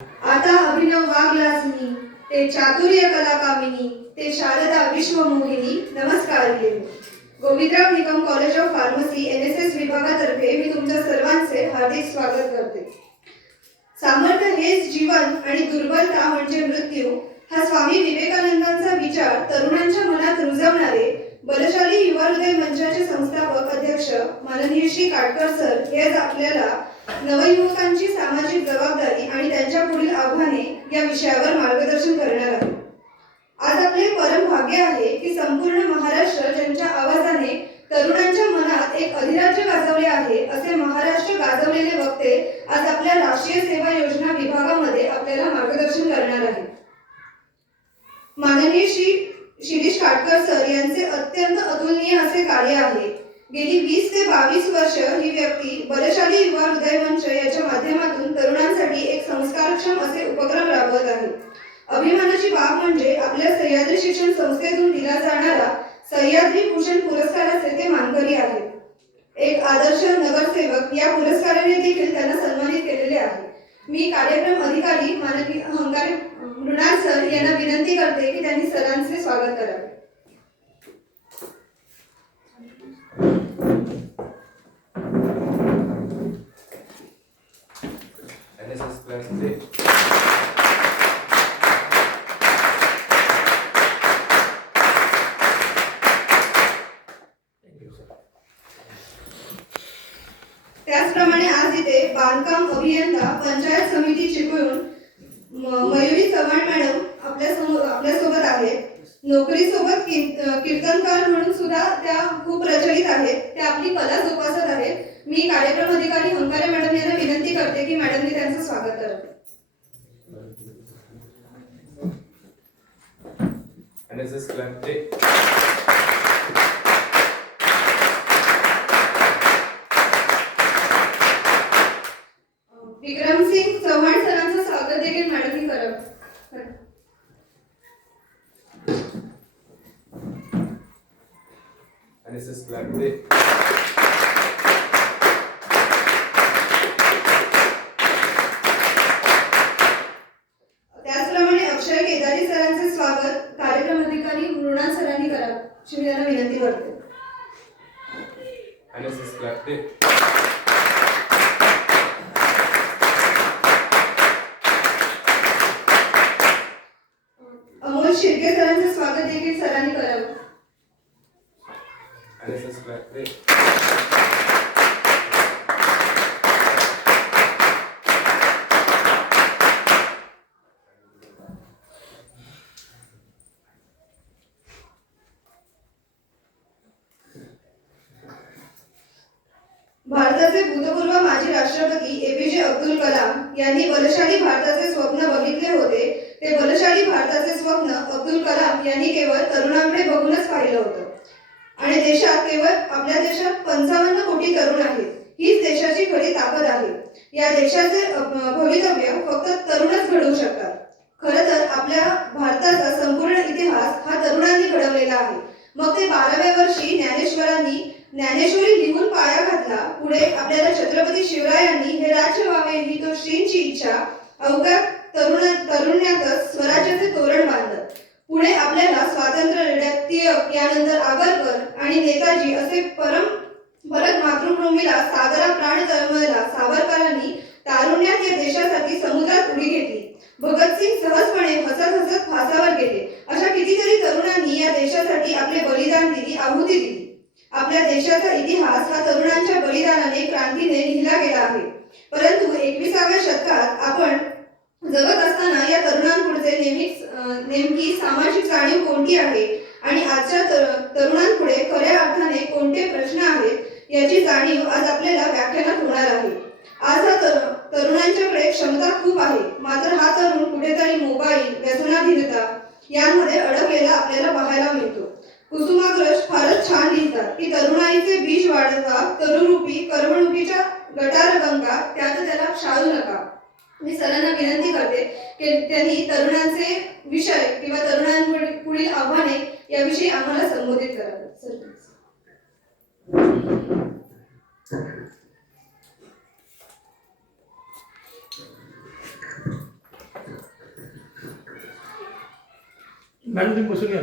आता अभिनव वागलासनी ते चातुर्य कलाकामिनी ते शारदा विश्वमोहिनी नमस्कार Govindrao Nikam college of pharmacy NSS विभागातर्फे मी तुमच्या सर्वांचे हार्दिक स्वागत करते. सामर्थ्य हेच जीवन आणि दुर्बलता म्हणजे मृत्यू हा स्वामी विवेकानंदांचा विचार तरुणांच्या मनात रुजवणारे बलशाली युवा हृदय मंचाचे संस्थापक अध्यक्ष माननीय श्री काटकर सर हे आपल्याला नवयुवकांची सामाजिक जबाबदारी आणि त्यांच्या पुढील आव्हाने या विषयावर मार्गदर्शन करणार आहेत. आज आपले परम भाग्य आहे की संपूर्ण महाराष्ट्र ज्यांच्या आवाजाने तरुणांच्या मनात एक अधिराज्य गाजवले आहे असे महाराष्ट्र गाजवलेले वक्ते आज आपल्या राष्ट्रीय सेवा योजना विभागामध्ये आपल्याला मार्गदर्शन करणार आहेत. माननीय श्री शिरीष काटकर सर यांचे अत्यंत अतुलनीय असे कार्य आहे. गेली 20 ते 22 वर्ष ही व्यक्ती बलशाली युवा हृदय मंच याच्या माध्यमातून तरुणांसाठी एक संस्कारक्षम असे उपक्रम राबवत आहे. अभिमानाची बाब म्हणजे आपल्या सह्याद्री शिक्षण संस्थेतून दिला जाणारा सह्याद्री भूषण पुरस्काराचे ते मानकरी आहेत. एक आदर्श नगरसेवक या पुरस्काराने देखील त्यांना सन्मानित केलेले आहे. मी कार्यक्रम अधिकारी माननीय हंगारे मृणाल सर यांना विनंती करते की त्यांनी सरांचे स्वागत करावे. त्याचप्रमाणे आज इथे बांधकाम अभियंता पंचायत समिती चिपळूण मयुरी चव्हाण मॅडम आपल्यासोबत आहेत. नोकरी सोबत कीर्तनकार म्हणून सुद्धा त्या खूप प्रचलित आहेत. त्या आपली कला जोपासत आहेत. मी कार्यक्रम अधिकारी हंकारे मॅडम यांना विनंती करते की मॅडमने त्यांचं स्वागत करावे. विक्रमसिंग चव्हाण सरांचं स्वागत देखील मॅडमनी करावं. त्याचप्रमाणे अक्षय केदारी सरांचे स्वागत कार्यक्रम अधिकारी मृणाल सरांनी करावं अशी मी त्यांना विनंती करते. अमोल शिर्के सरांचे स्वागत देखील सरांनी करावं. भारताचे भूतपूर्व माजी राष्ट्रपती APJ अब्दुल कलाम यांनी बलशाली भारताचे स्वप्न बघितले होते. ते बलशाली भारताचे स्वप्न अब्दुल कलाम यांनी केवळ तरुणांकडे बघूनच पाहिलं होतं. आणि आपल्या देशात 55 कोटी तरुण आहेत. हीच देशाची खरी ताकद आहे. या देशाचे भवितव्य फक्त तरुणच घडवू शकतात. खरं तर आपल्या भारताचा संपूर्ण इतिहास हा तरुणांनी घडवलेला आहे. मग ते 12व्या वर्षी ज्ञानेश्वरी लिहून पाया घातला. पुढे आपल्याला छत्रपती शिवरायांनी हे राज्य व्हावे ही तो श्रींची इच्छा अवघ्या तरुण्यातच स्वराज्याचे तोरण बांधलं. पुढे आपल्याला स्वातंत्र्य लढ्यात टिळक, यानंतर आगरकर आणि नेताजी असे परत मातृभूमीला सागरा प्राण तळमळला. सावरकरांनी तारुण्यात या देशासाठी समुद्रात उडी घेतली. भगतसिंग सहजपणे हसत फासावर गेले. अशा कितीतरी तरुणांनी या देशासाठी आपले बलिदान दिली, आहुती दिली. आपल्या देशाचा इतिहास हा तरुणांच्या बलिदानाने, क्रांतीने लिहिला गेला आहे. परंतु 21व्या शतकात आपण जगत असताना या तरुणांपुढे नेमकी सामाजिक जाणीव कोणती आहे आणि आजच्या तरुणांपुढे खऱ्या अर्थाने कोणते प्रश्न आहेत याची जाणीव आज आपल्याला व्याख्यानात होणार आहे. आज हा तरुणांच्याकडे क्षमता खूप आहे. मात्र हा तरुण कुठेतरी मोबाईल, व्यसनाधीनता यांमध्ये अडकलेला आपल्याला पाहायला मिळतो. कुसुमाग्रज फारच छान लिहितात की तरुणाईचे बीज वाढवा, तरुरूपी करमणुकीच्या गटार गंगा, त्यात त्याला शाळू नका. मी सरांना विनंती करते की त्यांनी तरुणांचे विषय किंवा तरुणांपुढील आव्हाने याविषयी आम्हाला संबोधित करावे. सर मॅडम तुम्ही बसून घ्या.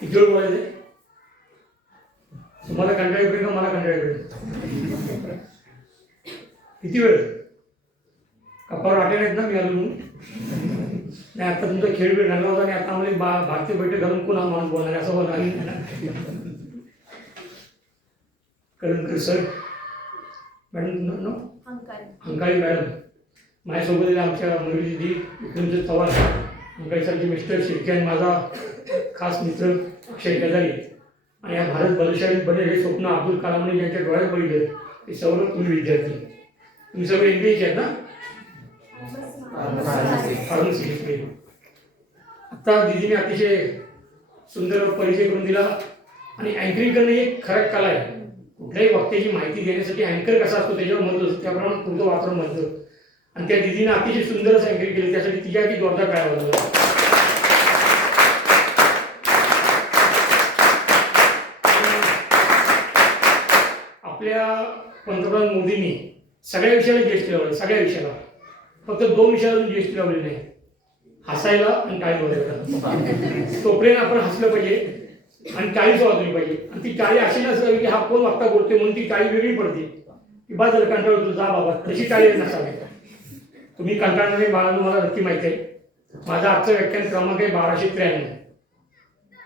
किती वेळ बोलायचे? तुम्हाला कंटाळा येईल का मला कंटाळा येईल? किती वेळ? कपावर आटे नाहीत ना मी आलो म्हणून. नाही आता तुमचा खेळ वेळ घालला होता आणि आता आम्हाला भारतीय बैठक घालून कोण माणूस बोलणार असं होणार नाही. करणकर सर, मॅडम हंकाळी मॅडम माझ्यासोबत आमच्या मुरली दिदी, विक्रमजी चव्हाण, हंकाळी सरचे मिस्टर शिर्के आणि माझा खास मित्र अक्षय गजारी. आणि या भारत बलशाली बनेल हे स्वप्न अब्दुल कलामने ज्यांच्या डोळ्यात बघितले ते सर्व तुम्ही विद्यार्थी. तुम्ही सगळे इंग्लिश आहेत ना? फार्मसी घेतली. आता दिदीने अतिशय सुंदर परिचय करून दिला. आणि अँकरिंग करणे ही एक खरं कला आहे. कुठल्याही वक्त्याची माहिती देण्यासाठी अँकर कसा असतो त्याच्यावर महत्व असतं, त्याप्रमाणे पुढचं वातावरण म्हणतं. आणि त्या दिदीने अतिशय सुंदर असं अँकरिंग केली, त्यासाठी तिच्यासाठी जोरदार काय वाजवला. आपल्या पंतप्रधान मोदींनी सगळ्या विषयाला जीएसटी लावले, सगळ्या विषयाला. फक्त 2 विषयाला जीएसटी लावलेली नाही, हसायला आणि टाळी वाजवायला. तोपर्यंत आपण हसलं पाहिजे आणि टाळीच वाजवली पाहिजे. आणि ती टाळी अशी नसावी की हा कोण वक्ता बोलतोय म्हणून ती टाळी वेगळी पडते की बा जर कंटाळतो जा बाबा, तशी टाळी नसावी. तुम्ही कंटाळणारे बाळांना मला नक्की माहिती आहे. माझा आजचं व्याख्यान क्रमांक आहे 1293.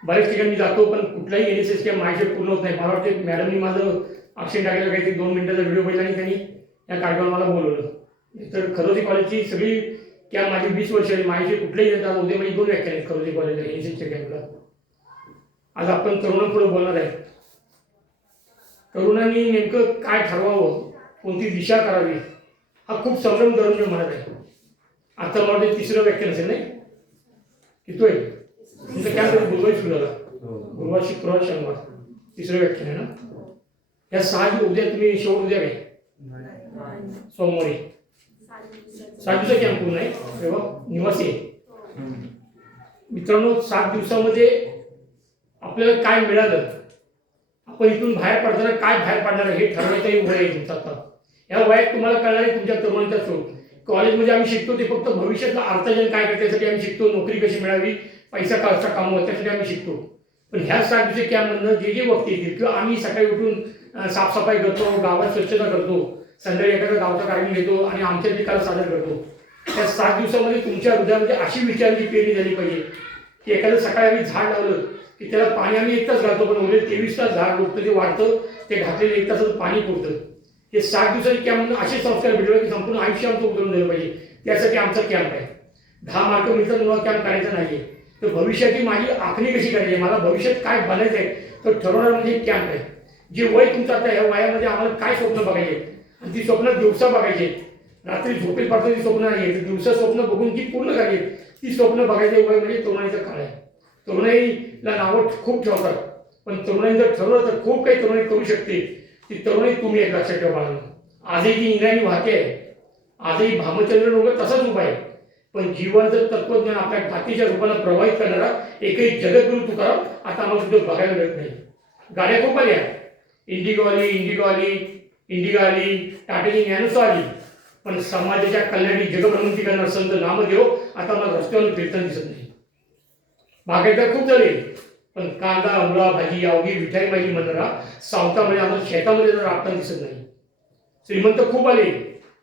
बऱ्याच ठिकाणी मी जातो पण कुठलाही NSS किंवा माझ्याशी पूर्ण होत नाही. मला वाटते मॅडमनी माझं अक्षर टाकलेलं काहीतरी 2 मिनिटाचा व्हिडिओ पाहिला आणि त्यांनी या कार्यक्रमाला मला बोलवलं. तर खरोजी कॉलेजची सगळी किंवा माझी 20 वर्ष आली माझ्याशी कुठल्याही येतात उद्या माझी 2 व्याख्यान आहेत खरोजी कॉलेजला NSSच्या कॅम्पला. आज आपण तरुणांपुढे बोलणार आहे. तरुणांनी नेमकं काय ठरवावं, कोणती दिशा करावी, हा खूप संभ्रम धरून मी म्हणत आहे. आता मला वाटतं 3रं व्याख्यान असेल नाही? किती आहे तुमचं कॅम्प? गुरुवारी सुरू झाला, गुरुवार शुक्रवार शनिवार 3रं व्याख्यान आहे ना? या 6 उद्या तुम्ही शेवट उद्या काय सोमवारी 7 दिवसाचा कॅम्प पूर्ण आहे तेव्हा निवासी आहे. मित्रांनो 7 दिवसामध्ये आपल्याला काय मिळालं, आपण इथून बाहेर पडताना काय बाहेर पडणार हे ठरवायचंही वय आहे तुमचं. आता या वयात तुम्हाला कळणार आहे तुमच्या तरुणांचा शोध. कॉलेजमध्ये आम्ही शिकतो ते फक्त भविष्यातलं अर्थार्जन काय करते त्यासाठी आम्ही शिकतो, नोकरी कशी मिळावी, पैसा कसा कमवावा त्यासाठी आम्ही शिकतो. पण ह्या 7 दिवशी कॅम्पमधनं जे वक्ते येतील किंवा आम्ही सकाळी उठून साफसफाई करतो, गावात स्वच्छता करतो, संध्याकाळी एखादा गावचा कार्यक्रम घेतो आणि आमच्या पिकाला सादर करतो. त्या 7 दिवसामध्ये तुमच्या हृदयामध्ये अशी विचारांची पेरणी झाली पाहिजे की एखादं सकाळी आम्ही झाड लावलं की त्याला पाणी आम्ही 1 तास घालतो पण उरले 23 तास झाड रोपतं, ते वाढतं, ते घातलेलं 1 तासाचं पाणी पुरतं. हे 7 दिवसाचे कॅम्पमधून असे संस्कार भेटले की संपूर्ण आयुष्य आमचं उतरून दिलं पाहिजे. त्यासाठी आमचा कॅम्प आहे. 10 मार्क मिळतात तुम्हाला कॅम्प करायचा नाही. तर भविष्याची माझी आखणी कशी करायची, मला भविष्यात काय बनायचं आहे तर ठरवणार म्हणजे कॅम्प आहे. जे वय तुमचं आता ह्या वयामध्ये आम्हाला काय स्वप्न बघायचे आणि ती स्वप्न दिवसा बघायचे, रात्री झोपेत पडतो ती स्वप्न नाही आहे, दिवसा स्वप्न बघून ती पूर्ण करायची. ती स्वप्न बघायचे वय म्हणजे तरुणाईचा काळ आहे. तरुणाईला नावं खूप ठेवतात पण तरुणाई जर ठरवलं तर खूप काही तरुणाई करू शकते. ती तरुणाई तुम्ही एक लक्षात ठेवा बाळांनो. आजही ती इंद्रायणी वाहते आहे, आजही भामचंद्र रोग तसाच उभा आहे. पण जीवनाचं तत्वज्ञान आपल्या गातीच्या रूपाला प्रभावित करणारा एकही जगद्गुरू तुकाराम आता आम्हाला सुद्धा बघायला मिळत नाही. गाड्या खूप आल्या, इंडिगो आली, टाटाची ज्ञानसो आली, पण समाजाच्या कल्याणी जगभ्रमंती करणारा संत नामदेव आता मला रस्त्यावर फिरताना दिसत नाही. बागायतदार खूप झाले पण कांदा, मुळा, भाजी, अवघी विठाई माहिती म्हणणारा सावतामध्ये आम्हाला शेतामध्ये जर आपताना दिसत नाही. श्रीमंत खूप आले,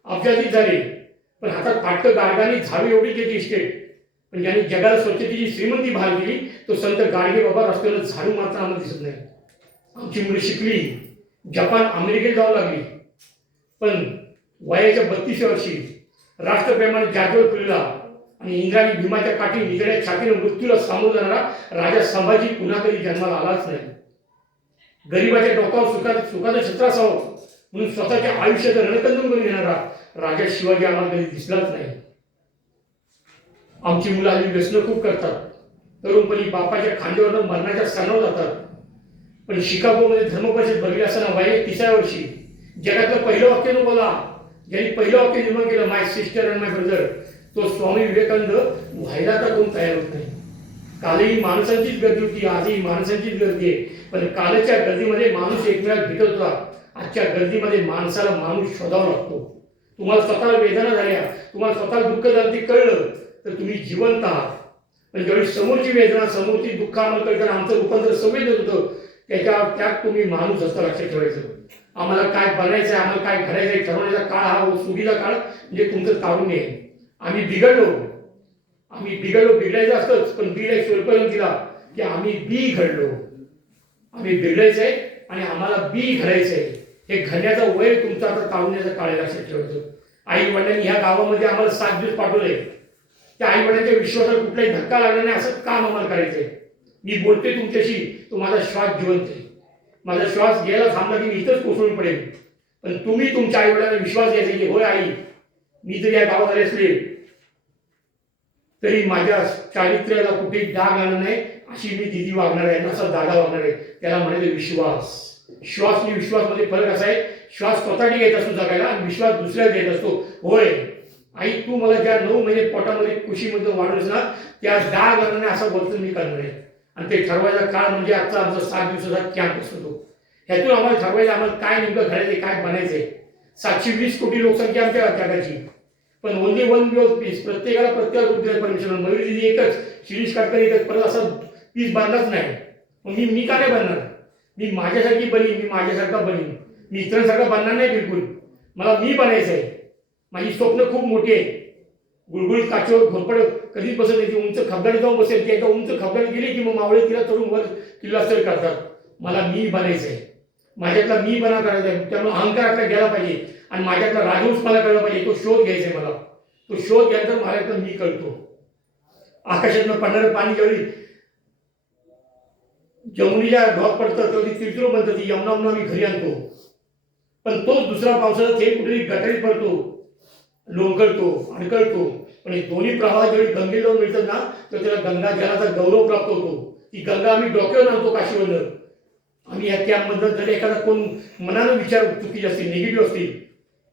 अब्जाधीश झाले, पण हातात फाटकं गाडगानी झावी एवढी त्याची इस्टेट, पण ज्यांनी जगाला स्वच्छतेची श्रीमंती बहाल केली तो संत गाडगे बाबा रस्त्यावर झाडू मारताना आम्हाला दिसत नाही. आमची मुलं शिकली, जपान अमेरिकेत जाऊ लागली, पण वयाच्या 32व्या वर्षी राष्ट्रप्रेमाने जागेवर फुलला आणि इंद्राणी भीमाच्या काठी निजड्या छातीने मृत्यूला सामोरं जाणारा राजा संभाजी पुन्हा कधी जन्माला आलाच नाही. गरिबाच्या डोक्यावर सुखाचं छत्र असावं म्हणून स्वतःच्या आयुष्याचं रणकंदन करून घेणारा राजा शिवाजी आम्हाला कधी दिसलाच नाही. आमची मुलं हल्ली व्यसनं खूप करतात, तरुणपणी बापाच्या खांद्यावरनं मरणाच्या सणावर जातात. पण शिकागोमध्ये धर्मपरिषद भरली असताना वय 30व्या वर्षी जगातलं पहिलं वाक्य बोला, ज्यांनी पहिलं वाक्य निर्माण केलं माय सिस्टर अँड माय ब्रदर, तो स्वामी विवेकानंद व्हायला तर कोण तयार होत नाही. कालही माणसांचीच गर्दी होती, आजही माणसांचीच गर्दी आहे. पण कालच्या गर्दीमध्ये माणूस एकमेकाला भेटत होता. आजच्या गर्दीमध्ये माणसाला माणूस शोधावा लागतो. तुम्हाला स्वतःला वेदना झाल्या, तुम्हाला स्वतःला दुःख झालं ते कळलं तर तुम्ही जिवंत आहात. पण ज्यावेळी समोरची वेदना, समोरची दुःख आम्हाला कळताना आमचं रूपांतर संवेदत होतं, त्यात तुम्ही माणूस असता लक्षात ठेवायचं. आम्हाला काय बनायचं आहे, आम्हाला काय घडायचं आहे ठरवण्याचा काळ हा सुगीचा काळ म्हणजे तुमचं तारुण्य आहे. आम्ही बिघडलो, बिघडायचं असतंच, पण बीड एक स्वल्पपर्यंत दिला की आम्ही बी घडलो. आम्ही बिघडायचं आहे आणि आम्हाला बी घडायचं आहे. हे घडण्याचा वय तुमचा आता तारुण्याचा काळ आहे, लक्षात ठेवायचं. आई वडिलांनी ह्या गावामध्ये आम्हाला 7 दिवस पाठवले. त्या आई वडिलांच्या विश्वासाला कुठलाही धक्का लागला नाही असं काम आम्हाला करायचंय. मी बोलते तुमच्याशी, तो माझा श्वास जिवंत आहे. माझा श्वास घ्यायला थांबला की मी इथंच कोसळून पडेल. पण तुम्ही तुमच्या आई वडिलांना विश्वास द्यायचा की होय आई, मी जर या गावात आले असले तरी माझ्या चारित्र्याला कुठेही डाग आणणार नाही, अशी मी दिदी वागणार आहे, असा दादा वागणार आहे. त्याला म्हणायचं विश्वास. श्वास आणि विश्वासमध्ये फरक असा आहे, श्वास स्वतःने घ्यायचा असतो जगायला आणि विश्वास दुसऱ्याला द्यायचा असतो. होय आई, तू मला ज्या 9 महिने पोटामध्ये कुशीमध्ये वाढवलंस ना, त्या डाग आणणार नाही असं वर्तन मी करणार आहे. आणि ते ठरवायचा काळ म्हणजे आजचा आमचा 7 दिवसाचा कॅम्प असतो. ह्यातून आम्हाला ठरवायचं आम्हाला काय नेमकं घडायचंय, काय बनायचंय. 720 कोटी लोकसंख्या आमच्या जगाची, पण ओनली वन वे पीस. प्रत्येकाला प्रत्येक रूप दिलं परमेश्वर. मयुरी दिदी एकच, शिरीष काटकर एकच, परत असा पीस बांधलाच नाही. मग मी का नाही बनणार? मी माझ्यासारखी बनीन, मी माझ्यासारखा बनीन. मी इतरांसारखा बनणार नाही बिलकुल. मला मी बनायचं आहे. माझी स्वप्न खूप मोठी आहे. गुळगुळीत काचेवर घोरपड कधीच बसत नाही. ती उंच खबदारी जाऊन बसेल. ती एकदा उंच खबदारी गेली की मग मावळे तिला चढून वर किल्ला सर करतात. मला मी बनायचं आहे. माझ्यातला मी बना करायचा आहे. त्यामुळे अहंकार आपला गेला पाहिजे आणि माझ्यातला राजवंश मला कळला पाहिजे. तो शोध घ्यायचा आहे मला. तो शोध घ्यायचा माझ्यातलं मी कळतो. आकाशातनं पडणारं पाणी ज्यावेळी जमुनीला ढॉक पडतं तेवढी तिरतुर बनतं, ती यमुना आम्ही घरी आणतो. पण तोच दुसरा पावसाचा थेंब कुठेतरी गटारीत पडतो, लोंबकळतो, अडकळतो. पण हे दोन्ही प्रवाह ज्यावेळी गंगेला जाऊन मिळतात ना, तर त्याला गंगा जलाचा गौरव प्राप्त होतो. ती गंगा आम्ही डोक्यावर आणतो काशीवरनं. आम्ही या कॅम्पमधनं जर एखादा कोण मनानं विचार चुकीचे असतील, निगेटिव्ह असतील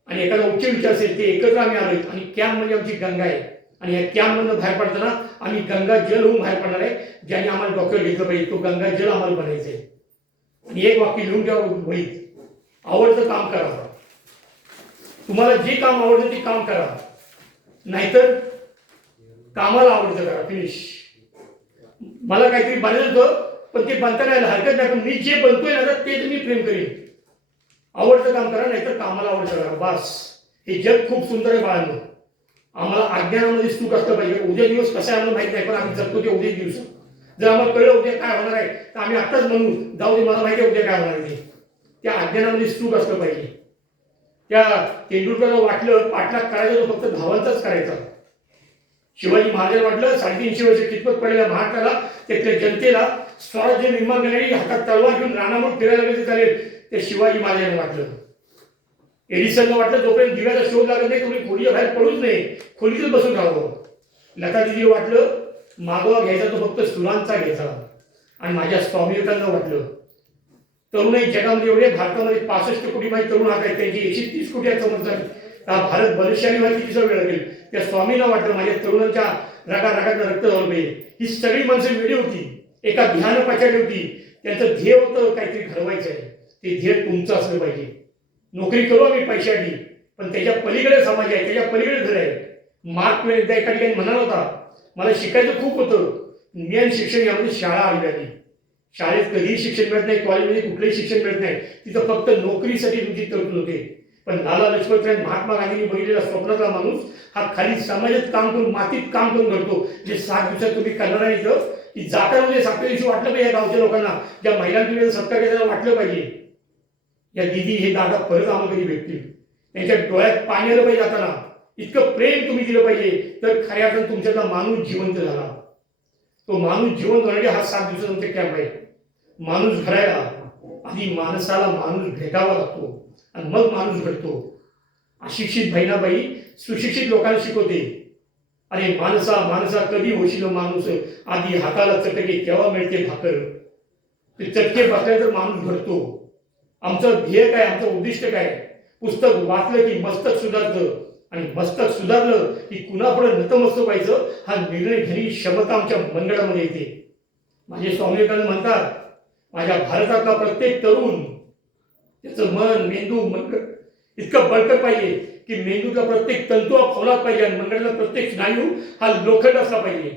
आणि एखादा उच्च विचार असेल, ते एकत्र आम्ही आलोय आणि कॅम्प म्हणजे आमची गंगा आहे. आणि या कॅम्पमधनं बाहेर पडताना आम्ही गंगा जल होऊन बाहेर पडणार आहे. ज्याने आम्हाला डोक्यावर घेतलं पाहिजे तो गंगा जल आम्हाला बनायचं आहे. आणि एक वाक्य लिहून घ्या वहीत, आवडतं काम करा. तुम्हाला जे काम आवडतं ते काम करा, नाहीतर कामाला आवडतं करा. फिनिश. मला काहीतरी बनायचं होतं पण ते बनता नाही हरकत नाही, पण मी जे बनतोय ना ते मी प्रेम करेन. आवडतं काम करा, नाहीतर कामाला आवडतं करा. बस. हे जग खूप सुंदर आहे बाळांनो. आम्हाला अज्ञानामध्ये सुख असलं पाहिजे. उद्या दिवस कसा आहे आम्हाला माहित नाही, पण आम्ही जगतो ते उद्या दिवस. जर आम्हाला कळलं उद्या काय होणार आहे तर आम्ही आत्ताच म्हणू जाऊ दे, मला माहिती आहे उद्या काय होणार आहे. त्या अज्ञानामध्ये सुख असलं पाहिजे. त्या तेंडुलकरला वाटलं पाठलाग करायचा तो फक्त धावांचाच करायचा. शिवाजी महाराज वाटलं 350 वर्ष कितपत पडलेल्या महाराष्ट्राला, त्यातल्या जनतेला स्वराज्य निर्माण करण्याची हातात तलवार घेऊन रानावर फिरायला गेले चालेल. ते शिवाजी महाराजांना वाटलं. एडिसनला वाटलं जोपर्यंत दिव्याचा शोध लागत नाही तुम्ही खोलीच्या बाहेर पडूच नाही, खोलीतच बसून राहावं. लता दिदीला वाटलं मागोवा घ्यायचा तो फक्त सुरांचा घ्यायचा. आणि माझ्या स्वामी विवेकानंद वाटलं तरुणाई जगामध्ये एवढे, भारतामध्ये 65 कोटी माहिती तरुण हात आहेत, त्यांची 130 कोटी समजतात. भारत बलशाली व्हायची तिचा वेळ लागेल. त्या स्वामीला वाटलं माझ्या तरुणांच्या रगात रक्त झालं पाहिजे. ही सगळी माणसं वेळी होती, एका ध्यान पाचाडी होती. त्यांचं ध्येय होतं काहीतरी घडवायचं आहे. ते ध्येय तुमचं असलं पाहिजे. नोकरी करू आम्ही पैशासाठी, पण त्याच्या पलीकडे समाज आहे, त्याच्या पलीकडे घर आहे. मार्क ट्वेन एकदा एका ठिकाणी म्हणाला होता मला शिकायचं खूप होतं, ज्ञान शिक्षण यामध्ये शाळा आली आली. शाळेत कधीही शिक्षण मिळत नाही, कॉलेजमध्ये कुठलंही शिक्षण मिळत नाही. तिथं फक्त नोकरीसाठी तुमची तरतूद होते. पण लाला लजपतराय महात्मा गांधींनी बघितलेला स्वप्नातला माणूस हा खाली समाजात काम करून, मातीत काम करून घडतो. जे 7 दिवसात तुम्ही करणार आहे इथं, की जाताना म्हणजे 7व्या दिवशी वाटलं पाहिजे या गावच्या लोकांना, ज्या महिलांना तुम्ही सत्कार केला वाटलं पाहिजे या दिदी हे दादा परत आम्हाला कधी भेटतील. त्यांच्या डोळ्यात पाणी आलं पाहिजे जाताना. इतकं प्रेम तुम्ही दिलं पाहिजे, तर खऱ्या अर्थानं तुमच्यातला माणूस जिवंत झाला. तो माणूस जिवंत होण्यासाठी हा 7 दिवसाचा तुमचा कॅम्प आहे. माणूस घडायला आधी माणसाला माणूस भेटावा लागतो आणि मग माणूस घडतो. अशिक्षित बहिणाबाई सुशिक्षित लोकांना शिकवते, अरे माणसा कधी होशील माणूस, आधी हाताला चटके तेव्हा मिळते भाकर. ते चटके बसल्यानंतर माणूस घडतो. आमचं ध्येय काय, आमचं उद्दिष्ट काय? पुस्तक वाचलं की मस्तक सुधारतं आणि मस्तक सुधारलं की कुणापुढे नतमस्तक व्हायचं हा निर्णय घेण्याची क्षमता आमच्या मंडळामध्ये येते. माझे स्वामी विवेकानंद म्हणतात, माझ्या भारतातला प्रत्येक तरुण त्याचं मन, मेंदू, इतकं बळकट पाहिजे की मेंदूचा प्रत्येक तंतू हा फौलाद पाहिजे आणि मंडळाला प्रत्येक स्नायू हा लोखंड असला पाहिजे.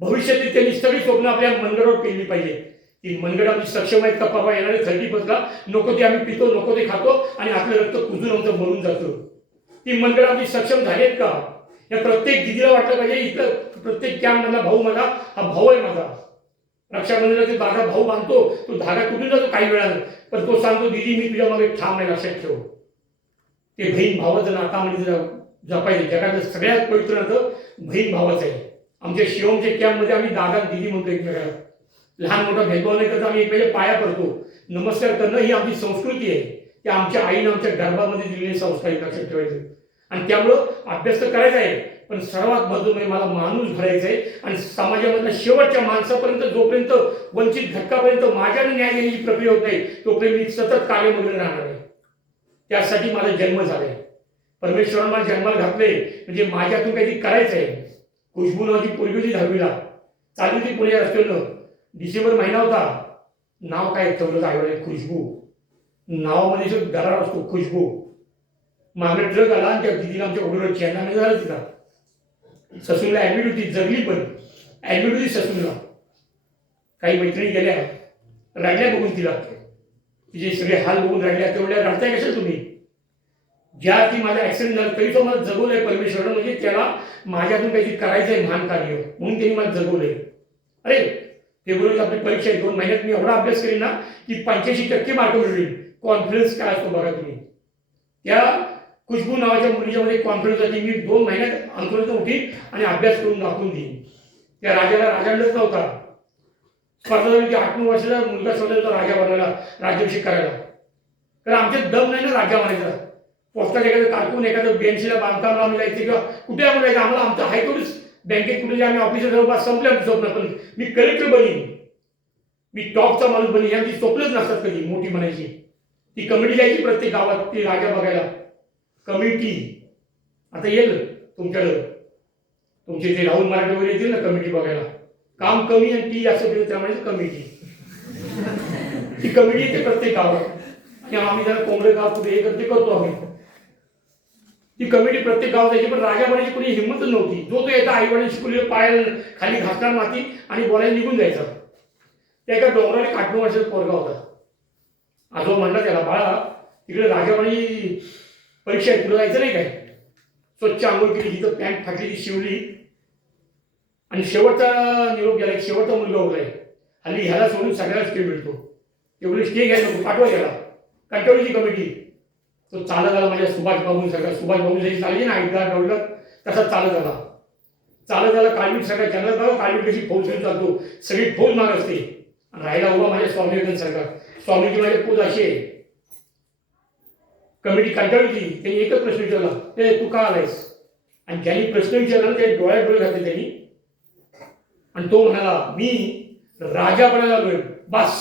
भविष्यातील त्यांनी सगळी स्वप्न आपल्या मंडळावर केली पाहिजे. ती मंडळ आमची सक्षम आहेत का? परवा येणारे 30 नको ते आम्ही पितो, नको ते खातो आणि आपलं रक्त कुजून आमचं मरून जातं. ती मंडळ आमची सक्षम झालीत का? या प्रत्येक दिदीला वाटलं पाहिजे इथं प्रत्येक कॅम्पमधला भाऊ माझा हा भाऊ आहे माझा. रक्षाबंधनाला ते धागा भाऊ बांधतो, तो धागा तुटून जातो काही वेळानं, पण तो सांगतो दीदी मी तुझ्या मागे ठाम आहे, लक्षात ठेव. ते बहीण भावाचं नातामध्ये जपायचं. जगातलं सगळ्यात पवित्र नातं बहीण भावाचं आहे. आमच्या शिवमच्या कॅम्पमध्ये आम्ही दादा दीदी म्हणतो एकमेकाला. लहान मोठा भेदभाव नाही करता आम्ही एकमेकांच्या पाया पडतो. नमस्कार करणं ही आमची संस्कृती आहे. ते आमच्या आईनं आमच्या गर्भामध्ये दिलेले संस्कार लक्षात ठेवायचे. आणि त्यामुळं अभ्यास तर करायचा आहे, पण सर्वात महत्त्वाचं मला माणूस घडायचा आहे आणि समाजामधल्या शेवटच्या माणसापर्यंत जोपर्यंत वंचित घटकापर्यंत माझ्याने न्याय देण्याची प्रक्रिया होत नाही तोपर्यंत मी सतत कार्यमग्न राहणार आहे. त्यासाठी माझा जन्म झालाय. परमेश्वरानं मला जन्माला घातले म्हणजे माझ्यातून काहीतरी करायचं आहे. खुशबू नावाची पोरगी होती 10वीला, चालू होती पुण्याच्या रस्त्यावरनं. डिसेंबर महिना होता. नाव काय ठेवलं आईवडील? खुशबू. नावामध्ये जो दरार असतो खुशबू. मागं ट्रक आला आणि त्या दिदीला आमच्या ओढून चेन्नई नाही झालं. तिला ससूनला ॲडमिट होती, जगली पण ॲडमिट होती ससूनला. काही मैत्रिणी गेल्या, रडल्या बघून तिला. तिचे सगळे हाल बघून रडल्या. तेवढ्या रडताय कशा तुम्ही? ज्या ती माझा ॲक्सिडेंट झाला तरी तो मला जगवलंय परमेश्वरानं. म्हणजे त्याला माझ्यातून काहीतरी करायचं आहे महान कार्य म्हणून त्यांनी मला जगवलंय. अरे फेब्रुवारीत आपली परीक्षा आहे. 2 महिन्यात मी एवढा अभ्यास करेन ना की 85% मार्क मिळतील. कॉन्फिडन्स काय असतो बघा तुम्ही. त्या खुशबू नावाच्या मुलीच्यामध्ये कॉन्फिडन्स होती. मी 2 महिन्यात अंतरातून उठीन आणि अभ्यास करून दाखवून देईन. त्या राजाला राजांडच नव्हता. स्पर्धा झाली की 8-9 वर्षाचा मुलगा शोधायचा राजा बनायला, राज्याभिषेक करायला. कारण आमच्यात दम नाही ना राजा बनायचा. पोस्टात एखादं कारकून एखादं बेंचला बांधकाम आम्ही जायचं किंवा कुठे आम्ही जायचं, आम्हाला आमचं हायकोर्ट बँकेत कुठे आम्ही ऑफिसर जवळपास संपल्या स्वप्न. पण मी कलेक्टर बनीन, मी टॉपचा माणूस बनीन, यांची स्वप्नच नसतात कधी मोठी म्हणायची. ती कमिटी जायची प्रत्येक गावात ती राजा बघायला. कमिटी आता येईल तुमच्याकडं, तुमचे जे राहुल मराठे वगैरे येतील ना कमिटी बघायला. काम कमी आणि टी असं केलं त्यामुळे कमिटी. ती कमिटी येते प्रत्येक गावात किंवा आम्ही जरा कोंबडे गाव कुठे हे करते करतो आम्ही. ती कमिटी प्रत्येक गावात जायची. पण राजा बनायची कोणी हिंमतच नव्हती. जो तो येता आई वडील शिकवले पाय खाली घासणार माती आणि बोलायला निघून जायचा. त्या एका डोंगराने 8-9 वर्षाचा पोरगा होता. आजोबा म्हणला त्याला, बाळा तिकडे राजावाणी परीक्षा आहे, तुला जायचं नाही काय? स्वच्छ आंघोळ केली, तिथं पॅन्ट फाटली ती शिवली आणि शेवटचा निरोप गेला. शेवटचा मुलगा उरलाय. हल्ली ह्याला सोडून सगळ्याला स्टे मिळतो. एवढे स्टे घ्यायला नको, पाठवा त्याला. कंटाळली ती कमिटी. तो चालत आला माझ्या सुभाष बाबू सगळ्या. सुभाष बाबू जशी चालली ना ऐकला डवलत तसा चालत आला. चालत आला काळवीट सगळ्या जंगलात बघा काळवीट कशी फौज घेऊन चालतो. सगळी फौज माग असते आणि राहायला उभा माझ्या स्वामी विवेकानंद सरकार. स्वामीची माझी पोज अशी आहे. कमिटी कंटाळली. त्यांनी एकच प्रश्न विचारला, ते तू का आलायस? आणि ज्यांनी प्रश्न विचारला ना त्याने डोळ्यात डोळे घातले त्यांनी. आणि तो म्हणाला, मी राजा बनायला आलोय बस.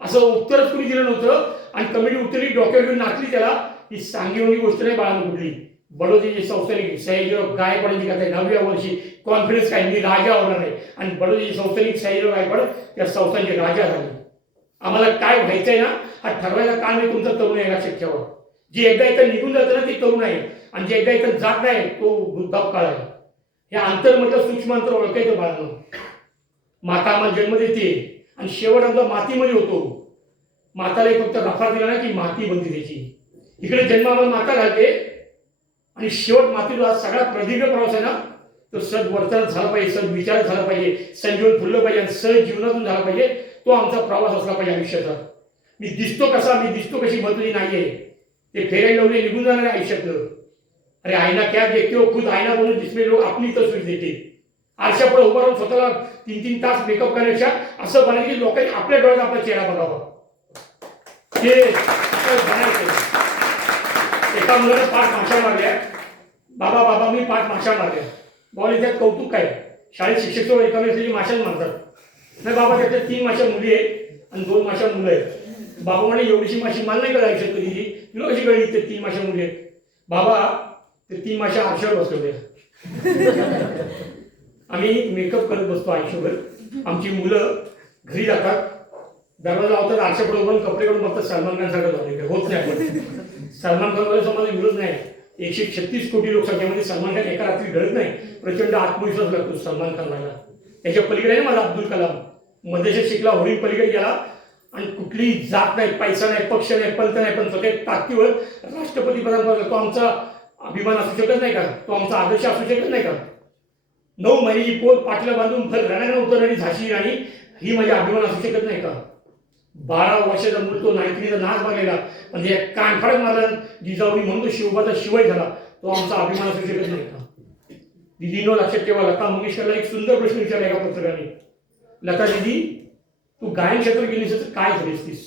असं उत्तरच कुणी दिलं नव्हतं. आणि कमिटी उतरली, डोक्यावर घेऊन नाचली त्याला. ही सांगीवणी गोष्ट नाही बाळानं कुठली. बडोदीचे संस्थानिक सयाजीराव गायकवाडांची कथा आहे. 9व्या वर्षी कॉन्फिडन्स काय, मी राजा होणार आहे. आणि बडोदीचे संस्थानिक सयाजीराव गायकवाड त्या संस्थांचे राजा झाले. आम्हाला काय व्हायचंय ना हा ठरवायला काम आहे तुमचा तरुण आहे, लक्षात ठेवा. जे एकदा इथं निघून जातं ना ते तरुण आहे आणि जे एकदा इथं जात नाही तो वृद्धाप काळ आहे. हे अंतर म्हटलं सूक्ष्म अंतर ओळखायचं बाळानं. माता आम्हाला जन्म देते आणि शेवट आमचा मातीमध्ये होतो. माताला फक्त रफा दिला ना की माती बनते त्याची. इकडे जन्म आम्हाला माता घालते आणि शेवट मातीला सगळा प्रदीर्घ प्रवास आहे ना तो सद्वर्तन झाला पाहिजे, सद्विचार झाला पाहिजे, संजीवन फुललं पाहिजे आणि सह जीवनातून झाला पाहिजे. तो आमचा प्रवास असला पाहिजे आयुष्याचा. मी दिसतो कसा, मी दिसतो कशी महत्त्वाची नाहीये. ते फेरायला लावले निघून जाणार आहे आयुष्यातलं. अरे आईना क्या देखते हो, खुद आईना बनून जिसमें लोक आपली तस्वीर देते. आरशापुढे उभं राहून स्वतःला 3-3 तास मेकअप करण्यापेक्षा असं बनायचं की लोकांनी आपल्या डोळ्यात आपला चेहरा बघावा. ते बनायचं. एका मुलानं 5 माशा मारल्या. बाबा बाबा मी 5 माशा मारल्या. बाबा त्यात कौतुक काय? शाळेत शिक्षक रिकामी असलेली माशाच मारतात. नाही बाबा त्याच्यात 3 माशा मुली आहेत आणि 2 माशा मुलं आहेत. बाबा म्हणे एवढीशी माशी मला नाही करायची कधी. तुला कशी कळली ते 3 माशा मुली आहेत? बाबा ते 3 माशा आरशावर बसवल्या. आम्ही मेकअप करत बसतो आयुष्यभर. आमची मुलं घरी जातात, दरवाजा लावतात, आरशापुढे उभं कपडे काढून बघतात सलमान खान सारखं झाले काय होत नाही. पण सलमान खानवाले समाज विरोध नाही. 136 कोटी लोकसंख्येमध्ये सलमान खान एका रात्री घडत नाही. प्रचंड आत्मविश्वास लागतो सलमान खानला. त्याच्या पलीकडे आहे माझा अब्दुल कलाम. मध्यदेशात शिकला, होळी पलीकडे गेला आणि कुठली जात नाही, पैसा नाही, पक्ष नाही, पंत नाही, पण स्वतः ताकदीवर राष्ट्रपती पदावर तो आमचा अभिमान असू शकत नाही का? तो आमचा आदर्श असू शकत नाही का? 9 महिन्याची पोट पाठला बांधून भर रणांगण उतरणारी झाशी राणी ही माझी अभिमान असू शकत नाही का? 12 वर्षाचा मूल तो नायकिनीचा नाच बघलेला म्हणजे कानफडक मारला जिजाऊनी म्हणून तो शिवबाचा शिवाय झाला. तो आमचा अभिमान असू शकत नाही का? दिदीनो लक्षात ठेवा, लता मंगेशकरला एक सुंदर प्रश्न विचारला एका पत्रकाराने. लता दिदी, तू गायन क्षेत्र गेलीस तर काय झालीस?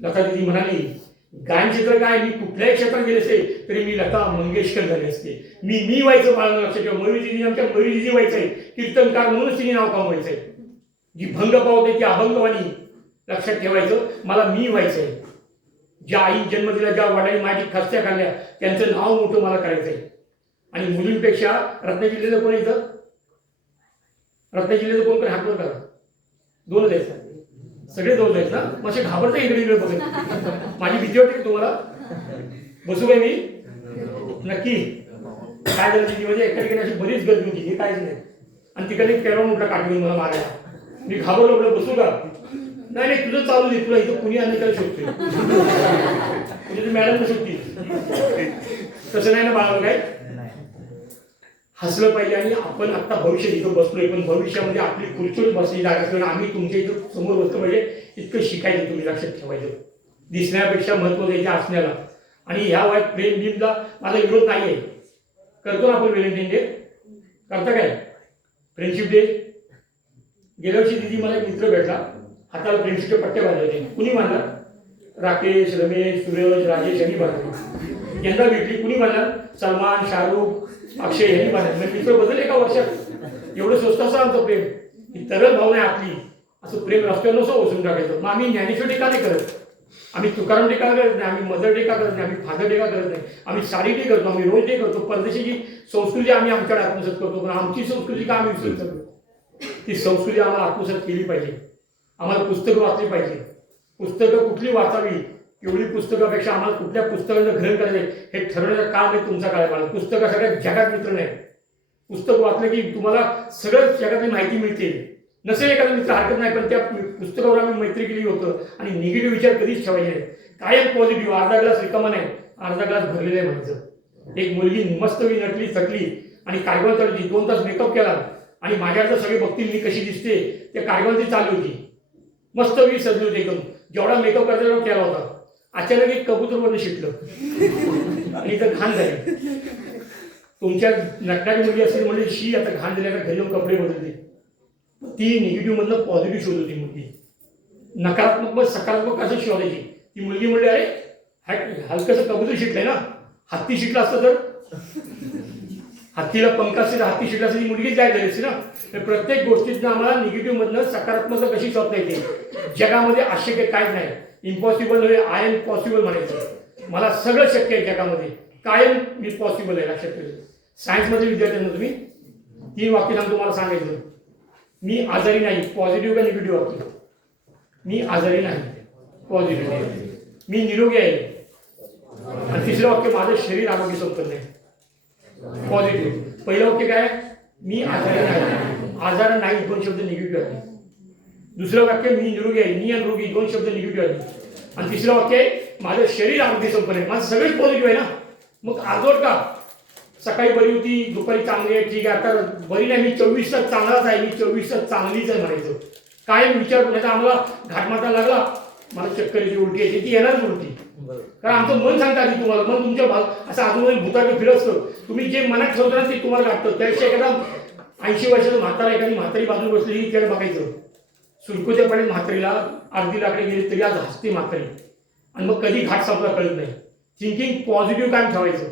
लता दिदी म्हणाली, गायन क्षेत्र काय, मी कुठल्याही क्षेत्रात गेले असते तरी मी लता मंगेशकर झाले असते. मी व्हायचं बाळांना लक्षात ठेवा. मयुरी दिदी आमच्या मयुरी दिदी व्हायचं आहे. कीर्तनकार म्हणूनच तिने नाव कमवायचं आहे. जी भंग पावते ती अभंगवाणी लक्षात ठेवायचं. मला मी व्हायचं आहे. ज्या आई जन्म दिला, ज्या वडिलांनी माझी खस्त्या काढल्या, त्यांचं नाव मोठं मला करायचं आहे. आणि मुलींपेक्षा रत्नागिरी जिल्ह्याचं कोण येतं? रत्नागिरी जिल्ह्याचं कोण हातवर करा. 2च आहेत, सगळे 2 आहेत ना. मग असे घाबरता इकडे इकडे बघत. माझी भीती वाटते तुम्हाला? बसू काय मी? नक्की. काय झालं तिची म्हणजे एका ठिकाणी अशी बरीच गर्दी होती, हे काहीच नाही. आणि तिकडे कॅरॉन उठला काठीवर मला मारायला. मी घाबरलो, म्हटलं बसू का? नाही नाही, तुझं चालू दे, तुला इथं कुणी आणि काय शोधतोय, म्हणजे मॅडम शोधतील. तसं नाही ना बाळा, काय हसलं पाहिजे. आणि आपण आता भविष्यात इथं बसलोय, पण भविष्यामध्ये आपली खुर्चीवर बसली जागा असली आम्ही तुमच्या इथं समोर बसलो म्हणजे इतकं शिकायचं. तुम्ही लक्षात ठेवायचं. दिसण्यापेक्षा महत्व द्यायचं असण्याला. आणि ह्या वयात प्रेम बिमचा माझा विरोध नाही आहे. करतो ना आपण व्हॅलेंटाईन डे, करता काय? Friendship day. गेल्या वर्षी दिदी मला एक मित्र भेटला, हाताला फ्रेंडशिपचे पट्टे बांधले होते. कुणी बांधला? राकेश, रमेश, सूरज, राजेश यांनी बांधले. यंदा भेटली कुणी बांधला? सलमान, शाहरुख, अक्षय यांनी बांधले. म्हणजे मित्र बदल एका वर्षात. एवढं स्वस्त असं आमचं प्रेम. ही तरल भावना आहे आपली. असं प्रेम रस्त्यावर नसं ओसून टाकायचं. मग आम्ही ज्ञानेश्वर टीका नाही करत, आम्ही तुकाराम टीका करत नाही, आम्ही मदर टीका करत नाही, आम्ही फादर टीका करत नाही, आम्ही साडी डे करतो, आम्ही रोज डे करतो. परदेशीची संस्कृती आम्ही आमच्याकडे आत्मसात करतो, पण आमची संस्कृती का आम्ही विसरत करतो? ती संस्कृती आम्हाला आत्मसात केली पाहिजे. आम्हाला पुस्तकं वाचली पाहिजे. पुस्तकं कुठली वाचावी, एवढी पुस्तकापेक्षा आम्हाला कुठल्या पुस्तकाचं ग्रहण करायचं हे ठरवण्याचा काळ नाही तुमचा काळ आहे. पुस्तकं सगळ्या जगात मित्र नाही. पुस्तक वाचलं की तुम्हाला सगळं जगातली माहिती मिळते. नसेल एखादा मित्र हरकत नाही, पण त्या पुस्तकावर आम्ही मैत्री केली होतं. आणि निगेटिव्ह विचार कधीच ठेवायचे नाही. कायम पॉझिटिव्ह. अर्धा ग्लास रिकामा नाही, अर्धा ग्लास भरलेला आहे म्हणायचं. एक मुलगी मस्त नटली थकली आणि कार्यक्रम चालू होती. 2 तास मेकअप केला आणि माझ्याकडे सगळे बघतील मी कशी दिसते. त्या कार्यक्रमाची चालू होती, मस्त वेळी सजली होती एकदम. जेवढा मेकअप करायचा केला होता. अचानक एक कबूतरवरनं शिकलं आणि इथं घाण झाली. तुमच्या नटणारी मुलगी असेल म्हणजे शी आता घाण झाल्यावर घरी येऊन कपडे बदलते. ती निगेटिव्ह मधनं पॉझिटिव्ह शोध होती मुलगी. नकारात्मक मग सकारात्मक असं शोधायची. ती मुलगी म्हणली, अरे हलकंसं कबूतर शिकलंय ना, हत्ती शिकला असतं तर, हत्तीला पंख असते, हत्ती शिकला असते, ती मुलगीच जाय झाली असते ना. तर प्रत्येक गोष्टीतनं आम्हाला निगेटिव्ह मधनं सकारात्मक कशी शोधता येते. जगामध्ये अशक्य काहीच नाही. इम्पॉसिबल म्हणजे आय एम पॉसिबल म्हणायचं. मला सगळं शक्य आहे जगामध्ये, कायम मी पॉसिबल आहे. लक्षात ठेवायचं. सायन्समधल्या विद्यार्थ्यांना तुम्ही 3 वाक्य सांगतो मला सांगायचं. मी आजारी नाही, पॉझिटिव्ह का निगेटिव्ह वाक्य? मी आजारी नाही, पॉझिटिव्ह. मी निरोगी आहे. आणि 3रं वाक्य, माझं शरीर आरोग्य संपन्न आहे, पॉझिटिव्ह. पहिलं वाक्य काय? मी आजारी नाही, आजार नाही 2 शब्द निगेटिव्ह आहे. दुसरं वाक्य, मी निरोगी आहे, मी निरोगी 2 शब्द निगेटिव्ह आहे. आणि 3रं वाक्य आहे, माझं शरीर आरोग्य संपन्न आहे. माझं सगळंच पॉझिटिव्ह आहे ना. मग आजोड का? सकाळी बरी होती, दुपारी चांगली आहे, ठीक आहे. आता बरी नाही, मी 24 तास चांगलाच आहे, मी 24 तास चांगलीच आहे म्हणायचं. कायम विचार करायचा. आम्हाला घाटमाता लागला, मला चक्कर येते, उलटी येते, ती येणारच उलटी. कारण आमचं मन सांगतं आधी तुम्हाला. मन तुमच्या असं आजूबाजूला भूताकडे फिरत असतं. तुम्ही जे मनात ठेवता ना ते तुम्हाला लागतं. त्यापेक्षा एखादा 80 वर्षाचं म्हातारा, एखादी म्हातारी बाजूला बसली त्याला बघायचं. सुरकुत्या पडेल म्हातारीला, अर्धी लाकडे गेली तरी आज हसते म्हातारी. आणि मग कधी घाट संपला कळत नाही. थिंकिंग पॉझिटिव्ह कायम ठेवायचं.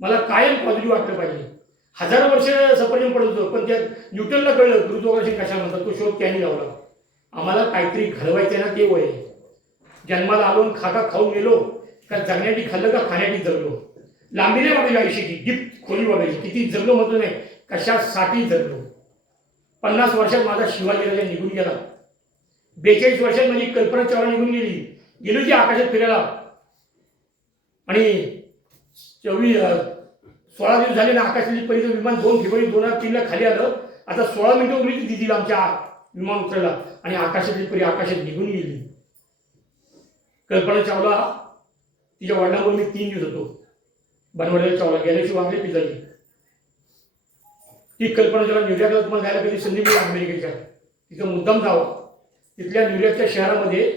मला कायम पॉझिटिव्ह वाटलं पाहिजे. 1000 वर्ष सफरचंद पडत होतं, पण त्यात न्यूटनला कळलं गुरुत्वाकर्षण कशाला म्हणतात. तो शोध त्यांनी लावला. आम्हाला काहीतरी घडवायचं आहे ना, ते वय. जन्माला आलो, खाका खाऊन गेलो, का जगण्यासाठी खाल्लं का खाण्यासाठी जगलो. लांबी नाही बघायची आयुष्याची, डीप खोली बघायची, किती जगलो म्हटलं नाही, कशासाठी जगलो. 50 वर्षात माझा शिवाजी राजा निघून गेला. 42 वर्षात माझी कल्पना चावला निघून गेली. गेलो जी आकाशात फिरायला. आणि 16 दिवस झाले ना, आकाशातील पहिलं विमान 2 फेब्रुवारी 2003 खाली आलं. आता 16 मिनिटं उरली ती दिदीला आमच्या विमान उतरला आणि आकाशातील परी आकाशात निघून गेली. कल्पना चावला तिच्या वडिलांवर मी 3 दिवस होतो. बनवाड्याला चावला गेल्याची वागले पिताजी. ती कल्पना चावला न्यूयॉर्कला तुम्हाला जायला कधी संधी मिळेल अमेरिकेच्या, तिथं मुद्दाम जावं. तिथल्या न्यूयॉर्कच्या शहरामध्ये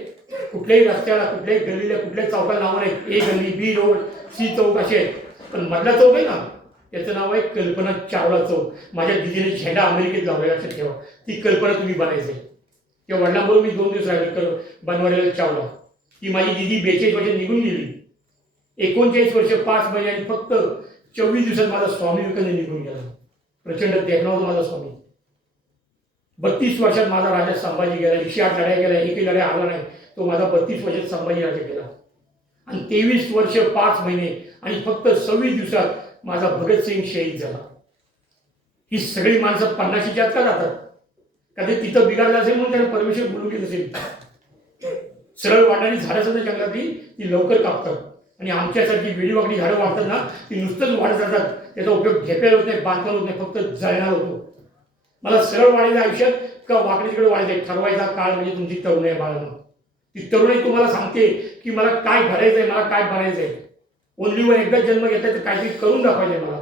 कुठल्याही रस्त्याला, कुठल्याही गल्लीला, कुठल्याही चौकाला नाव नाही. ए गल्ली, बी रोड, सी चौक असे आहेत. पण मधला चौक आहे ना, त्याचं नाव आहे कल्पना चावला चौक. माझ्या दिदीने झेंडा अमेरिकेत लावला, लक्षात ठेवा. ती कल्पना तुम्ही बनायचं. त्या वडिलांबरोबर मी 2 दिवस राहिले बनवाड्याला चावला. ती माझी दिदी 42 वर्ष निघून गेली. 39 वर्ष 5 महिने आणि फक्त 24 दिवसात माझा स्वामी विवेकानंद निघून गेला. प्रचंड देखणा होता माझा स्वामी. 32 वर्षात माझा राजा संभाजी गेला. 108 लढाई गेला, एकही लढाई आला नाही. तो माझा 32 वर्षात संभाजी राजा गेला. आणि 23 वर्ष 5 महिने आणि फक्त 26 दिवसात माझा भगतसिंग शहीद झाला. ही सगळी माणसं 50च्या का जातात? का ते तिथं बिघडलं असेल म्हणून त्याने परमेश्वर बोलून घेत असेल. सरळ वाढणारी झाडं सुद्धा जंगलातली ती लवकर कापतात. आणि आमच्यासारखी वेळीवाकडी झाडं वाढतात ना, ती नुसतंच वाढत जातात. त्याचा उपयोग घेपेल होत नाही, बांधकाम होत नाही, फक्त जळणार होतो. मला सरळ वाढायचं आयुष्यात का वाकडी तिकडे वाढायचं ठरवायचा काळ म्हणजे तुमची तरुण आहे बाळांनो. ती तरुणी तुम्हाला सांगते की मला काय भरायचंय, मला काय बनायचंय. ओनली वन एकदा जन्म घेतलाय तर काहीतरी करून दाखवायचंय मला.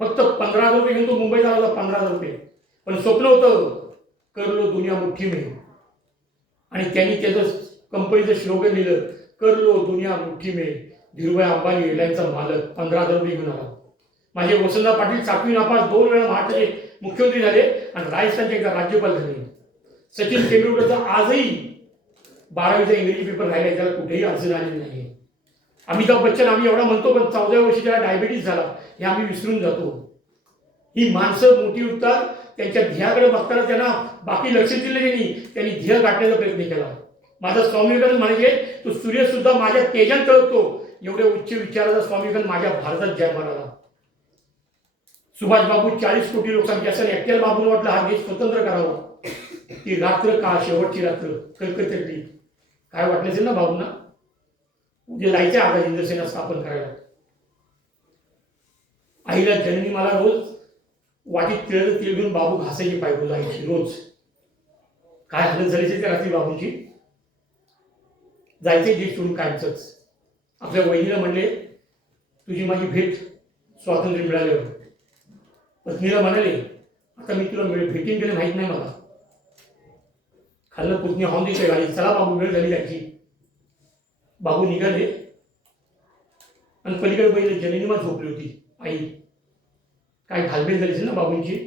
फक्त 15,000 रुपये घेऊन तो मुंबईत आला होता. 15,000 रुपये, पण स्वप्न होतं कर लो दुनिया मुठ्ठी में. आणि त्यांनी त्याचं कंपनीचं स्लोगन लिहिलं, कर लो दुनिया मुठ्ठी में. धीरूभाई अंबानी एअरलाईनचा मालक 15,000 रुपये घेऊन आला. माझे वसंतराव पाटील 7वी नापास, 2 वेळा महाराष्ट्राचे मुख्यमंत्री झाले आणि राजस्थानचे एकदा राज्यपाल झाले. सचिन तेंडुलकरचा आजही 12वीचा इंग्रजी पेपर राहिला, त्याला कुठेही अडचण आलेली नाही. अमिताभ बच्चन आम्ही एवढा म्हणतो, पण 14व्या वर्षी त्याला डायबिटीज झाला हे आम्ही विसरून जातो. ही माणसं मोठी होतात, त्यांच्या ध्येयाकडे बघताना त्यांना बाकी लक्ष दिलं नाही. त्यांनी ध्येय गाठण्याचा प्रयत्न केला. माझा स्वामी विवेकानंद म्हणायचे, तो सूर्य सुद्धा माझ्या तेजात तळतो. एवढे उच्च विचाराचा स्वामी विवेकानंद माझ्या भारतात जन्माला आला. सुभाष बाबू 40 कोटी लोकसंख्या असताना एकट्याला बाबूला वाटलं हा देश स्वतंत्र करावा. ती रात्र का शेवटची रात्र कलकत्त्यातली, काय वाटलं असेल ना बाबूंना. म्हणजे जायचं आझाद हिंद सेना स्थापन करायला. आईला जननी मला रोज वाटीत तिळाचं तेल घेऊन बाबू घासायची पायगो जायची रोज. काय हालत झाली त्या रात्री बाबूंची. जायचे देश सोडून कायमच. आपल्या वहिनीला म्हणले, तुझी माझी भेट स्वातंत्र्य मिळाल्यावर. पत्नीला म्हणाले, आता मी तुला भेटीन गेले माहित नाही मला. खाल्लं पुतणी हॉर्न दिसते गाडी, चला बाबू वेळ झाली जायची. बाबू निघाले आणि पलीकडे पहिले जननीमा झोपली होती आई. काय घालमेल झाली असेल ना बाबूंची.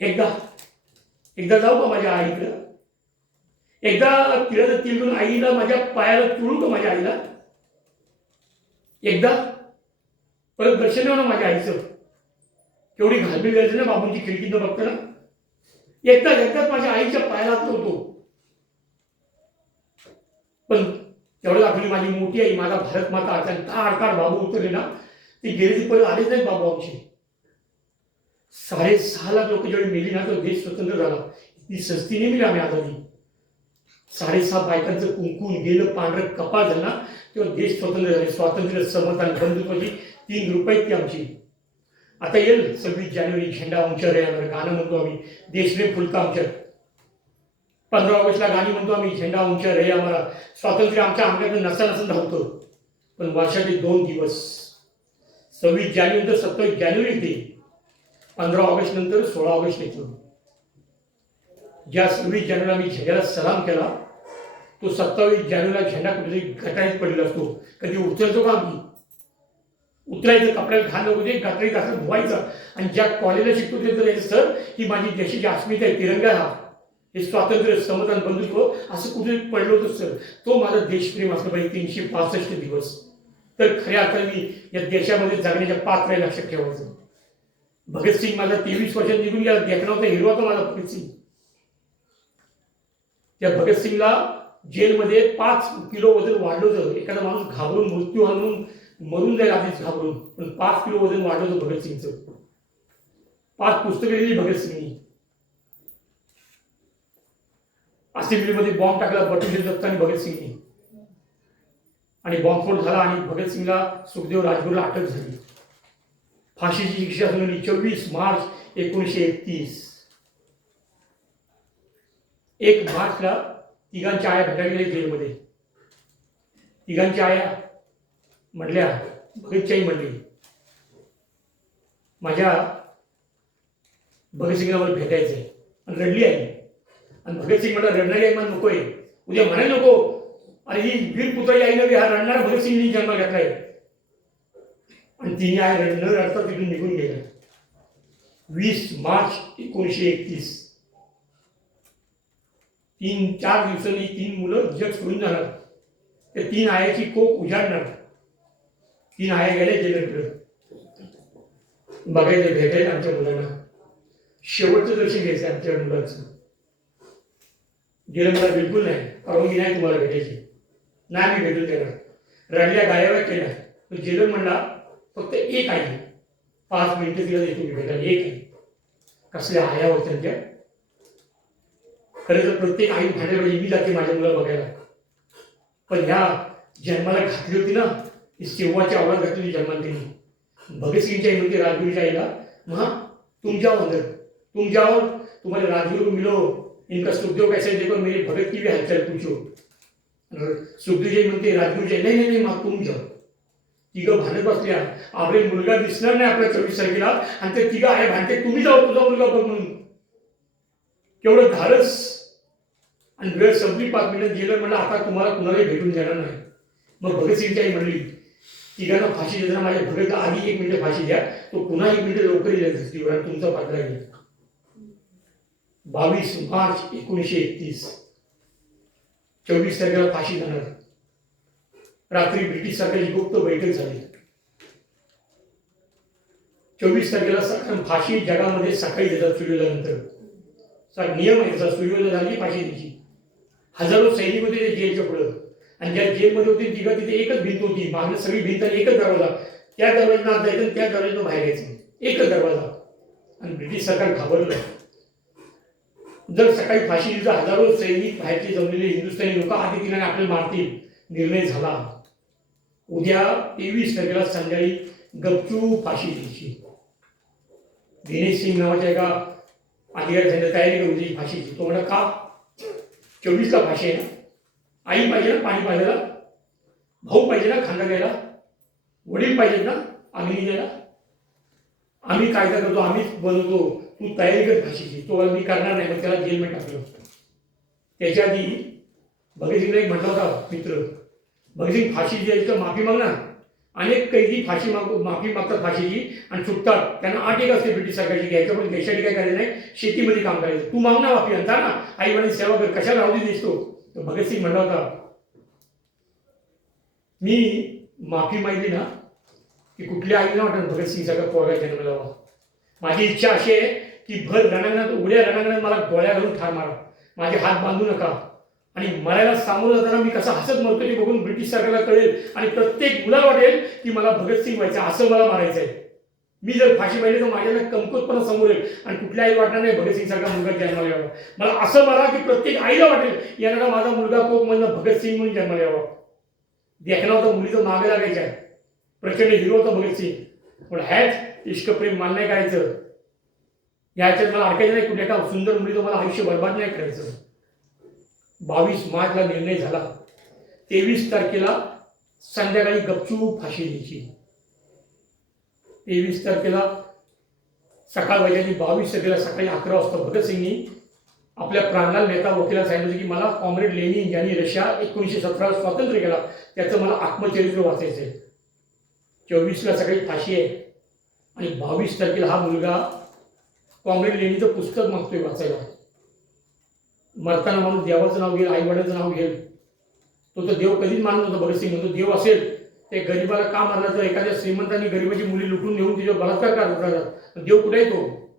एकदा जाऊ का माझ्या आईकडं, एकदा तिळाचं तेल घेऊन आईला माझ्या पायाला चुळू का माझ्या आईला. एकदा परत दर्शन ना माझ्या आईचं. केवढी घालमेल झाली ना बाबूंची खिडकीतनं बघताना. एकदाच माझ्या आईच्या पायाला होतो. पण तेवढं आपली माझी मोठी आई, माझा भारत माता, आडकाड बाबू उतरले ना, ती गेली ती परत आलेच नाहीत बाबू आमची. 6.5 लाख लोक जेवढी मेली ना, तो देश स्वतंत्र झाला. ती सस्ती नाही मिळाली आम्ही आजादी. 6.5 बायकांचं कुंकून गेलं, पांढरं कपाळ झालं ना, तेव्हा देश स्वतंत्र झाले. स्वातंत्र्य, समता आणि बंधुत्वाची 3 रुपये ती आमची. आता येईल 26 जानेवारी, झेंडा उंचा रे आमर, गाणं म्हणतो आम्ही, देशने फुलका आमच्या. 15 ऑगस्टला गाणी म्हणतो आम्ही, झेंडा उंचा रे आम्हाला. स्वातंत्र्य आमच्या अंगातून नसन धावतं. पण वर्षाचे 2 दिवस, 26 जानेवारी नंतर 27 जानेवारी येते, 15 ऑगस्ट नंतर 16 ऑगस्ट येतो. ज्या 26 जानेवारीला मी झेंड्याला सलाम केला, तो 27 जानेवारीला झेंडा कुठेतरी गटारीत पडलेला असतो. कधी उचलतो का आम्ही, उतरायचं, कपड्याला घाण होते, गटारीत असं धुवायचं. आणि ज्या कॉलेजला शिकतो ते तर सर, ही माझी देशाची अस्मिता आहे, तिरंगा हा, हे स्वातंत्र्य, समता, बंधुत्व असं कुठे पडलं होतं सर. तो माझा देशप्रेम असलं पाहिजे. 365 दिवस तर खऱ्या अर्थाने मी या देशामध्ये जगण्याच्या पात्र आहे, लक्षात ठेवायचं. भगतसिंग माझा 23 वर्षात निघून गेला. देखणा होता, हिरवा होता माझा भगतसिंग. त्या भगतसिंगला जेलमध्ये 5 किलो वजन वाढलं होतं. एखादा माणूस घाबरून मृत्यू आणून मरून जाईल आधीच घाबरून, पण 5 किलो वजन वाढलं होतं भगतसिंगचं. 5 पुस्तकं लिहिली भगतसिंगनी. असेंब्लीमध्ये बॉम्ब टाकला बटुले दत्त आणि भगतसिंगनी, आणि बॉम्बस्फोट झाला आणि भगतसिंगला सुखदेव राजगुरूला अटक झाली. फाशीची शिक्षा सुनावली 24 मार्च 1931. 1 मार्चला तिघांच्या आया भेटायला गेल्या जेलमध्ये. तिघांच्या आया म्हणल्या, भगतची आई म्हणली, माझ्या भगतसिंगला मला भेटायचंय, आणि रडली आई. आणि भगतसिंग म्हणला, रडणारी आई मला नकोय, उद्या म्हणायला नको अरे ही वीर पुत्राची आई नव्हे, हा रडणारा भगतसिंगनी जन्म घातलाय. आणि तिने आई न रडता तिथून निघून गेल्या. 20 मार्च 1931. 3-4 दिवसांनी 3 मुलं जग सोडून जाणार. त्या 3 आयाची कोक उजाडणार. 3 आया गेल्या जेलकडे. बघायचं, भेटायचं आमच्या मुलांना, शेवटचं दर्शन घ्यायचं आमच्या मुलांचं. गेलं मला बिलकुल नाही, परवानगी नाही तुम्हाला भेटायची, नाही मी भेटून देणार. रडल्या गायबा केल्या. तो जेलर म्हणला, फक्त एक आई, 5 मिनिटं तिला देतो मी भेटायला, एक आई. कसल्या आया होत त्यांच्या. खरं तर प्रत्येक आई भांडे पाहिजे, मी जाते माझ्या मुलाला बघायला, पण ह्या जन्माला घातली होती ना, ती सेवाची आवड घातली होती जन्माला त्यांनी. भगतसिंगच्या आई म्हणते राजगुरूच्या आईला, महा तुम जाओ तुम्हारे राजगुरु मिलो, इनका सुखदेव कैसे देखो, मेरे भगत की भी हलचल पूछो. सुखदेवजी म्हणते राजगुरूजी, नाही नाही मग तुम जाओ. तिघं भांडत बसल्या. आपले मुलगा दिसणार नाही आपल्या 24 तारखेला, आणि ते तिघं आहे भांडते, तुम्ही जाऊ तुझा मुलगा बघ म्हणून. केवढं धाडस. आणि वेळ संपली, 5 मिनिटं जेलर म्हणलं, आता तुम्हाला कुणालाही भेटून देणार नाही. मग भगतसिंगची आई म्हणली, तिघांना फाशी देताना माझ्या भगतला आधी 1 मिनिट फाशी द्या, तो पुन्हा 1 मिनिट लवकर येईल धर्तीवर, आणि तुमचा बदला घेईल. 22 मार्च 1931. 24 तारखेला फाशी जाणार. रात्री ब्रिटिश सरकारची गुप्त बैठक झाली. 24 तारखेला फाशी जगामध्ये सकाळी देतात सूर्योदयानंतर. नियम आहे त्याचा, सूर्योदय झाली फाशी द्यायची. हजारो सैनिक होते ते जेलच्या पुढं, आणि ज्या जेलमध्ये होते तिघं, तिथे एकच भिंत होती, मागणं सगळी भिंत आणि एकच दरवाजा. त्या दरवाजानं आत जायचं, त्या दरवाजानं बाहेर यायचं, एकच दरवाजा. आणि ब्रिटिश सरकार घाबरलं. जर सकाळी फाशी दिली तर हजारो सैनिक बाहेरचे जमलेले हिंदुस्थानी लोक आधी तिला आपल्याला मारतील. निर्णय झाला, उद्या 23 तारखेला संध्याकाळी गपचूप फाशी द्यायची. दिनेश सिंग नावाच्या एका अधिकारी झाले, तयारी करून द्यायची फाशीची. तो म्हणा, का 24ला फाशी आहे ना, आई पाहिजे ना पाणी पाजायला, भाऊ पाहिजे ना खांदा घ्यायला, वडील पाहिजेत ना अग्नी द्यायला, आम्ही कायदा करतो, आम्हीच बनवतो, तू तयारी कर फाशीची. तो मी करणार नाही, मग त्याला जेलमध्ये टाकलं. त्याच्या आधी भगतसिंगला एक म्हटला होता मित्र, भगतसिंग फाशी द्यायचं माफी मागणार. अनेक कैदी माफी मागतात फाशीची आणि सुटतात. त्यांना 8 एक असते ब्रिटिश सरकारची, घ्यायचं पण देशासाठी काय करायचं नाही, शेतीमध्ये काम करायचं. तू माग ना माफी, आणता ना आई वडील सेवा कर, कशाला राहू दे दिसतो. तर भगतसिंग म्हणला होता, मी माफी मागितली ना की कुठल्या आईला वाटत भगतसिंग सारखा पोरगा जन्माला हवा. माझी इच्छा अशी आहे की भर रणांगणात, उड्या रणांगणात मला गोळ्या घालून ठार मारा, माझे हात बांधू नका. आणि मरायला सामोरं जाताना मी कसा हसत मरतो ते बघून ब्रिटिश सरकारला कळेल, आणि प्रत्येक मुलाला वाटेल की मला भगतसिंग व्हायचं, असं मला मारायचं आहे. मी जर फाशी पाहिली तर माझ्याला कमकुवतपणा समोर येईल, आणि कुठल्या आई वाटणार नाही भगतसिंग सारखा मुलगा जन्माला यावा. मला असं मारा की प्रत्येक आईला वाटेल येणारा माझा मुलगा कोकमधनं भगतसिंग म्हणून जन्माला यावा. देखणा होता मुलीचं मागे लागायचं आहे. प्रचंड हिरो होता भगतसिंग, पण ह्याच इश्क प्रेम मान नाही करायचं. याच्यात मला अडकायचं नाही, कुठल्या एका सुंदर मुलीचं मला आयुष्य बर्बाद नाही करायचं. 22 मार्चला निर्णय झाला. 23 तारखेला संध्याकाळी गपचूप फाशी द्यायची. 23 तारखेला सकाळ वाजल्याची. 22 तारखेला सकाळी 11 वाजता भगतसिंगनी आपल्या प्राणाला नेता वकिला सांगितलं की मला कॉम्रेड लेनिन ज्यांनी रशिया 1917 स्वातंत्र्य केला त्याचं मला आत्मचरित्र वाचायचं आहे. 24ला सकाळी फाशी आहे, आणि 22 तारखेला हा मुलगा कॉम्रेड लेनिनचं पुस्तक मागतोय वाचायला. मरताना माणूस देवाचं नाव घेईल, आईवडिलांचं नाव घेईल. तो तर देव कधीच मानत नव्हता. भगतसिंग म्हणतो देव असेल ते गरीबाला का मारला, तर एखाद्या श्रीमंतांनी गरीबाची मुली लुटून नेऊन तिच्यावर बलात्कार करतात, देव कुठे आहे तो.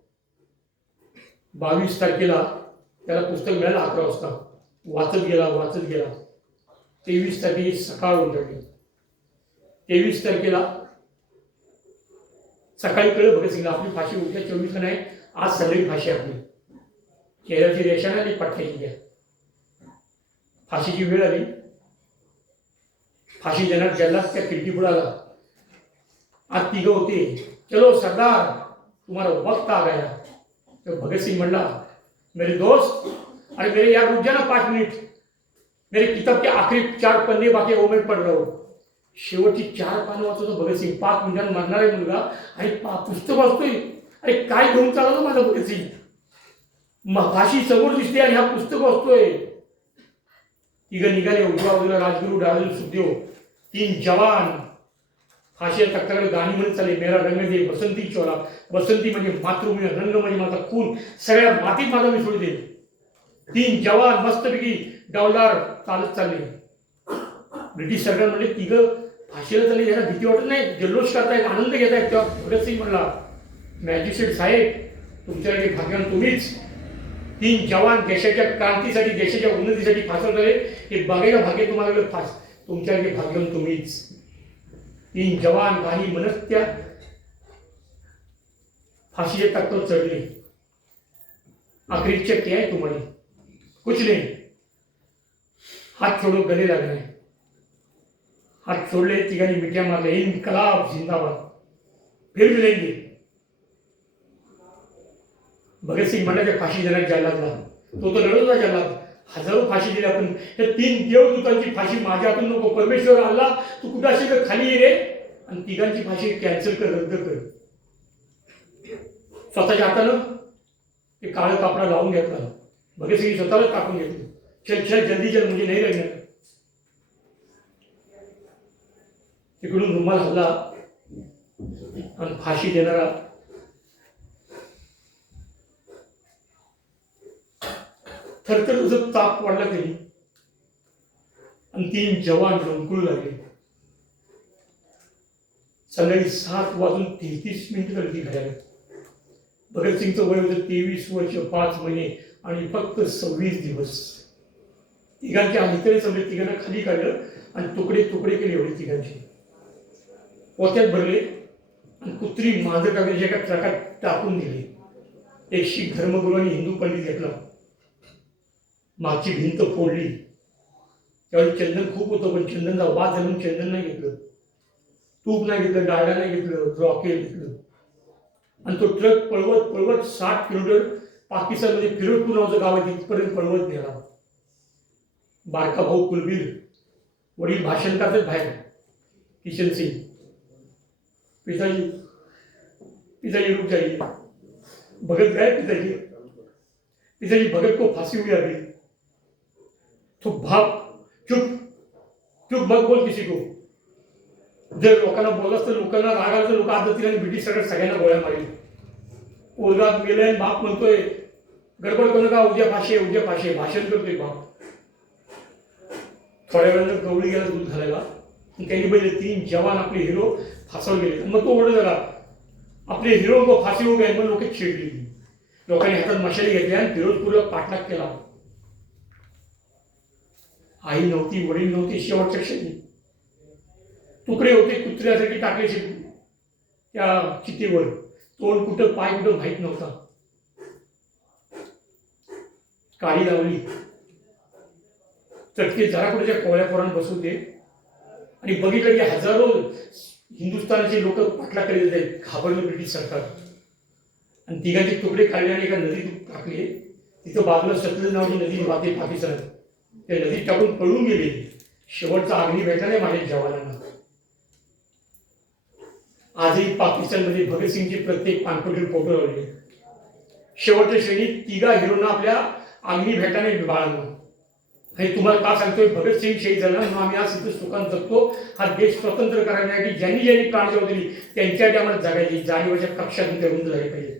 22 तारखेला त्याला पुस्तक मिळालं 11 वाजता. वाचत गेला 23 तारखेची सकाळ उलटली. 23 तारखेला सकाळी कळलं भगतसिंगला आपली फाशी उद्या 24 नाही, आज सगळी फाशी आपली. चेहऱ्याची रेषा आली पटक्याची घ्या. फाशीची वेळ आली. फाशी देणार जल्लाद त्या खिडकीपुढे आला. आज तिघं होते. चलो सरदार तुम्हारा वक्त आ गया. तो भगतसिंग म्हणला मेरे दोस्त, अरे मेरे यार रुक जाना 5 मिनट, मेरे किताब के आखिरी 4 पन्ने बाकी वो मैं पढ़ रहा हूँ. शेवटची 4 पानं वाचतो भगतसिंग. 5 मिनिटांत मारणार आहे मुलगा आणि पुस्तक वाचतोय. अरे काय घेऊन चालवतो माझा भगतसिंग. फाशी समोर दिसते आणि हा पुस्तक वाचतोय. तिघं निघाले. उजवा बाजूला राजगुरू, डावीला सुखदेव. 3 जवान फाशीच्या तख्ताकडे गाणी म्हणत चालले. मेरा रंग दे बसंती चोला. बसंती म्हणजे मातृभूमी, रंग म्हणजे माझा खून, सगळ्या मातीत माझा मिसळू दे. 3 जवान मस्तपैकी डौलदार चालत चालले. ब्रिटिश सरकार म्हणले तिघं फाशीला चालले, याला भीती वाटत नाही, जल्लोष करतायत, आनंद घेत आहेत. तेव्हा भगतसिंग म्हणला मॅजिस्ट्रेट साहेब तुमच्याकडे भाग्यवान तुम्हीच. 3 जवान देशाच्या क्रांतीसाठी, देशाच्या उन्नतीसाठी फासवत झाले, हे बघायला भाग्य तुम्हाला तुमच्याकडे भाग्यवान तुम्हीच. 3 जवान गाणी म्हणत त्या फाशीच्या तख्तावर चढले. आखिरी इच्छा क्या है तुम्हारी? कुछ नहीं. हात छोडो गले लागले. हात छोडले. तिघांनी मिठ्या मारल्या. इन्कलाब जिंदाबाद, फिर मिलेंगे. भगतसिंग म्हणला फाशी देणार जल्लादला. तो लढत होता जल्लाद. हजारो फाशी दिली आपण. हे 3 देवदूतांची फाशी माझ्या हातून नको. परमेश्वर अल्लाह तू कुठं असेल तर खाली ये रे आणि तिघांची फाशी कॅन्सल कर, रद्द कर. स्वतःच्या हातानं ते काळं कापडा लावून घेतला. भगतसिंग स्वतःलाच टाकून घेतलं. चल जल्दी चल म्हणजे नाही लागणार. तिकडून रुमाल हल्ला आणि फाशी देणारा थरथर तुझं ताप वाढला तरी आणि 3 जवान रंकुळू लागले. संध्याकाळी 7:33 करती घड्याळ. भगतसिंगचं वय होतं 23 वर्ष 5 महिने आणि फक्त 26 दिवस. तिघांचे हातकडे समजे. तिघांना खाली काढलं आणि तुकडे तुकडे केले. एवढे तिघांचे पोत्यात भरले आणि कुत्री मांजर टाकण्याच्या एका ट्रकात टाकून दिले. एक शीख धर्मगुरू आणि हिंदू पंडित घेतला. मागची भिंत फोडली. त्यावेळी चंदन खूप होतं, पण चंदनचा वाद झाला म्हणून चंदन नाही घेतलं, तूप नाही घेतलं, डाळडा नाही घेतलं, रॉकेल घेतलं. आणि तो ट्रक पळवत पळवत 60 किलोमीटर पाकिस्तानमध्ये फिरोजपूर नावाचं गाव आहे तिथपर्यंत पळवत गेला. बारका भाऊ कुलबीर, वडील भाषण करतात बाहेर, किशन सिंग. पिताजी रुक जाइए. भगत गए पिताजी भगत को फांसी हुई अभी. तो भाग चुप मत बोल किसी को. जर लोकांना बोलत तर लोकांना राग आला तर लोक आदतीने ब्रिटिश सरकार सगळ्यांना गोळ्या मारेल. पोरगात गेले बाप म्हणतोय गडबड करू नका, उद्या फाशी भाषण करतोय बाप. थोड्या वेळानं गवळी गेला दूध घालायला. त्यांनी पहिले 3 जवान आपले हिरो फासवले गेले. मग तो ओरडत झाला आपले हिरो को फाशी हो गए. मग लोक चिडली. लोकांनी हातात मशाली घेतल्या आणि फिरोजपूरला पाठलाग केला. आई नव्हती, वडील नव्हते. शेवटच्या क्षणी तुकडे होते कुत्र्यासारखे टाकले त्या चितेवर. तोंड कुठं पाय कुठं माहीत नव्हता. काळी लावली. चटके जरा कुठे त्या कोवळ्या पोरांना बसवते आणि बघितलं की हजारो हिंदुस्थानाचे लोक पाठलाग करीत आहेत. घाबरलं ब्रिटिश सरकार आणि तिघांचे तुकडे काढले आणि एका नदीत टाकले. तिथं बाजूला सतलज नावाची नदी वाहते पाकिस्तानात. त्या नदीत टाकून पळून गेले. शेवटचा अग्नी भेटला नाही माझ्या जवानांना. आजही पाकिस्तानमध्ये भगतसिंगचे प्रत्येक पानपट्टीवर फोटो लावले. शेवटच्या श्रेणीत 3 हिरोंना आपल्या अग्नी भेटाने बाळगलो. हे तुम्हाला का सांगतोय, भगतसिंग शहीद झाला म्हणून आम्ही आज इथं सुखात जगतो. हा देश स्वतंत्र करण्यासाठी ज्यांनी प्राण जाऊ दिली त्यांच्यासाठी आम्हाला जगायची जाणीवाच्या कक्षात रुंद झाली पाहिजे.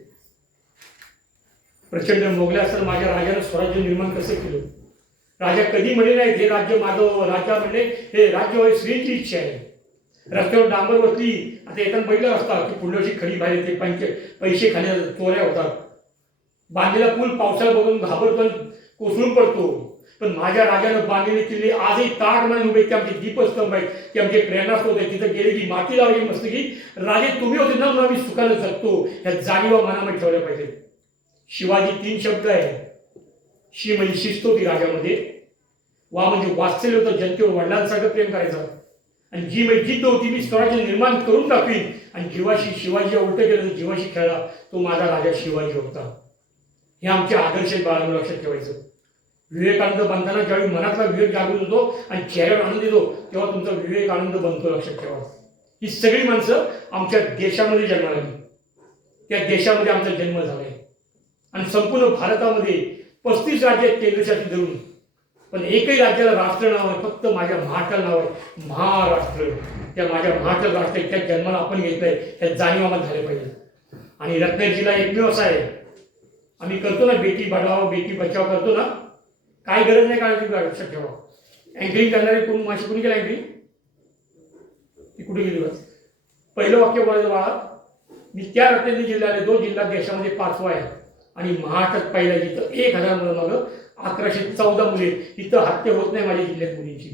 प्रचंड मोगल्या असताना माझ्या राजानं स्वराज्य निर्माण कसं केलं. राजा कधी म्हणे नाही हे राज्य माझं. राजा म्हणले हे राज्य होय श्रींची इच्छा आहे. रस्त्यावर डांबर बसली. आता येताना पहिला रस्ता की पुढल्या वर्षी खडी बाहेर येते. पैसे खाण्या चोऱ्या होतात. बांधलेला पूल पावसाला बघून घाबरतो कोसळून पडतो. पण माझ्या राजानं बांधलेले किल्ले आजही ताट म्हणून उभे, की आमचे दीपस्तंभ आहेत, की आमचे प्रेरणास्रोत आहेत. तिथं गेले की माती लावली मस्त की राजे तुम्ही होते ना, म्हणून आम्ही सुखानं जगतो. ह्या जाणीवा मनामध्ये ठेवल्या पाहिजे. शिवाजी 3 शब्द आहे. शी म्हणजे शिस्त होती राजामध्ये, वा म्हणजे वात्सल्य होतं, जनतेवर वडिलांसारखं प्रेम करायचं, आणि जी म्हणजे जिद्द होती, मी स्वराज्य निर्माण करून टाकवीन. आणि जीवाशी शिवाजी उलट केलं तर जीवाशी खेळला तो माझा राजा शिवाजी होता. हे आमचे आदर्श बाळांना लक्षात ठेवायचं. विवेकानंद बनताना ज्यावेळी मनातला विवेक जागृत होतो आणि चेहऱ्यावर आनंद येतो, तेव्हा तुमचा विवेकानंद बनतो, लक्षात ठेवा. ही सगळी माणसं आमच्या देशामध्ये जन्माला आली, त्या देशामध्ये आमचा जन्म झालाय. आणि संपूर्ण भारतामध्ये 35 राज्य आहेत केंद्रशासित धरून, पण एकही राज्याला राष्ट्र नाव आहे, फक्त माझ्या महाराष्ट्राला नाव आहे महाराष्ट्र. त्या माझ्या महाराष्ट्र राष्ट्र त्या जन्माला आपण घेतलंय, त्या जाणीव आम्हाला झाले पाहिजे. आणि रत्नागिरीला एकमेव असा आहे, आम्ही करतो ना बेटी बचाव बेटी बचाव करतो ना, काय गरज नाही काळजी, लक्षात ठेवा. अँकरिंग करणारे कोण माशी कोणी केलं अँकरिंग, ती कुठे गेली बस. पहिलं वाक्य बोलायचं बाळा, मी त्या रत्नागिरी जिल्ह्याला, जो जिल्हा देशामध्ये 5वा आहे आणि महाराष्ट्रात पहिला, जिथं 1000 मुलं मागं 1114 मुले, इथं हत्या होत नाही माझ्या जिल्ह्यात मुलींची.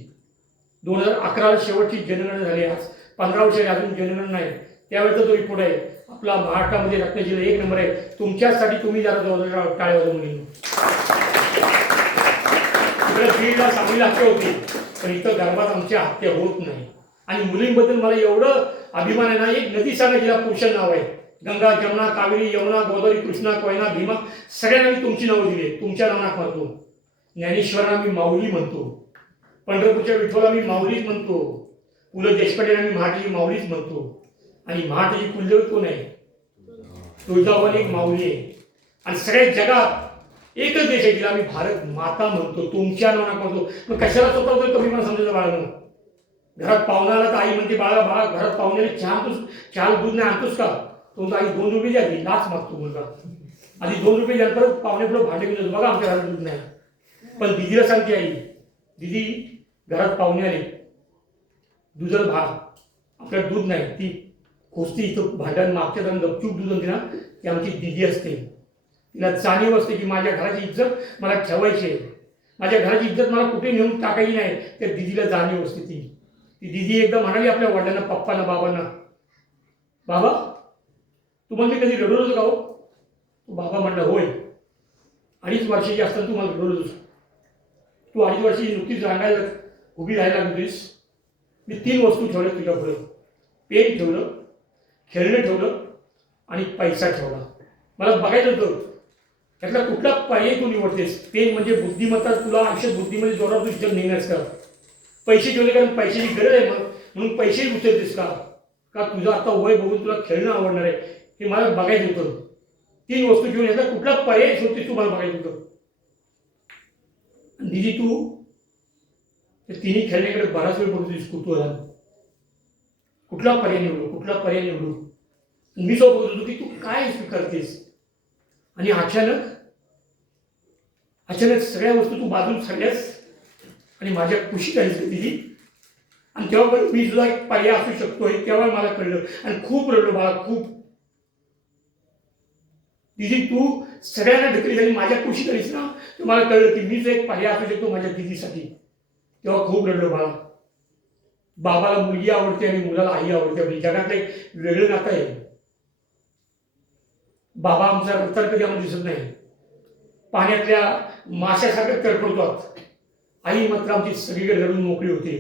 2011ला शेवटची जनगणना झाली, आज 15 वर्ष अजून जनगणना नाही. त्यावेळेचा तो रिपोर्ट आहे आपला. महाराष्ट्रामध्ये रत्नागिरी जिल्हा 1 नंबर आहे. तुमच्यासाठी तुम्ही जरा टाळ्या वाजवा मुलींना. इकडे बीडला सांगलीला हत्या होती, पण इथं गर्भात आमच्या हत्या होत नाही. आणि मुलींबद्दल मला एवढं अभिमान आहे ना, एक नदी सांगा जिला पुरुषाचं नाव आहे. गंगा, जमुना, कावेरी, यमुना, गोदावरी, कृष्णा, कोयना, भीमा, सगळ्यांना मी तुमची नावं दिली आहेत. तुमच्या नावात म्हणतो. ज्ञानेश्वरांना मी माऊली म्हणतो, पंढरपूरच्या विठ्ठला मी माऊलीच म्हणतो, पु ल देशपांडेंना मी महाराजाची माऊलीच म्हणतो. आणि महाराजाची कुलदेवत कोण आहे? तुळजाभवानी एक माऊली आहे. आणि सगळ्या जगात एकच देश आहे जिला आम्ही भारत माता म्हणतो, तुमच्या नावात म्हणतो. मग कशाला स्वतः कमी मला समजायचं बाळानं? घरात पाहुणाला तर आई म्हणते बाळा बाळा, घरात पाहुण्याला चहा दूध नाही आणतोस का? तुमचा आई 2 रुपये द्या, लाच मागतो मुलगा. आधी 2 रुपये द्या, परत पाहुणे पुढे भांडे घेऊन बघा आमच्या घरात दूध नाही. पण दिदीला सांगते आई, दिदी घरात पाहुणे आले, दुधाला भाग, आपल्याला दूध नाही. ती खोसती इथं भांडण मागच्या जण गपचूप दूध आणते ना, ती आमची दिदी असते. तिला जाणीव असते की माझ्या घराची इज्जत मला ठेवायची आहे, माझ्या घराची इज्जत मला कुठे नेऊन टाकायची नाही. त्या दिदीला जाणीव असते. ती दिदी एकदा म्हणाली आपल्या वडिलांना, पप्पांना, बाबांना, बाबा तुम्हाला मी कधी रडवलं का हो? बाबा म्हटलं होय, 2.5 वर्षाची असताना तू मला रडवलं. तू 2.5 वर्षाची नुकतीच रांगायला उभी राहायला लागलीस. मी 3 वस्तू ठेवल्या तुझ्या पुढे. पेन ठेवलं, खेळणं ठेवलं आणि पैसा ठेवला. मला बघायचं होतं त्यातला कुठला पर्याय तू निवडतेस. पेन म्हणजे बुद्धिमत्ता, तुला आयुष्यात बुद्धीमध्ये जोरावर तू इज्जत नेण्यास का? पैसे ठेवले कारण पैशाची गरज आहे म्हणून पैसे उचलतेस का? का तुझं आता वय बघून तुला खेळणं आवडणार आहे हे मला बघायचं होतं. 3 वस्तू घेऊन याचा कुठला पर्याय शोधतेस तू मला बघायचं होतं. दिदी तू तिन्ही खेळण्याकडे बराच वेळ बघतोस कुतूहलानं. कुठला पर्याय निवडू, कुठला पर्याय निवडू. मी सोबत होतो की तू काय करतेस. आणि अचानक सगळ्या वस्तू तू बाजून सगळ्याच आणि माझ्या खुशीत आलीस दिदी. आणि तेव्हा पण मी सुद्धा एक पर्याय असू शकतो हे तेव्हा मला कळलं. आणि खूप रडलो बाळा, खूप. दिदी तू सगळ्यांना ढकली झाली, माझ्या खुशीत आलीस ना, तर मला कळलं की मीच एक पर्याय असू शकतो माझ्या दिदीसाठी. तेव्हा खूप रडलो बाळा. बाबाला मुलगी आवडते आणि मुलाला आई आवडते, म्हणजे जगातलं एक वेगळं नातं आहे. बाबा आमचा रक्ताळ कधी आम्हाला दिसत नाही, पाण्यातल्या माशासारखं तडफडतात. आई मात्र आमची सगळीकडे रडून मोकळी होते.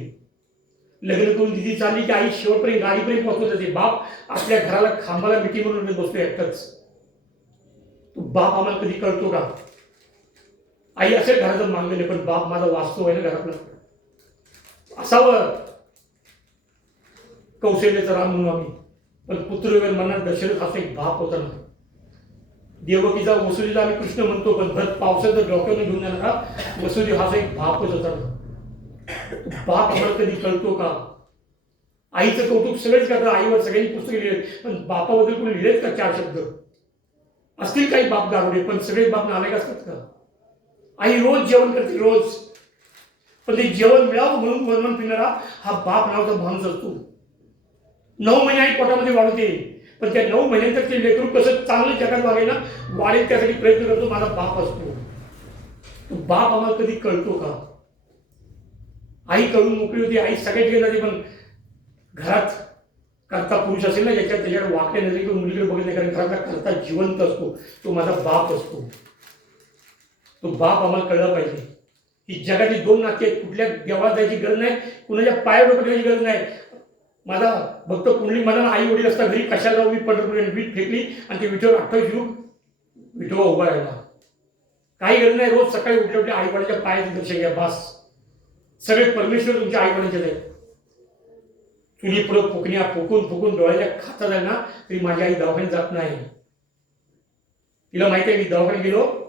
लग्न करून दिदी चालली की आई शेवटपर्यंत गाडीपर्यंत पोहोचवत जाते. बाप आपल्या घराला खांबाला मिठी म्हणून बसतो एकटाच. तो बाप आम्हाला कधी कळतो का? आई असे घराचं मागलेले, पण बाप माझा वास्तव आहे ना घरातला. असावं कौशल्याचा राम म्हणून आम्ही, पण पुत्र मनात दशरथ असा एक बाप होता ना. देवकीचा वसुलीला आम्ही कृष्ण म्हणतो, पण भर पावसाचं डोक्याने घेऊन जाणारा वसुली हा एक बापच होता ना. बाप आम्हाला कधी कळतो का? आईचं कौतुक सगळेच करतात, आईवर सगळ्यांनी पुस्तके लिहिलेत, पण बापाबद्दल कोणी लिहिलेत का 4 शब्द? असतील काही बाप गारुडे, पण सगळेच बाप नालायक असतात का? आई रोज जेवण करते, रोज. पण ते जेवण मिळावं म्हणून बनवून पिणारा हा बाप नावाचा माणूस असतो. 9 महिने आई पोटामध्ये वाढवते, पण त्या 9 महिन्यानंतर ते लेकरू कसं चांगलं जगात वागेल ना, वाढेल त्यासाठी प्रयत्न करतो माझा बाप असतो. तो बाप आम्हाला कधी कळतो का? आई कळून मोकळी होती, आई सगळ्या ठिकाणी जाते, पण घरात करता पुरुष असेल ना, ज्याच्यात त्याच्याकडे वाकड्या नजरे किंवा मुलीकडे बघत नाही, कारण घरातला करता जिवंत असतो, तो माझा बाप असतो. तो बाप आम्हाला कळला पाहिजे की जगातली दोन नाती आहेत. कुठल्या देवळात जायची गरज नाही, कुणाच्या पाया डोक्याची गरज नाही. माझा भक्त कुंडली म्हणाला, आई वडील असता घरी कशाला जाऊ, मी पंढरपूर वीट फेकली आणि ते विठोबा 28 युग विठोबा उभा राहिला. काही गरज नाही, रोज सकाळी उठल्या उठल्या आई वडिलांच्या पायाचं दर्शन घ्या, बास. सगळे परमेश्वर तुमच्या आई वडिलांचे आहेत. चुली पुढं फुकण्या फुकून फुकून डोळ्याच्या खातात आहे ना, तरी माझी आई दवाखान्यात जात नाही. तिला माहिती आहे, मी दवाखान्यात गेलो,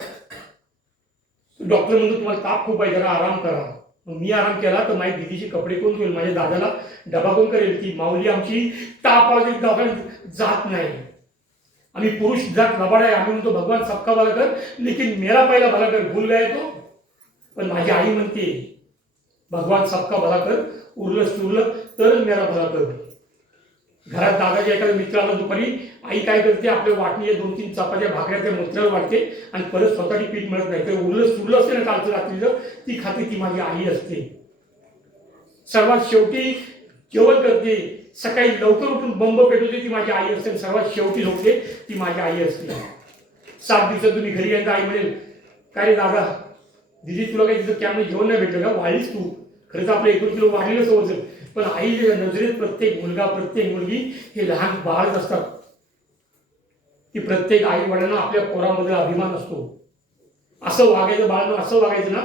डॉक्टर म्हणतो तुम्हाला ताप खूप आहे, जरा आराम करा. मग मी आराम केला तर माझ्या दिदीचे कपडे कोण धुईल, माझ्या दादाला डबा कोण करेल? ती माऊली आमची ताप आली दवाखान्यात जात नाही. आम्ही पुरुष जात लबाड आहे, आम्ही म्हणतो भगवान सबका भला कर, लेकिन मेरा पहिला भला कर, भूल गए तो. पण माझी आई म्हणते भगवान सबका भला कर, उरलं सुरलं तरच मेरा भला कर. घरात दादाच्या एखाद्या मित्राला दुपारी आई काय करते, आपल्या वाटणीच्या 2-3 चपात्या भाकऱ्या त्या मोत्र्यावर वाटते आणि परत स्वतःची पीठ मिळत नाही, तर उरलं सुरलं असते ना कालचं रात्रीचं, ती खाते, ती माझी आई असते. सर्वात शेवटी जेवण करते, सकाळी लवकर उठून बंब पेटवते, ती माझी आई असते. सर्वात शेवटी झोपते, ती माझी आई असते. 7 दिवसात तुम्ही घरी गेल्यानंतर आई म्हणेल, काय रे दादा, दिदी तुला काही तिथं कॅम्पमध्ये जेवण नाही भेटलं का, वाढलीस तू. खरंच आपलं 1 किलो वाढलेलं समजलं, पण आईच्या नजरेत प्रत्येक मुलगा प्रत्येक मुलगी हे लहान बाळच असतात. की प्रत्येक आई वडिलांना आपल्या पोरामध्ये अभिमान असतो. असं वागायचं बाळांना, असं वागायचं ना.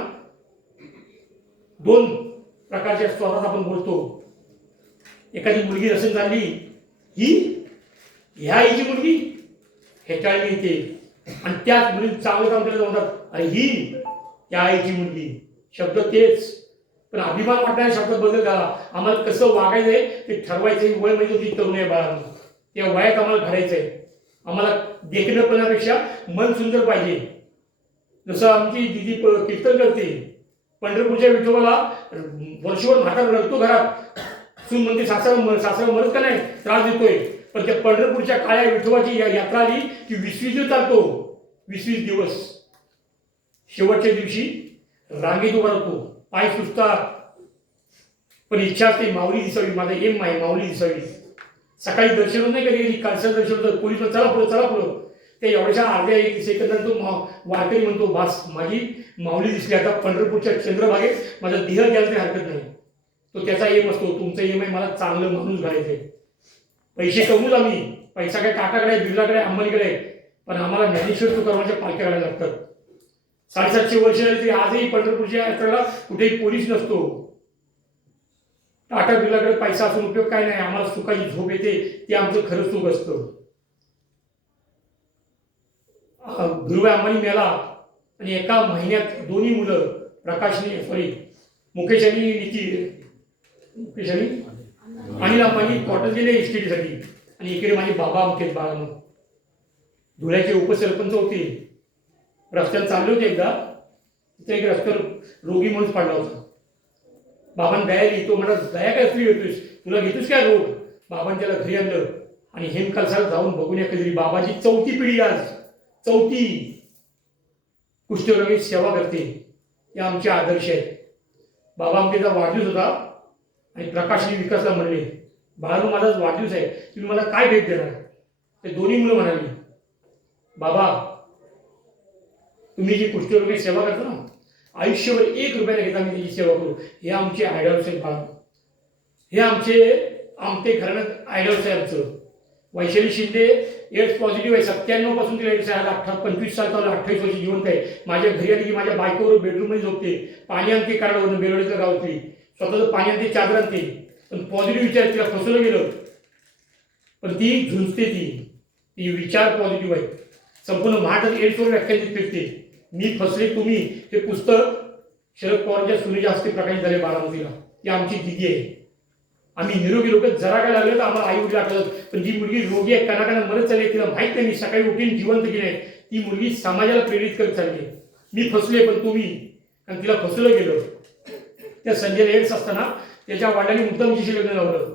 2 प्रकारच्या स्वरात आपण बोलतो. एखादी मुलगी रसन झाली, ही ह्या आईची मुलगी हेटाळली येते, आणि त्याच मुली चांगलं काम केलं म्हणतात, अरे ही त्या आईची मुलगी. शब्द तेच, पण अभिमान वाटणारे शब्द बदल झाला. आम्हाला कसं वागायचंय ते ठरवायचं वय म्हणजे होती तरुण आहे बाळांना, त्या वयात आम्हाला घडायचंय. आम्हाला देखणेपणापेक्षा मन सुंदर पाहिजे. जसं आमची दिदी कीर्तन करते, पंढरपूरच्या विठोबाला वर्षभर म्हातारा रडतो घरात, सून म्हणते सासरा मरत का नाही, त्रास देतोय. पण त्या पंढरपूरच्या काळ्या विठोबाची यात्रा आली की 20 दिवस चालतो. 20 दिवस शेवटच्या दिवशी रांगेत उभा राहतो, पाय सुचतात, पण इच्छा असते माऊली दिसावी. माझा एम आहे माऊली दिसावी. सकाळी दर्शन नाही कधी, कालचं दर्शन होतं, पोलीस चला पुढं. ते एवढ्याशा अर्ध्या 1 सेकंदात तो वारकरी म्हणतो, बास माझी माऊली दिसली. आता पंढरपूरच्या चंद्रभागेत माझा देह घ्यायला काही हरकत नाही. तो त्याचा एम असतो. तुमचा एम आहे मला चांगलं माणूस घडायचंय. पैसे कमवूच आम्ही, पैसा काय काकाकडे आहे, बिर्लाकडे, अंबानीकडे आहे, पण आम्हाला ज्ञानेश्वर तुकारामांच्या पालख्या काढायला लागतात. 750 वर्ष झाली तरी आजही पंढरपूरच्या यात्रेला कुठेही पोलीस नसतो. टाटा बिर्लाकडे पैसा असून उपयोग काय नाही, आम्हाला सुखाची झोप येते, ते आमचं खरं सुख असतं. धीरूभाई अंबानी मेला आणि एका महिन्यात 2 मुलं, मुकेश आणि अनिल अंबानी क्वार्टर दिले इस्टेटीसाठी, आणि इकडे माझे बाबा आमचे बाळांनो धुळ्याचे उपसरपंच होते. रस्त्यावर चालले होते, एकदा तिथे एक रस्त्यावर रोगी माणूस पडला होता. बाबांनी दया लिही, तो म्हणा दया काय असली घेतोस, तुला घेतोस काय रोग. बाबांनी त्याला घरी आणलं आणि हेमकलसाला जाऊन बघून या कधी. बाबाची 4थी पिढी, आज 4थी कुष्ठरोगी सेवा करते. हे आमचे आदर्श आहेत. बाबा आमचा वाढदिवस होता आणि प्रकाशनी विकासला म्हणले, बाळांनो माझाच वाढदिवस आहे, तुम्ही मला काय भेट देणार. ते दोन्ही मुलं म्हणाली, बाबा तुम्ही जी कुष्ठरोगी सेवा करता ना, आयुष्यभर 1 रुपयाला घेता मी त्याची सेवा करू. हे आमचे आयडॉल्स आहेत बाळा, हे आमचे घराण्यात आयडॉल्स आहे. आमचं वैशाली शिंदे एड्स पॉझिटिव्ह आहे, 97 पासून तिला एड्स आहे. 25 साल चालू, 28 वर्ष जिवंत आहे. माझ्या घरी आली की माझ्या बायकोवर बेडरूममध्ये झोपते, पाणी आणते कारणावरून, बेलोडीच्या गावातली स्वतःचं पाणी आणते, चादर आणते. पण पॉझिटिव्ह विचार, तिला फसवलं गेलं, पण ती झुंजते. ती विचार पॉझिटिव्ह आहे. संपूर्ण महाराष्ट्रात एड्सवर व्याख्यान फिरते. मी फसले तुम्ही, हे पुस्तक शरद पवारांच्या सुनेच्या हस्ते प्रकाशित झाले बारामतीला. ती आमची दिदी आहे. आम्ही निरोगी लोक जरा काय लागलं तर आम्हाला आई वडील आठवतात, पण जी मुलगी रोगी आहे, कणाकणा मरत चालली, तिला माहीत नाही मी सकाळी उठून जिवंत की नाही, ती मुलगी समाजाला प्रेरित करत चालली. मी फसले पण तुम्ही, आणि तिला फसवलं गेलं. त्या संजयला एड्स असताना त्याच्या वडिलांनी मुद्दामशी लग्न लावलं.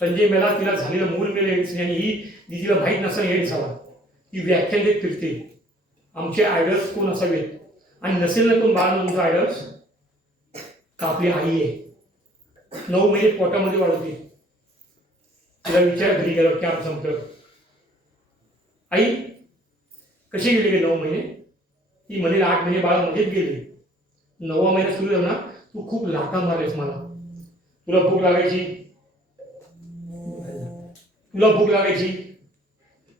संजय मेला, तिला झालेलं मूल मेलं एड्स, आणि ही दिदीला माहीत नसताना एड्स झाला. ती व्याख्यान देत फिरते. आमचे आयडल्स कोण असावेत, आणि नसेल ना कोण बाळांना तुमचं आयडल्स का आपली आई आहे. 9 महिने पोटामध्ये वाढवते. तिला विचार घरी गेलो कॅम्प संपलं, आई कशी गेली गे 9 महिने. ती म्हणेल 8 महिने बाळा मध्येच गेली. 9वा महिना सुरू झाला ना, तू खूप लाथा मारलेस मला. तुला भूक लागायची, तुला भूक लागायची,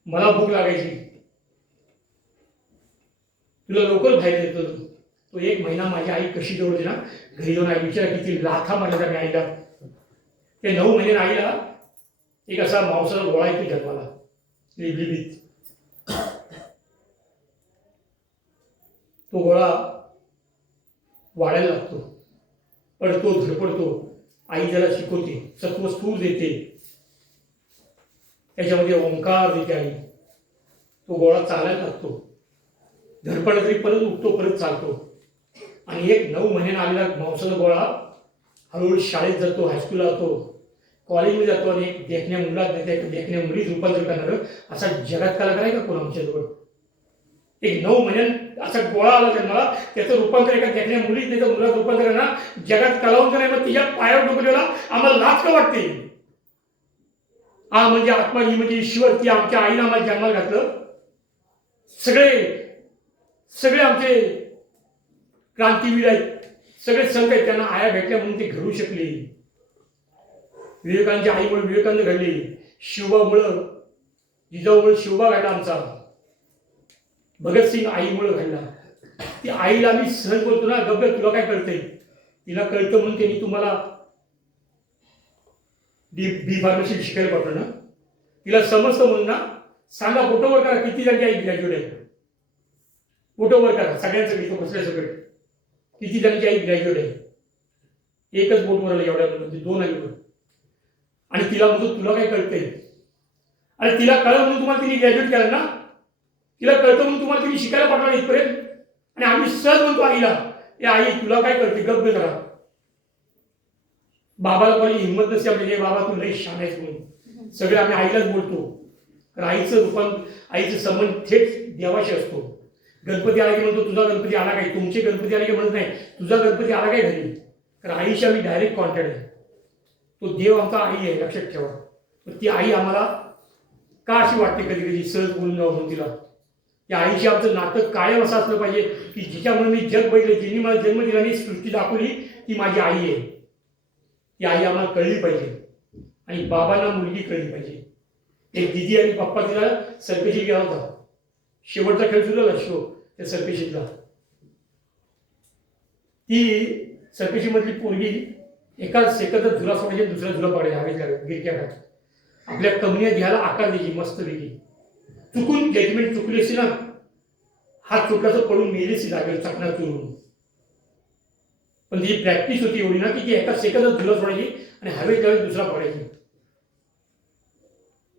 मला भूक लागायची, तुला लवकर बाहेर येतो. तो 1 महिना माझी आई कशी जवळ होती ना, घरी जाऊन आई विचार किती लाथा मारल्या त्या आईला. ते 9 महिने आईला एक असा मांसाचा गोळा येतो जन्माला, लिबलिबीत. तो गोळा वाढायला लागतो, पडतो, धडपडतो. आई त्याला शिकवते, सत्व स्थूल देते, त्याच्यामध्ये ओंकार देते आई. तो गोळा चालायला लागतो, धडपडला तरी परत उठतो, परत चालतो. आणि एक 9 महिन्यानं आलेला मांसाचा गोळा हळूहळू शाळेत जातो, हायस्कूलला जातो, कॉलेजमध्ये जातो. आणि एक देखण्या मुलात देते, एक देखण्या मुलीत रूपांतर करणार असा जगात कलाकार आहे का कोण आमच्याजवळ. एक 9 महिन्यात असा गोळा आला जन्माला, त्याचं रूपांतर एका देखण्या मुलीत त्याचं मुलात रूपांतर ना, जगात कलावंत नाही. मग तिच्या पायावर डोकं आम्हाला लाज का वाटते. हा म्हणजे आत्मा, ही म्हणजे ईश्वर, ती आमच्या आईनं आम्हाला जन्माला घातलं. सगळे आमचे क्रांतीवीर आहेत, सगळे संत आहेत, त्यांना आया भेटल्या म्हणून ते घडू शकले. विवेकांच्या आईमुळे विवेकानंद घडले, शिवबामुळं जिजाऊमुळे शिवबा घडला आमचा, भगतसिंग आईमुळे घडला. ती आईला आम्ही सहज बोलतो ना, गब्बर तुला काय कळतंय. तिला कळतं म्हणून त्यांनी तुम्हाला बी फार्मसी शिकायला पाठवलं ना. तिला समजतं म्हणून ना, सांगा फोटोवर करा किती जणांची आई ग्रॅज्युएट आहे. फोटोवर करा सगळ्यांचं घेतो बसल्या सगळे किती जणांची आई ग्रॅज्युएट आहे. एकच बोटवर आलं एवढ्या म्हणजे 2 आली. आणि तिला म्हणतो तुला काय कळतंय. आणि तिला कळलं म्हणून तुम्हाला तिने ग्रॅज्युएट केलं ना, तिला कळतं म्हणून तुम्हाला तिने शिकायला पाठवलं इथपर्यंत. आणि आम्ही सहज म्हणतो आईला, ए आई तुला काय कळते, गप्प करा. बाबाला कोणी हिंमत नसते म्हणजे बाबा तू लई शान आहेस म्हणून. सगळे आम्ही आईलाच बोलतो. कारण आईचं आईचं संबंध थेट देवाशी असतो. गणपती आला की म्हणतो तुझा गणपती आला काय, तुमचे गणपती आला की म्हणत नाही तुझा गणपती आला काय घरी. कारण आईशी आम्ही डायरेक्ट कॉन्टॅक्ट आहे. तो देव आमचा आई आहे, लक्षात ठेवा. ती आई आम्हाला का अशी वाटते कधी कधी सहज बोलून जावं म्हणून तिला. त्या आईशी आमचं नातं कायम असं असलं पाहिजे की जिच्यामुळे मी जग बघितलं, जिने मला जन्म दिला आणि सृष्टी दाखवली, ती माझी आई आहे. ती आई आम्हाला कळली पाहिजे. आणि बाबांना मुलगी कळली पाहिजे. एक दिदी आणि पप्पा तिला सर्कशीत गेला होता. शेवटचा खेळ सुरू झाला शो त्या सर्कशीतला. ती सर्कशीमधली पोरगी एका सेकंदात झुला सोडायची, दुसऱ्या झुला पडायची हवेतल्या गिरक्या. आपल्या कमन्या घ्यायला आकार द्यायची मस्तपैकी. चुकून जजमेंट चुकली असती ना, हात चुकल्याचं पडून मेलीच लागेल चकना चुरून. पण ती प्रॅक्टिस होती एवढी ना की ती एका सेकंदात झुला सोडायची आणि हवेत त्यावेळेस दुसरा पडायची.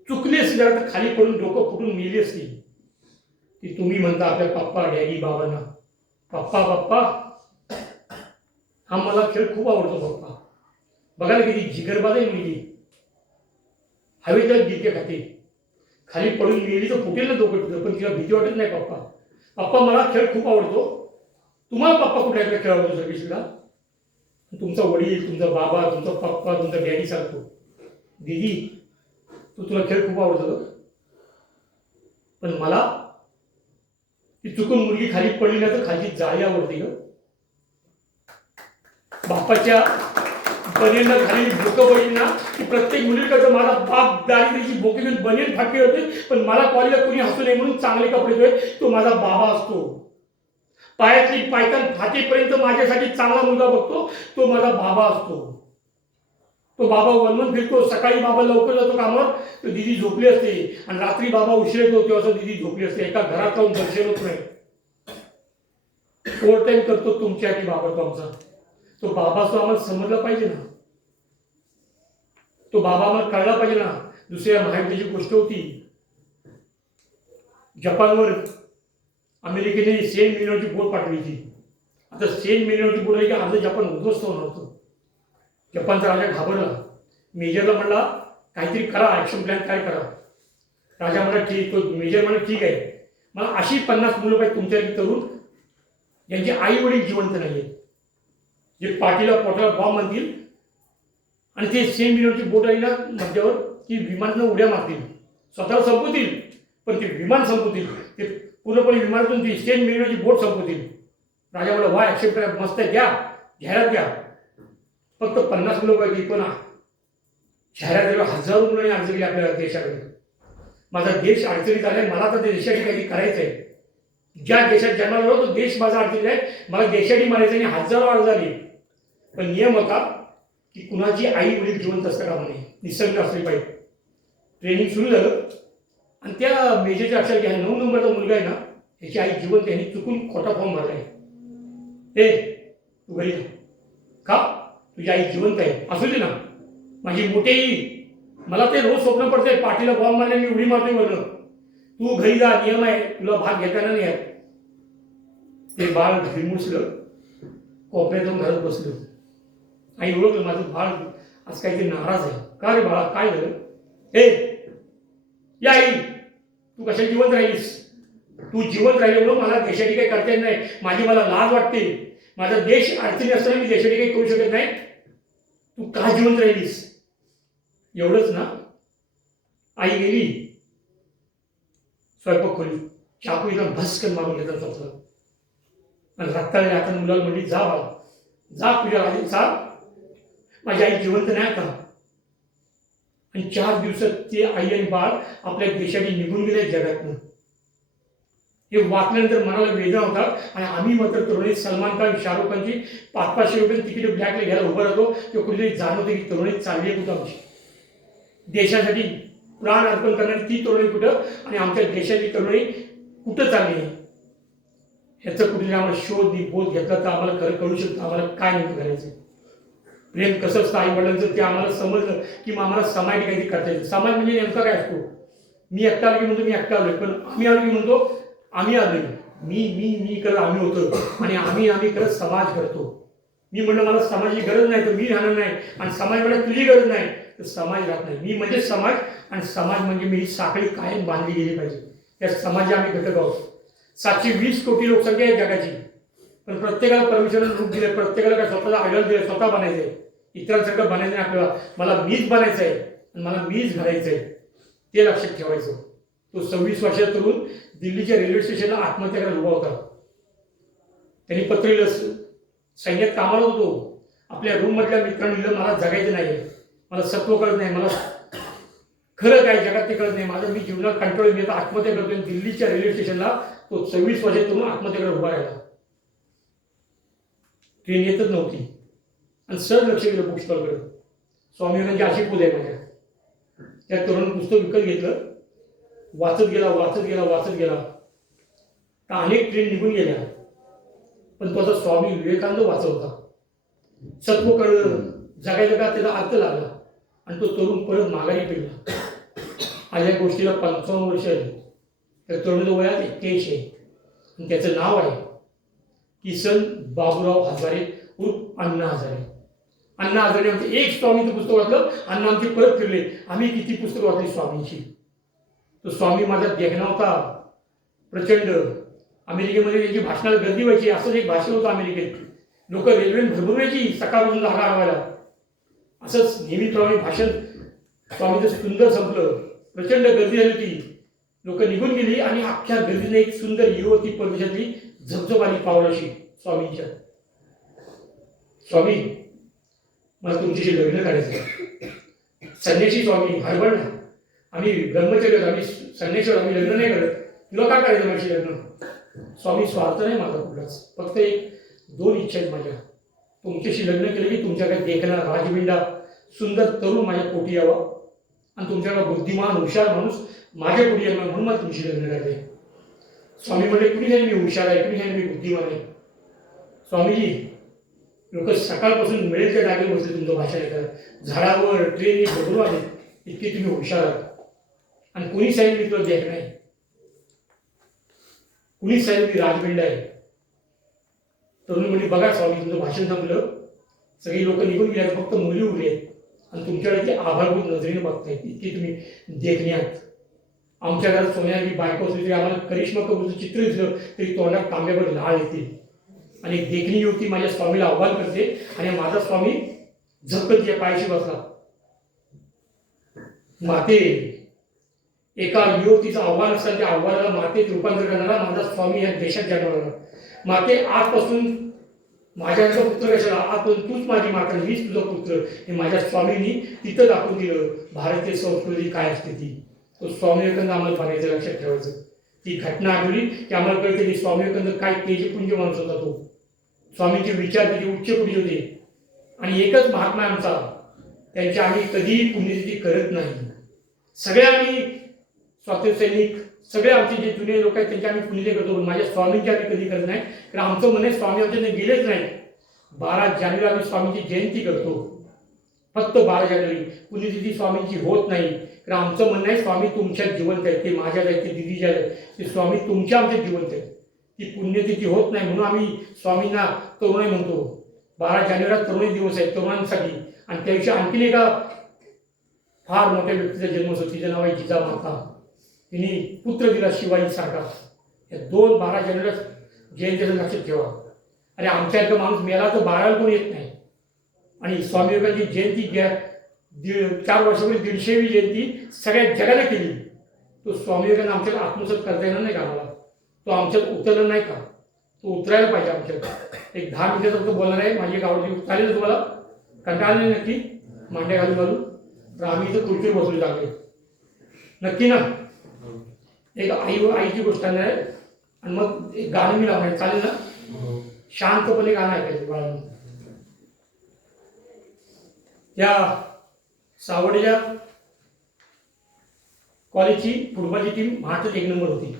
चुकली असती जरा तर खाली पडून डोकं फुटून मेली असती. की तुम्ही म्हणता आपल्या पप्पा डॅडी बाबांना पप्पा पप्पा, हा मला खेळ खूप आवडतो पप्पा. बघा ना किती जिगरबाज आहे मुलगी. हवेत गिरके खाते, खाली पडून मेली तर फुटेल ना डोकं तुझं, पण तिला भीती वाटत नाही. पप्पा पप्पा मला खेळ खूप आवडतो. तुम्हाला पप्पा कुठल्या खेळ आवडतो सर्विसला. तुमचा वडील, तुमचा बाबा, तुमचा पप्पा, तुमचा डॅडी सांगतो दीदी तुला खेळ खूप आवडतो. पण मला ती चुकून मुलगी खाली पडली ना तर खाली जाळी आवडते ग. बापाच्या बनेला खाली भोकं बघितली ना की प्रत्येक मुलीकडचं माझा बाप दारिद्र्याची भोके घेऊन बनेल फाटके होते. पण मला कॉलेजला कोणी हसू नये म्हणून चांगले कपडे धुवे तो माझा बाबा असतो. पायातली पायतान फाटेपर्यंत माझ्यासाठी चांगला मुलगा बघतो तो माझा बाबा असतो. तो बाबा वनवन फिरतो. सकाळी बाबा लवकर जातो कामावर तर दिदी झोपली असते, आणि रात्री बाबा उशीर येतो तेव्हा दिदी झोपली असते. एका घरात जाऊन दर्शन होत नाही. ओव्हर टाईम करतो तुमच्यासाठी बाबा तो आमचा. तो बाबा तो आम्हाला समजला पाहिजे ना, तो बाबा आम्हाला कळला पाहिजे ना. दुसऱ्या महायुद्धाची गोष्ट होती, जपानवर अमेरिकेने सेंट मेरिनोची बोट पाठवली होती. आता सेंट मेरिनोची बोट आहे की अर्ध जपान उद्ध्वस्त होणार होतं. जपानचा राजा घाबरला. मेजरला म्हणला काहीतरी करा, ॲक्शन प्लॅन काय करा. राजा म्हणला ठीक, तो मेजर म्हणा ठीक आहे, मला अशी 50 मुलं पाहिजे तुमच्या तरुण ज्यांचे आई वडील जिवंत नाही आहेत, जे पाठीला पोटाला बॉम्ब म्हणतील आणि ते सेंट मिनिटची बोट आईला मध्यावर की विमानानं उड्या मारतील, स्वतःला संपवतील, पण ते विमान संपवतील, ते पूर्णपणे विमानातून ती सेंट मिनिटची बोट संपवतील. राजा मला वा ॲक्सेप्ट करा, मस्त आहे, घ्या, जाहिरात घ्या. फक्त 50 मुलं पाहिजे, पण जाहिरात हजारो मुलांनी अर्ज केले आपल्या देशाकडे. माझा देश अडचणीत आलाय, मला तर त्या देशासाठी काहीतरी करायचं आहे. ज्या देशात जन्माला आलो तो देश माझा अडचणीत आहे, मला देशासाठी मारायचं आणि हजारो अर्ज आले. पण नियम होता की कुणाची आई वडील जिवंत असतं का म्हणे, निसर्ग असली पाहिजे. ट्रेनिंग सुरू झालं आणि त्या मेजेचे अक्षर घ्या, 9 नंबरचा मुलगा आहे ना, त्याची आई जिवंत, यांनी चुकून खोटा फॉर्म भरलाय. ए तू घरी जा, का तुझी आई जिवंत आहे, असू दे ना, माझी मोठी, मला ते रोज स्वप्न पडतंय, पाठीला बॉम्ब मारले मी उडी मारतोय वरनं, तू घरी जा, नियम आहे, तुला भाग घेताना नाही आहे. ते बाळ भिरमुसलं, कोपऱ्यात जाऊन घरात बसलं. आई ओळखलं माझं बाळ आज काहीतरी नाराज आहे. का रे बाळा, काय झालं? ए या आई, तू कशा जिवंत राहिलीस? तू जिवंत राहिली म्हणून मला देशासाठी काही करता येत नाही, मला लाज वाटते. माझा देश अडचणी असताना मी देशासाठी काही करू शकत नाही, तू का जिवंत राहिलीस? एवढंच ना. आई गेली स्वयंपाक खोली, चाकूला भस्कन मारून घेतात स्वतः आणि रक्ताने हाताने मुलाला म्हणली, जा बाळा, जा तुझ्या आधी, जा, माझी आई जिवंत नाही आता. आणि 4 दिवसात ते आई आणि बाळ आपल्या देशाने निघून गेले जगातून. हे वाचल्यानंतर मनाला वेदना होतात. आणि आम्ही मात्र तरुणी सलमान खान, शाहरुख खानची 500-500 रुपये तिकीट ब्लॅकला घ्यायला उभं राहतो, किंवा कुठेतरी जाणवतं की तरुणी चालली आहे कुठं आमची देशासाठी प्राण अर्पण करणारी ती तरुणी कुठं, आणि आमच्या देशाची तरुणी कुठं चालली आहे, ह्याचं कुठेतरी आम्हाला शोध बोध घेतला तर आम्हाला खरं कळू शकतं आम्हाला काय नेमकं करायचं. प्रेम कसं असतं आई वडिलांचं ते आम्हाला समजलं की मग आम्हाला समाज काहीतरी करता येतं. समाज म्हणजे नेमका काय असतो? मी एकटा आलो की म्हणतो मी एकटा आलोय, पण आम्ही आलो की म्हणतो आम्ही आलोय. मी मी मी करत आम्ही होतो, आणि आम्ही करत समाज करतो. मी म्हणलं मला समाजाची गरज नाही तर मी राहणार नाही, आणि समाज म्हणलं तुझी गरज नाही तर समाज राहत नाही. मी म्हणजे समाज, आणि समाज म्हणजे मी ही साखळी कायम बांधली गेली पाहिजे. त्या समाजाचे आम्ही घटक आहोत. 720 कोटी लोकसंख्या आहे जगाची, पण प्रत्येकाला परमेश्वरानं रूप दिलं, प्रत्येकाला काय स्वतःला आयडॉल दिलं, स्वतः बनायचं आहे. इतरांसारखं बनायचं नाही आपल्याला, मला मीच बनायचं आहे आणि मला मीच घालायचं आहे, ते लक्षात ठेवायचं. तो 26 वर्षाचा तरुण दिल्लीच्या रेल्वे स्टेशनला आत्महत्या करायला उभा होता. त्यांनी पत्र लिहिलं, सैन्यात कामाला होतो, आपल्या रूममधल्या मित्रांनी लिहिलं, मला जगायचं नाही, मला सत्व कळत नाही, मला खरं काय जगात ते कळत नाही, माझं मी जीवनात कंट्रोल मी आता आत्महत्या करतोय. दिल्लीच्या रेल्वे स्टेशनला तो 26 वर्षाचा तरुण आत्महत्या करायला उभा राहिला. ट्रेन येतच नव्हती आणि सहज लक्ष गेलं बुक स्टॉलकडे. स्वामी विवेकानंदची अशी पूजा आहे माझ्या. त्या तरुण पुस्तक विकत घेतलं, वाचत गेला. तर अनेक ट्रेन निघून गेल्या, पण तो आता स्वामी विवेकानंद वाचत होता. सत्व कळलं, जगायला का त्याचा अर्थ लागला, आणि तो तरुण परत माघारी फिरला. आज या गोष्टीला 55 वर्ष आली. त्या तरुणाचं वयात 81 आहे, आणि त्याचं नाव आहे किसन बाबूराव हजारे उर्फ अण्णा हजारे. अण्णा हजारे आमचं एक स्वामीचं पुस्तक वाचलं, अण्णा आमची परत फिरले. आम्ही किती पुस्तकं वाचली स्वामींची. तो स्वामी माझा देखणा होता प्रचंड. अमेरिकेमध्ये त्यांची भाषणाला गर्दी व्हायची, असंच एक भाषण होतं अमेरिकेत. लोक रेल्वेने भरभरून यायची सकाळपासून जागा हरवायला. असंच नेहमीप्रमाणे भाषण स्वामीचं सुंदर संपलं. प्रचंड गर्दी झाली होती, लोक निघून गेली, आणि अख्ख्या गर्दीने एक सुंदर युवती परदेशातली झपझप आली पावलाशी स्वामींच्या. स्वामी, मला तुमच्याशी लग्न करायचं. संन्यासी स्वामी हरबळ ना, आम्ही ब्रह्मचर्य, आम्ही संन्यासी, आम्ही लग्न नाही करत, तुला काय करायचं माझी लग्न? स्वामी, स्वार्थ नाही माझा कुठलाच, फक्त 2 इच्छा आहेत माझ्या. तुमच्याशी लग्न केलं की तुमच्याकडे देखणा राजबिंडा सुंदर तरुण माझ्या पोटी यावा, आणि तुमच्याकडे बुद्धिमान हुशार माणूस माझ्या पोटी यावा, म्हणून मला तुमची लग्न करायचं. स्वामी म्हणले, कुणी नाही मी हुशार आहे, कुणी नाही मी बुद्धिमान आहे. स्वामीजी, लोक सकाळपासून मिळेल त्या जागेवर बसले तुमचं भाषण ऐकायला, झाडावर ट्रेनने बघून आले, इतके तुम्ही हुशार आहात. आणि कुणी सांगितलं मी तुला देख नाही, कुणी सांगितलं मी राजबिंड आहे. तरुण म्हणजे बघा स्वामी, तुमचं भाषण संपलं, सगळी लोक निघून गेले, फक्त मुली उरली आहेत, आणि तुमच्याकडे ते आभारभूत नजरेने बघतायत, इतकी तुम्ही देखणे आहात. आमच्या घरात सोन्याची बायको असली तरी आम्हाला करिश्मा कपूरचं चित्र दिसलं तरी तोंडात तांब्यावर लाळ येते. आणि एक देखणी युवती माझ्या स्वामीला आव्हान करते आणि माझा स्वामी झपकन तिच्या पायाशी बसला. माते, एका युवतीचं आव्हान असतं, त्या आव्हानाला मातेत रूपांतर करणारा माझा स्वामी या देशात जन्मला. माते, आजपासून माझ्याचा पुत्र कशाला, आजपासून तूच माझी माता, मीच तुझा पुत्र, हे माझ्या स्वामींनी तिथं दाखवून दिलं. भारतीय संस्कृती काय असते ती, तो स्वामी विवेकानंद आम्हाला बघायचं, लक्षात ठेवायचं. ती घटना आठवली की आम्हाला कळते की स्वामी विवेकानंद काय तेजपुंज माणूस होता. तो स्वामींचे विचार त्याचे उच्च कोटी होते. आणि एकच महात्मा आमचा, त्यांची आम्ही कधीही पुण्यतिथी करत नाही. सगळे आम्ही स्वातंत्र्य सैनिक, सगळे आमचे जे जुने लोक आहेत त्यांची आम्ही पुण्यतिथी करतो, पण माझ्या स्वामींची आम्ही कधी करत नाही. कारण आमचं म्हणणं आहे स्वामी आमच्याने गेलेच नाही. 12 जानेवारी आम्ही स्वामींची जयंती करतो, फक्त 12 जानेवारी. पुण्यतिथी स्वामींची होत नाही. कारण आमचं म्हणणं आहे स्वामी तुमच्यात जिवंत आहेत, ते माझ्यात आहेत, ते दिदीच्या आहेत, ते स्वामी तुमच्या आमच्यात जिवंत आहेत. ती पुण्यतिथी होत नाही म्हणून आम्ही स्वामींना तरुणाई म्हणतो. 12 जानेवारी तरुणी दिवस आहे तरुणांसाठी. आणि त्या दिवशी आणखीन एका फार मोठ्या व्यक्तीचा जन्म होतो, तिचं नाव आहे जिजामाता. तिने पुत्र दिला शिवाजी सारखा. या 12 जानेवारी जयंतीचं लक्षात ठेवा. अरे आमच्यासारखा माणूस मेला तर 12 कोण येत नाही. आणि स्वामी विवेकानंदाची जयंती 4 वर्षापूर्वी 150वी जयंती सगळ्या जगाने केली. तो स्वामी विवेकानंद आमच्याला आत्मसात करता येणार नाही का आम्हाला? तो आमच्यात उतरला नाही का? तो उतरायला पाहिजे आमच्यात. एक 10 मिनिटाचं फक्त बोलणार आहे. माझी एक आवडती चालेल तुम्हाला? कंटाळा नाही नक्की? मांड्या घालून घालून तर आम्ही इथं खुर्चीवर बसलो लागले नक्की ना? एक आईची गोष्ट आहे आणि मग एक गाणं मी लावणार, चालेल ना? शांतपणे गाणं ऐकायचं बाळांनो. त्या सावडेच्या कॉलेजची फुटबॉलची टीम महाराष्ट्रात 1 नंबर होती.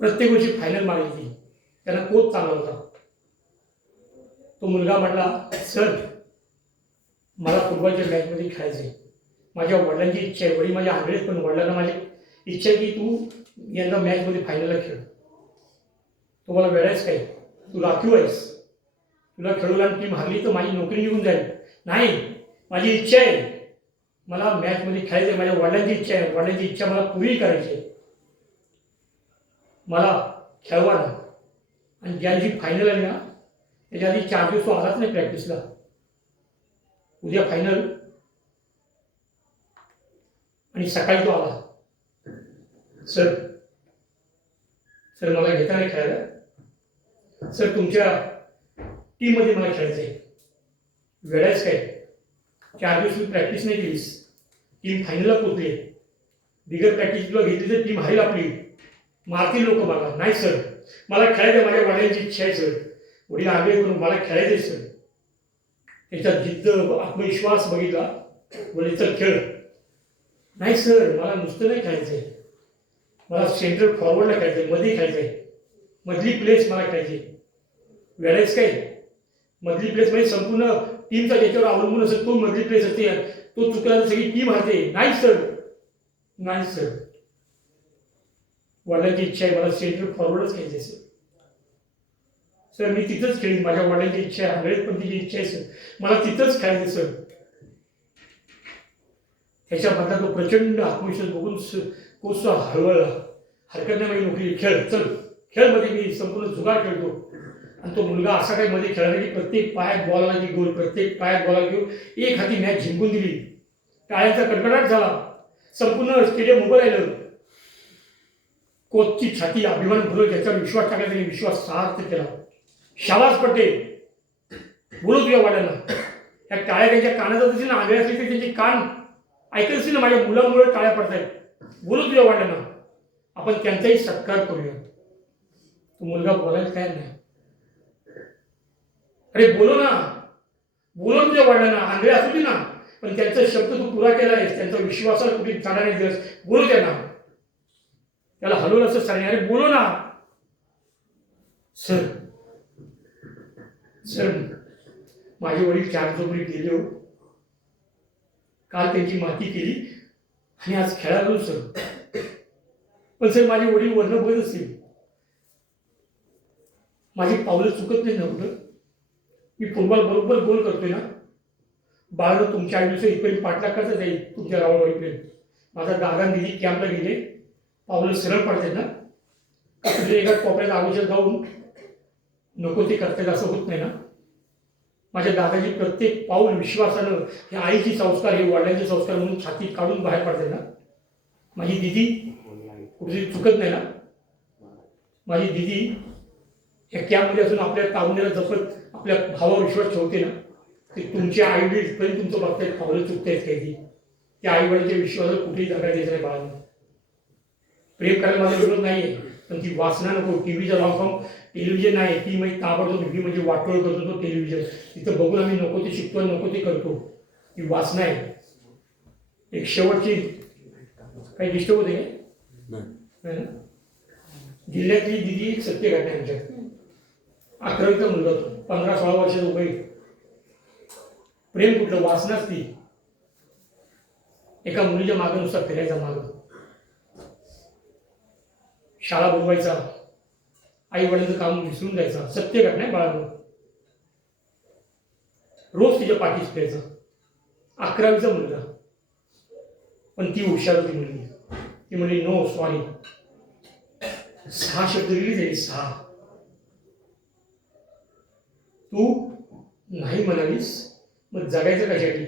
प्रत्येक वर्षी फायनल मारायची. त्यांना कोच चांगला होता. तो मुलगा म्हटला, सर मला फुटबॉलच्या मॅचमध्ये खेळायचं आहे. माझ्या वडिलांची इच्छा आहे. वडील माझ्या आंधळे, पण वडिलांना माझी इच्छा आहे की तू यंदा मॅचमध्ये फायनलला खेळ. तो मला वेळायच काय, तू राखीव आहेस, तुला खेळू आणि टीम हारली तर माझी नोकरी निघून जाईल. नाही, माझी इच्छा आहे, मला मॅचमध्ये खेळायचं आहे. माझ्या वडिलांची इच्छा आहे, वडिलांची इच्छा मला पुरी करायची आहे. मला खेळवा ना. आणि ज्या दिवशी फायनल आली ना त्याच्या आधी 4 दिवस तो आलाच नाही प्रॅक्टिसला. उद्या फायनल आणि सकाळी तो आला, सर मला घेता नाही खेळायला. सर तुमच्या टीममध्ये मला खेळायचं आहे. वेळाच काय, 4 दिवस तू प्रॅक्टिस नाही केलीस, टीम फायनलला पोचली, बिगर प्रॅक्टिस तुला घेतली तर टीम हारेल आपली, मारतील लोक मला. नाही सर मला खेळायचं, माझ्या वडिलांची इच्छा आहे सर. वडील आग्रह करून मला खेळायचं आहे सर. त्याच्यात जिद्द, आत्मविश्वास बघितला. वडील चल खेळ. नाही सर मला नुसतं नाही खेळायचं आहे, मला सेंट्रल फॉरवर्डला खेळायचं आहे, मध्ये खेळायचं आहे, मधली प्लेस मला खेळायची. वेळाच काय, मधली प्लेस म्हणजे संपूर्ण टीमचा ज्याच्यावर अवलंबून असेल तो मधली प्लेस असते. तो चुकला तर सगळी टीम हारते. नाही सर, नाही सर वडिलांची इच्छा आहे, मला सेंट्रल फॉरवर्डच खेळायचं आहे सर. मी तिथंच खेळीन, माझ्या वडिलांची इच्छा आहे, 100% इच्छा आहे सर, मला तिथंच खेळायचं सर. त्याच्यामधला तो प्रचंड आत्मविश्वास बघून कोच हळवळला. हरकत नाही, माझी नोकरी, खेळ, चल खेळ. मध्ये मी संपूर्ण जुगार खेळतो. आणि तो मुलगा असा काही मध्ये खेळायला की प्रत्येक पायात बॉलला की गोल, प्रत्येक पायात बॉलला घेऊन एक हाती मॅच जिंकून दिली. टाळ्यांचा कडकडाट झाला, संपूर्ण स्टेडियम उभं राहिलं. कोचची छाती अभिमान भरलो, ज्याच्यावर विश्वास टाकला त्याने विश्वास सार्थ केला. शाबास पटेल, बोलू तुझ्या वाड्यांना. या टाळ्या त्यांच्या कानात असतील ना, आगळे असतील तर त्यांचे कान ऐकत असतील ना, माझ्या मुलामुळे टाळ्या पडतायत. बोलू तुझ्या वाड्यांना, आपण त्यांचाही सत्कार करूया. तो मुलगा बोलायला काय नाही. अरे बोलो ना, बोलो तुझ्या वाड्यांना, आंधळे असू दे ना, पण त्यांचा शब्द तू पुरा केला आहेस, त्यांचा विश्वासाला कुठे जाणार नाही दिवस. बोलू त्यांना, त्याला हलवलं असं सांगणे. अरे बोलो ना सर. सर माझे वडील 4 दिवसापूर्वी गेले हो. काल त्यांची माती केली आणि आज खेळालो सर. पण सर माझे वडील वर्ण बघत असतील, माझी पावलं चुकत नाही नव्हतं. मी फुटबॉल बरोबर गोल करतोय ना. बाळानं तुमच्या आयुष्य इथपर्यंत पाठलाग करता जाईल, तुमच्या रावणवाडीपर्यंत. माझा दादा दिदी कॅम्पला गेले, पावलं सरळ पडतात ना, तुझ्या एका कोपऱ्यात आयुष्यात जाऊन नको ते करता येईल असं होत नाही ना. माझ्या दादाची प्रत्येक पाऊल विश्वासानं हे आईची संस्कार हे वडिलांचे संस्कार म्हणून छातीत काढून बाहेर पडते ना. माझी दिदी कुठेतरी चुकत नाही ना. माझी दिदी या कॅम्पमध्ये असून आपल्या तारुण्याला जपत आपल्या भावावर विश्वास ठेवते ना. ते तुमच्या आईवडीलपर्यंत तुमचं बघतायत पावलं चुकतायत काही त्या आईवडिलांच्या विश्वासाला कुठेही जागा द्यायचं नाही बाळांना. प्रेम करायला माझा विरोध नाही आहे, पण ती वासना नको. टीव्हीचा लॉंग फॉर्म टेलिव्हिजन आहे ती म्हणजे ताबडतोब ही म्हणजे वाटोळ करतो तो टेलिव्हिजन. तिथं बघून आम्ही नको ते शिकतो नको ते करतो. ती वासना आहे. एक शेवटची काही डिस्टर्ब होते काय ना. जिल्ह्यातली दिदी एक सत्य घटना आमच्या 11वीचा मुलगा होतो, 15-16 वर्षाचा उभे. प्रेम कुठलं, वासनाच ती. एका मुलीच्या मागं नुसता फिरायचा मागं, शाळा बुडवायचा, आई वडिलांचं काम विसरून जायचा. सत्य घटना आहे बाळांनो. रोज तिच्या पाठीस फिरायचा. 11वीचा मुलगा, पण ती हुशार होती मुलगी. ती म्हणली नो सॉरी. 6 शब्द लिहिली जाईल. 6 तू नाही म्हणालीस मग जगायचं कशासाठी.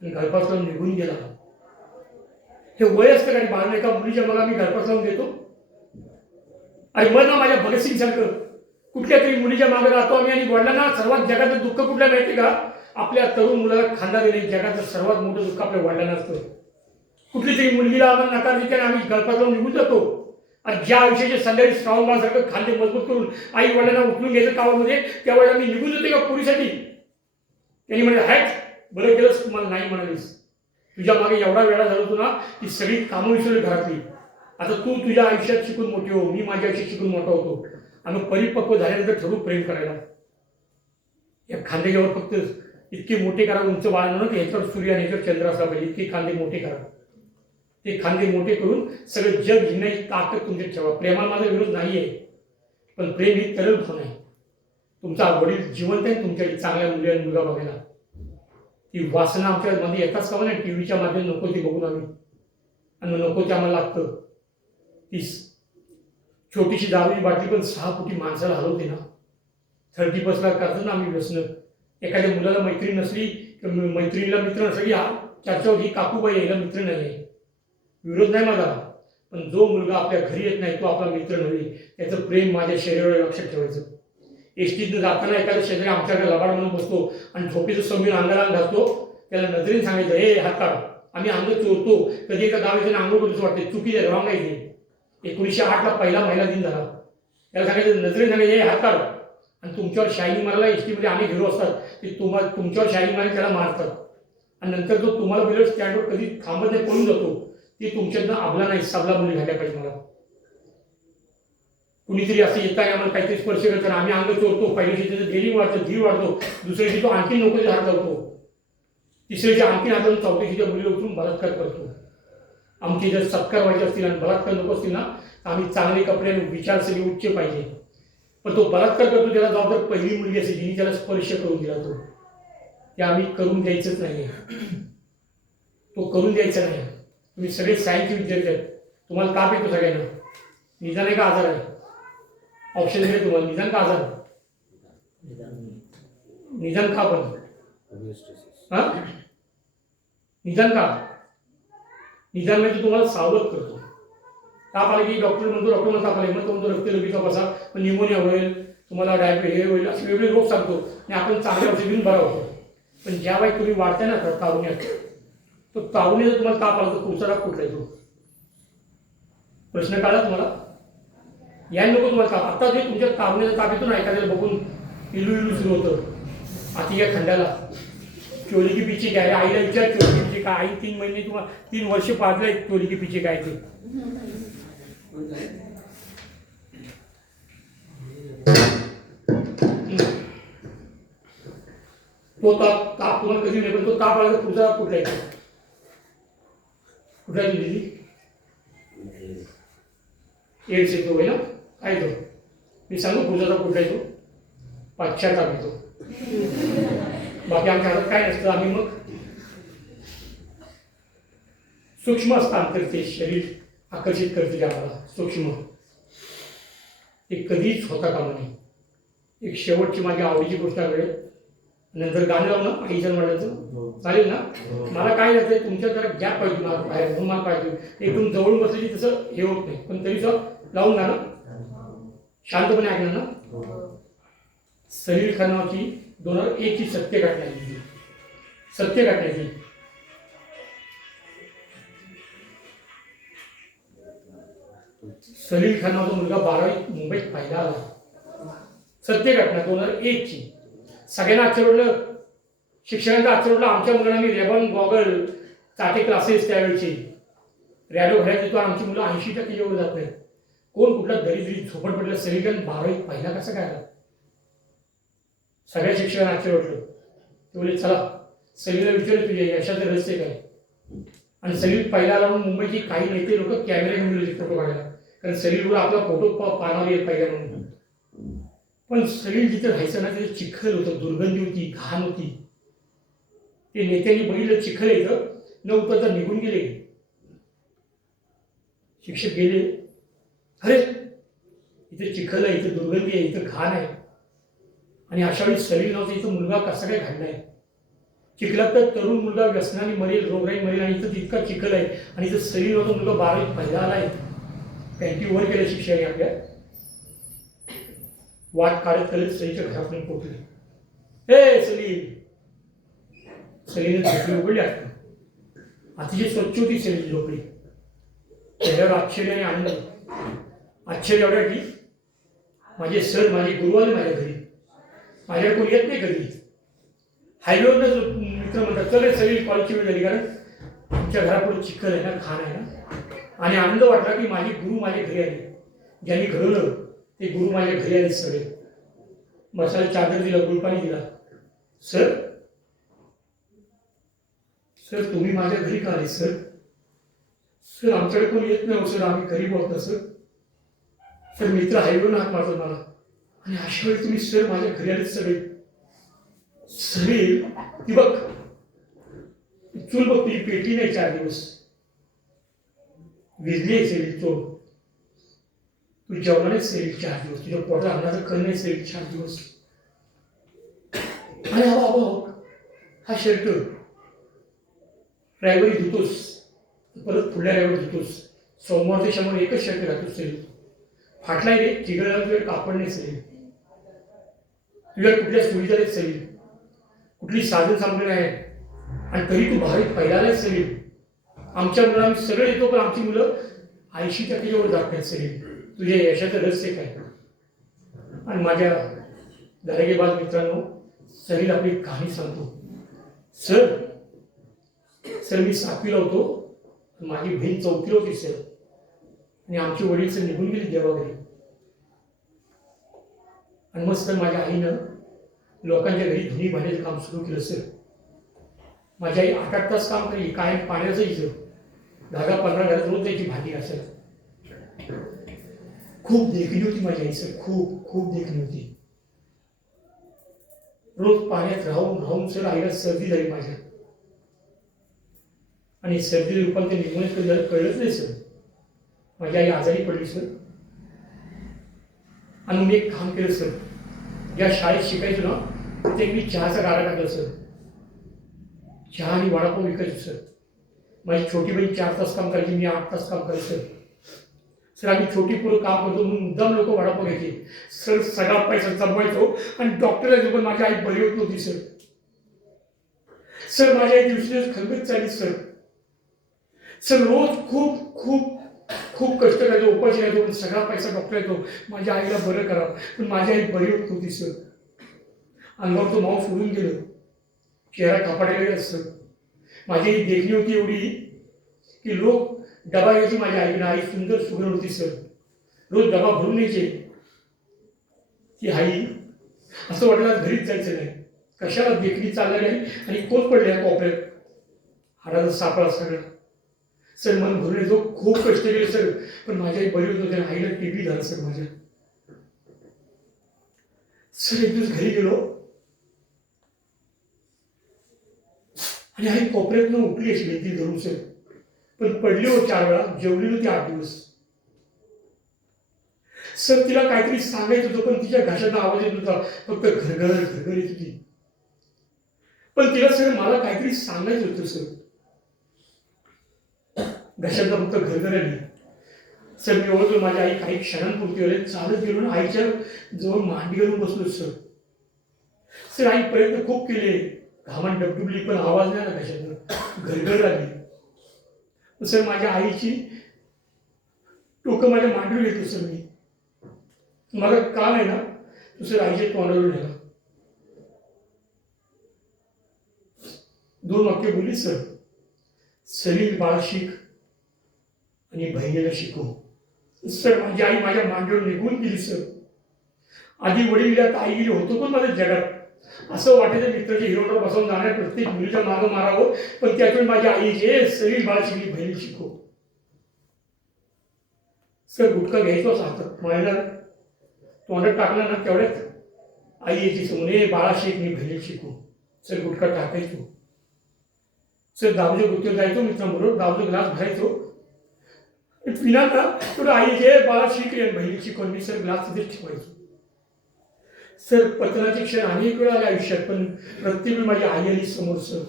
आणि घरपास लावून निघून गेला. हे वय असतं का बाळांना एका मुलीच्या मला मी घरपास लावून देतो. आणि मग ना माझ्या भगतसिंग सारखं कुठल्या तरी मुलीच्या मागे राहतो आम्ही. आणि वडिलांना सर्वात जगाचं दुःख कुठलं माहिती का, आपल्या तरुण मुलाला खांदा देणे जगाचं सर्वात मोठं दुःख आपल्या वडिलांना असतं. कुठली तरी मुलगीला आम्हाला नकार देते आणि आम्ही घरपास लावून निघून जातो. आणि ज्या आयुष्याचे संध्याकाळी श्रावण बाळासारखं खांदे मजबूत करून आई वडिलांना उचलून घ्यायचं कामामध्ये, त्यावेळेला मी निघून जाते का पुरीसाठी. त्यांनी म्हणजे हॅट बरं केलंस तुम्हाला नाही म्हणालीस. तुझ्या मागे एवढा वेळा झाला होतो ना की सगळी कामं विसरली घरातली. आता तू तुझ्या आयुष्यात शिकून मोठी हो, मी माझ्या आयुष्यात शिकून मोठा होतो. आम्ही परिपक्व झाल्यानंतर ठरवू प्रेम करायला. या खांद्याच्यावर फक्त इतके मोठे करा, उंच बाळा म्हणून याच्यावर सूर्य आणि याच्यावर चंद्र असला पाहिजे, इतके खांदे मोठे करा. ते खांदे मोठे करून सगळं जग जिंकण्याची ताकद तुमच्यात ठेवा. प्रेमाला माझा विरोध नाही आहे, पण प्रेम ही तरल भावना आहे. तुमचा वडील जिवंत आहे तुमच्याकडे चांगल्या मुलगा बघायला. ती वासना आमच्यामध्ये येताच का नाही. टीव्हीच्या माध्यमात नको ती बघून आम्ही, आणि नको ते आम्हाला लागतं. ती छोटीशी दारूची बाटली पण 6 फुटी माणसाला हलवते ना. 30+ करतो ना आम्ही व्यसन. एखाद्या मुलाला मैत्रीण नसली, मैत्रिणीला मित्र नसली, हा चर्चा होती काकूबाई यायला मित्र नाही आहे. विरोध नाही माझा, पण जो मुलगा आपल्या घरी येत नाही तो आपला मित्र नव्हे. त्याचं प्रेम माझ्या शरीरावर लक्षात ठेवायचं. एसटीतनं जाताना एखादा शेजारी आमच्याकडे लबाड म्हणून बसतो आणि झोपेचं समीर अंगाला घालतो, त्याला नजरेने सांगायचं हे हात काढ. आम्ही अंग चोरतो. कधी एका गावाच्या आंघोळ करूच वाटते, चुकीचे रॉंग आहे ते. 1908ला पहिला महिला दिन झाला. त्याला सांगायचं नजरेने सांगायचं हे हात काढ. आणि तुमच्यावर शायनिंग मारायला एसटीमध्ये अनेक हिरो असतात, ते तुमच्यावर शायनिंग मारायला त्याला मारतात. आणि नंतर जो तुम्हाला बिलर स्टँडवर कधी थांबत नाही पळून जातो, ती तुमच्यातनं आबला नाही सबला मुली घातल्या पाहिजे. मला कुणीतरी असं येताना आम्हाला काहीतरी स्पर्श करतात, आम्ही अंग चोरतो. पहिल्या दिवशी त्याचं डेली वाढतं, धीर वाढतो. दुसऱ्या दिवशी तो आणखी नोकरी हात लावतो. तिसऱ्या दिवशी आणखी हात लावून चौथ्या दिवशी मुलीला उचलून बलात्कार करतो. आमचे जर सत्कार व्हायचे असतील आणि बलात्कार नको असतील ना, तर आम्ही चांगले कपडे आणि विचारसरणी उच्च पाहिजे. पण तो बलात्कार करतो त्याला जबाबदार पहिली मुलगी असेल जिने त्याला स्पर्श करून दिला, तो ते आम्ही करून द्यायचंच नाही. तो करून द्यायचा नाही. तुम्ही सगळे सायन्सचे विद्यार्थी आहेत, तुम्हाला ताप येतो सगळ्यांना. निदान आहे का आजार आहे? ऑप्शन दिले तुम्हाला, निदान का आजार, निदान का पण हा निदान का, निदान म्हणजे तुम्हाला सावध करतो. ताप आला की डॉक्टर म्हणतो, डॉक्टर मला ताप आला मग तो म्हणतो रक्त लगेच तपासा, पण निमोनिया होईल, तुम्हाला डायबिटीज हे होईल, असे वेगवेगळे रोग सांगतो आणि आपण चांगले औषध घेऊन बरा होतो. पण ज्या वेळी तुम्ही वाढताय ना तारुण्यात, तो तारुण्याचा तुम्हाला ताप आला तर पुढचा राग कुठला येतो? प्रश्न काढा तुम्हाला. या नको तुम्हाला ताप. आता जे तुमच्या तारुण्याचा ताप येतो ना, एखाद्याला बघून इलू इलू सुरू होतं. आता या खंडाला चोरी की पीछे काय, आईला विचार चोरी की पीछे काय. आई 3 महिने तुम्हाला 3 वर्ष पाजलंय चोरी की पीछे काय ते. तो ताप तुम्हाला कधी नाही, पण तो ताप आला तर पुढचा कुठला येतो? कुठला दिली एड्स येतो ना, काय तो मी सांगू पुढचा कुठला येतो? पाश्चाताप येतो. बाकी आमच्या हातात काय नसतं. आम्ही मग सूक्ष्म असतं अंतर, ते शरीर आकर्षित करते आम्हाला सूक्ष्म. ते कधीच होता कामा नये. एक शेवटची माझी आवडीची गोष्ट आहे. नंतर गाणं लावून ना आईच्या म्हणायचं चालेल ना. मला काय जातं तुमच्या जरा गॅप पाहिजे मला बाहेर म्हणून मला पाहिजे. एकदम जवळून बसली की तसं हे होत नाही, पण तरी लावून गाणं शांतपणे ऐकलं ना. सलील खानाची 2001 ची सत्य घटना आहे. सत्य घटनेची सलील खान नावाचा मुलगा 12वीत मुंबईत पहिला आला. सत्य घटना 2001 ची. सगळ्यांना आश्चर्य वाटलं, शिक्षकांना आश्चर्य वाटलं. आमच्या मुलांनी रेबन गॉगल चाटे क्लासेस त्यावेळेचे रॅडो घरायचे तो आमची मुलं 80% जेवढं जात नाही. कोण कुठला दरिद्री झोपडपडलं सलील खान 12वीत पहिला कसं काय आला. सगळ्या शिक्षकांना आश्चर्य वाटलं. ते बोलले चला सलीलला विचारलं तुझ्या यशाचं रहस्य काय. आणि सलील पहिला आला म्हणून मुंबईची काही नेते लोक कॅमेरे घेऊन गेले फोटो काढायला, कारण सलीलवर आपला फोटो पाहणार येईल पहिला म्हणून. पण सलील जिथे राहायचं ना तिथे चिखल होतं, दुर्गंधी होती, घाण होती. ते नेत्यांनी बघितलं चिखल येतं न उतरता निघून गेले. शिक्षक गेले, अरे इथे चिखल आहे, इथे दुर्गंधी आहे, इथं घाण आहे. आणि अशा वेळी सलील नावाचा इथं मुलगा कसा काय घडलाय. चिखलात तर तरुण मुलगा व्यसनाने मरेल, रोगराई मरेल, आणि इथं तितका चिखल आहे. आणि इथं सलील नावाचा मुलगा 12वीत पहिला आलाय. पॅन्टी वर केलं शिक्षकाने आपल्या. वाट काढत करत सलीलच्या घरापर्यंत पोहोचले. हे सलील. सलीलने झोपडी उघडली असते. अतिशय स्वच्छ होती सलील झोपडी. चेहऱ्यावर आश्चर्य आणि आनंद. आश्चर्य एवढ्या की माझे सर माझे गुरु आले माझ्या घरी. माझ्याकडे कोणी येत नाही कधी. हायवेवरच मित्र म्हणतात चल सलील कॉलेजची वेळ झाली, कारण आमच्या घरापुढे चिखल आहे ना, घाण आहे ना. आणि आनंद वाटला की माझे गुरु माझ्या घरी आले. ज्यांनी घडवलं ते गुरु माझ्या घरी आले सगळे. बसायला चादर दिला, गुळपाणी दिला. सर सर तुम्ही माझ्या घरी का आले सर. सर आमच्याकडे कोणी येत नाही सर, आम्ही गरीब आहोत ना सर. सर मित्र हायवेवरून हात मारतो मला, आणि अशा वेळी तुम्ही सर माझ्या घरी आले सगळे. सलील ती बघ चूल बघ, तुझी पेटी नाही 4 दिवस विजली आहे सलील चोर. तू जेवला नाही सलील 4 दिवस. तुझ्या पोटात अन्नाचं कण नाही सलील 4 दिवस. आणि हा शर्ट रविवारी धुतोस, परत पुढल्या रविवारी धुतोस. सोमवार ते शनिवार एकच शर्ट घालतोस सलील. फाटलाय रे, चिघळला तुझ्या कापड नाही सलील. तुझ्या कुठल्या सुविधा आहेत सलील, कुठली साधन सामग्री आहे, आणि तरी तू भारीत पहिला नाही सलील. आमच्या मुलं आम्ही सगळे येतो, पण आमची मुलं 80% वर जात नाहीत सलील. तुझ्या यशाचं रहस्य काय. आणि माझ्या दरेगेबाज मित्रांनो, सलील आपली कहाणी सांगतो. सर मी 7वीला होतो, माझी बहीण 4थीला होती सर. आणि आमचे वडील सर निघून गेले देवाघरी. आणि मग सर माझ्या आईनं लोकांच्या घरी धुणी भांड्याचं काम सुरू केलं सर. माझी आई 8-8 तास काम करी, काय पाण्याचं इथं 10-15 घरात रोज जायची भांडी घासायला. खूप देखणी होती माझी आई सर, खूप देखणी होती. रोज पाण्यात राहून सर आईला सर्दी झाली माझ्या. आणि सर्दी रूपांतर निघूनच कळलंच नाही सर. माझी आई आजारी पडली सर. आणि मी एक काम केलं सर. ज्या शाळेत शिकायचो ना तिथे मी चहाचा गाडा टाकला सर. चहा आणि वडापाव विकायचो सर. माझी छोटी बहीण 4 तास काम करायची, मी 8 तास काम करायचं सर. सर आम्ही छोटी पुरं काम करतो म्हणून मुद्दाम लोक वडापाव घ्यायचे सर. सगळा पैसा जमवायचो, आणि डॉक्टरला जो पण माझी आई बरी होत नव्हती सर. सर माझी आई दिवसेदिवस खलबत चालली सर. सर रोज खूप कष्ट करायचो, उपाशी राहायचो, पण सगळा पैसा डॉक्टर येतो माझ्या आईला बरं करा. पण माझी आई बरी होत नव्हती सर. अंगावर तो मांस उडून गेलं, चेहरा कापाडायला सर. माझी आई देखणी होती एवढी की लोक डबा घ्यायची माझ्या आईला. आई सुंदर सुगरण होती सर. रोज डबा भरून न्यायचे. ती आई असं वाटलं घरीच जायचं नाही, कशाला देखणी चालणार नाही. आणि कोण पडले या कोपऱ्यात, हाडाचा सापळा सगळं. सर मन भरून येतो, खूप कष्ट केले सर, पण माझी आई बरी होत होती. आईला टीबी झाला सर माझ्या. सर एक दिवस घरी गेलो, आणि आई कोपऱ्यातनं उठली अशी भिंती धरून सर. पण पडली हो 4 वेळा, जेवली नव्हती 8 दिवस. सर तिला काहीतरी सांगायचं होतं, पण तिच्या घशातून आवाज येत होता, फक्त घरघर घरघर येत होती. पण तिला सर मला काहीतरी सांगायचं होतं सर. घशातनं फक्त घरघर आली. सर मी ओळखलं माझी आई काही क्षणांपुरती आले, चालत गेलो ना आईच्या जवळ मांडी घालून बसलो सर. सर आई प्रयत्न खूप केले, घामान डबडुबली, पण आवाज नाही ना घशातनं, घरघर आली. सर माझ्या आईची डोकं माझ्या मांडीवर घेतो सर मी. मला का नाही ना तो सर आईच्या तोंडावर नेला. 2 वाक्य बोलली सर. सलील बाळा शिक आणि बहिणीला शिकव. सर माझी आई माझ्या मांडीवर निघून गेली सर. आधी वडील गेल्यात, आई गेली, होतो पण माझ्या जगात. असं वाटायचं मित्राच्या हिरोवर बसवून जाणार, प्रत्येक मुलीच्या मागं मारावं, पण त्यातून माझी आई जे सलील बाळा शिकली, बहिणी शिकव. सर गुटखा घ्यायचोच हातात, मायला तोंडात टाकला ना तेवढ्यात आई यायची समोर, ए बाळा शिक मी बहिणी शिकू. सर गुटखा टाकायचो. सर दारूच्या गुत्तीवर जायचो मित्रांबरोबर, दारूचा ग्लास भरायचो, पिला ना थोडं आई जे बाळा शिक रे बहिणी शिकवून मी सर ग्लास तिथेच ठेवायचो. सर पतनाचे क्षण अनेक वेळा आले आयुष्यात, पण प्रत्येक वेळी माझी आई आली समोर सर.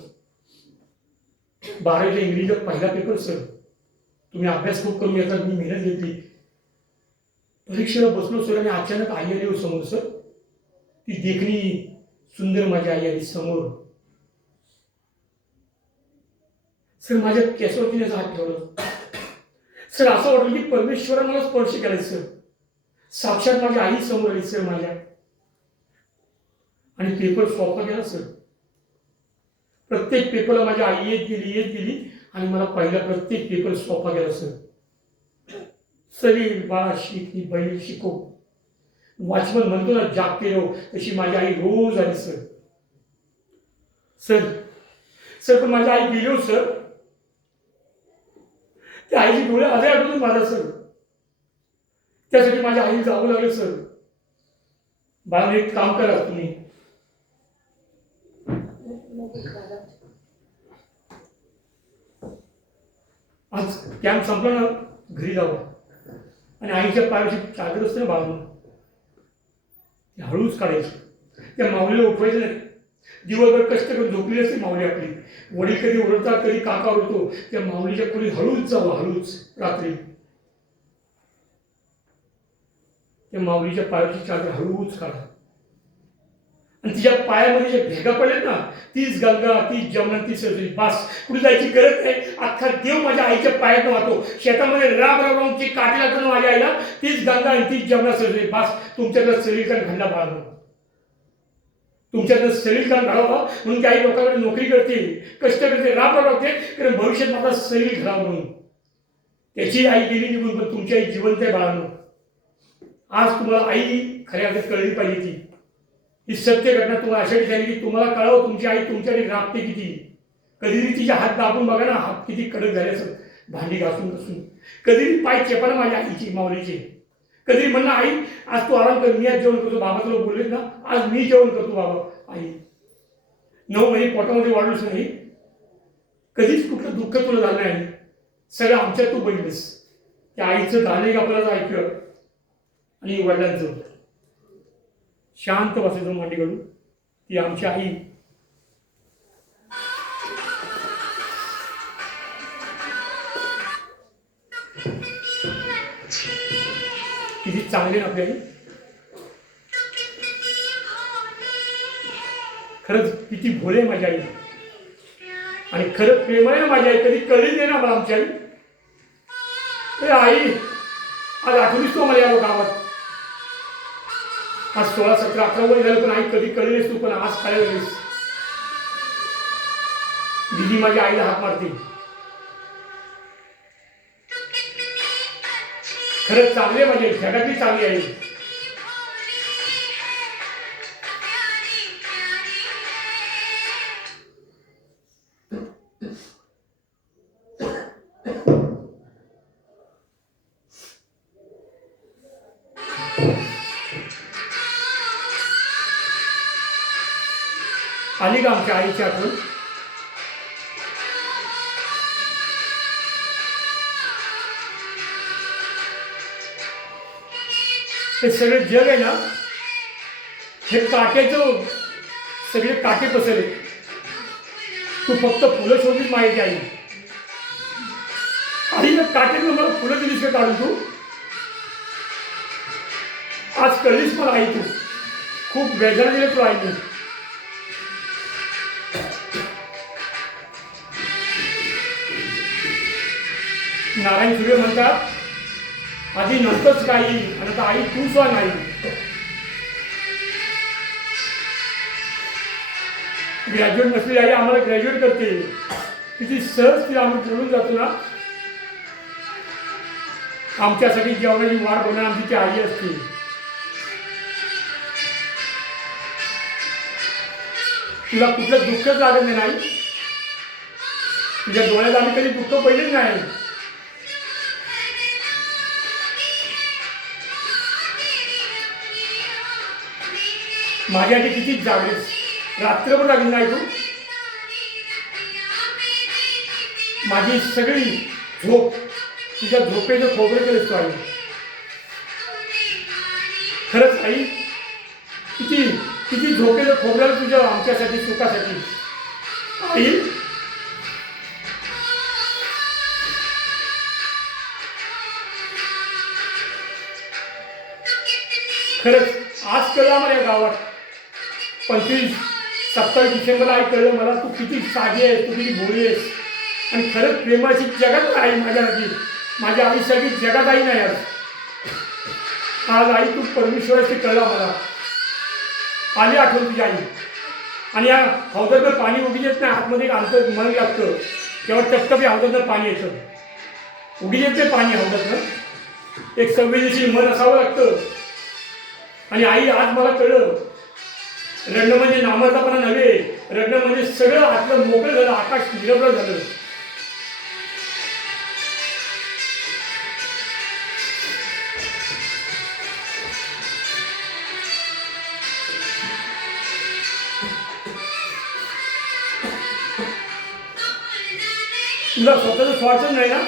12वीला इंग्रजीचा पहिला पेपर सर. तुम्ही अभ्यास खूप करून येतात, मी मेहनत घेतली, परीक्षेला बसलो सर, आणि अचानक आई आली हो समोर सर. ती देखणी सुंदर माझी आई आली समोर. सर माझ्या केसावरती त्याचा हात ठेवला. सर असं वाटलं की परमेश्वराने मला स्पर्श केलाय सर. साक्षात माझी आई समोर आली सर माझ्या, आणि पेपर सोपा गेला सर. प्रत्येक पेपरला माझी आई येत गेली आणि मला पहिला प्रत्येक पेपर सोपा गेला सर. सलील बाळा शिक ही बहिणी शिकव. वॉचमन म्हणतो ना जागते रहो, तशी माझी आई रोज आली सर. सर सर पण माझी आई गेली हो सर. त्या आईची डोळे आले आठवून माझा सर. त्यासाठी माझ्या आई जावं लागलं सर. बाळा एक काम करा तुम्ही, आज कॅम्प संपला ना घरी जावं, आणि आईच्या पायाची चादर असते ना बाळून ती हळूच काढायची. त्या माऊलीला उठवायचं नाही. दिवसभर कष्ट करून झोपली असते माऊली आपली. वडील कधी ओरडतात, कधी काका ओरडतो, त्या माऊलीच्या खोली हळूच जावं, हळूच रात्री. त्या माऊलीच्या पायाची चादर हळूच काढा, आणि तिच्या पायामध्ये जे भेगा पडलेत ना, तीच गंगा, तीच जमुना, तीच सरस्वती. बस कुठे जायची गरज नाही. अख्खा देव माझ्या आईच्या पायात वाहतो. शेतामध्ये राब राब जी काठी लागतो ना माझ्या आईला, तीच गंगा आणि तीच जमुना, सरस्वती. बस तुमच्याकडे शरीर घडला बाळा, तुमच्याकडे शरीर घडावा म्हणून काही लोकांकडे नोकरी करते, कष्ट करते, राब राब लागते, कारण भविष्यात माझा शरीर घडावं म्हणून. त्याची आई गेली निघून, पण तुमची आई जिवंत आहे बाळांनो. आज तुम्हाला आई खऱ्या अर्थात कळली पाहिजे. ही सत्य घटना तुम्हाला अशा झाली की तुम्हाला कळावं तुमची आई तुमच्याकडे राबते किती. कधीतरी तिचे हात दाबून बघा ना, हात किती कडक झाले असं भांडी घासून घासून. कधीतरी पाय चेपा ना माझ्या आईची, माऊलीचे. कधी म्हणणं आई आज तू आराम कर, मी आज जेवण करतो. बाबा तुला बोललेत ना, आज मी जेवण करतो बाबा. आई 9 महिने पोटामध्ये वाढलोच नाही, कधीच कुठलं दुःख तुला झालं नाही. सगळं आमच्यात तू बघितलंस. त्या आईचं गाणं एक आपल्याला ऐकलं, आणि वडिलांचं शांत बसायचं मांडी घालून. ती आमची आई. किती चांगली ना आपली आई. खरंच किती भोळे माझी आई, आणि खरंच प्रेम आहे ना माझी आई. कधी कळली नाही ना मला आमची आई. आई आज आठवणीच तो मला या गावात. आज 16, 17, 18 वय झालं, पण आई कधी कळली तू, पण आज कळायला लागलीस. दिदी माझ्या आईला हाक मारते. खरंच चांगली आहे माझी आई, जगातली चांगली आई. आली का आमच्या आईची आठवण. हे सगळे जग आहे ना, हे काट्याचं सगळे काटे पसरले. तू फक्त फुलं शोधलीच माहिती आई. आईनं काट्यातनं मला फुलं दिलीस का काढून तू? आज कळलीस मला आई तू. खूप वेदना दिले तू आईने. नारायण सूर्य म्हणतात आधी नंतरच काही आणि आता आई तू सुद्धा नाही. ग्रॅज्युएट नसलेली आई आम्हाला ग्रॅज्युएट करते. किती सहज ती आम्ही बोलून जातो ना. आमच्यासाठी जेवणाची वाट बनवणार आमची ती आई असते. तुला कुठलं दुःखच लागत नाही. तुझ्या डोळ्यात आम्ही कधी दुःख पहिलेच नाही. माझ्यासाठी किती जागरेस. रात्रभर लागली नाही तू. माझी सगळी झोप तुझ्या झोपेचं खोबरं केलंस तू आई. खरंच आई किती किती झोपेचं खोबरं तुझ्या आमच्यासाठी सुखासाठी आई. खरंच आज कळलं आम्हाला या गावात 25-27 डिसेंबरला आई कळलं मला तू किती साधी आहेस, तू किती भोळी आहेस. आणि खरंच प्रेमाची जगात आई माझ्यासाठी, माझ्या आईसाठी जगात आई नाही. आज आई तू परमेश्वराची कळला मला. आली आठवण तुझी आई. आणि या हौदातलं पाणी उडी येत नाही. आतमध्ये एक अंतर मन लागतं तेव्हा टपटप या हौदातलं पाणी येतं. उडी येत नाही पाणी हौदातलं. एक संवेदनशील मन असावं लागतं. आणि आई आज मला कळलं रडणं म्हणजे नामर्दापणा नव्हे. रडणं म्हणजे सगळं आतलं मोकळं झालं. आकाश निरभ्र झालं. तुला स्वतःचं स्वार्थ नाही ना.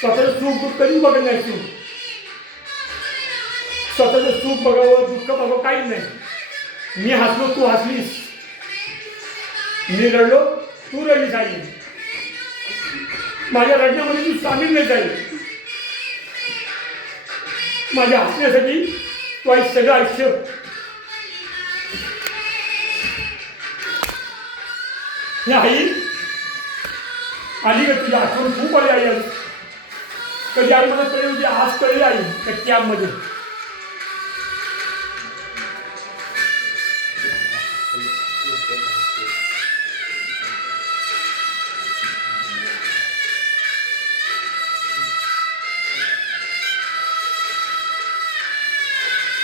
स्वतःचं सुख दुःख कधीच बघत नाही तू. स्वतःचं सुख बघावं दुःख बघावं काहीच नाही. मी हसलो तू हसलीस. मी रडलो तू रडलीस आई. माझ्या रडण्यामध्ये तू सामील नाही जाईल. माझ्या हसण्यासाठी तू आई सगळं आयुष्य. हे आई आली का तुझी आठवण खूप आली आई. कधी आई मला कळली होती आज कळली आई त्या कॅबमध्ये.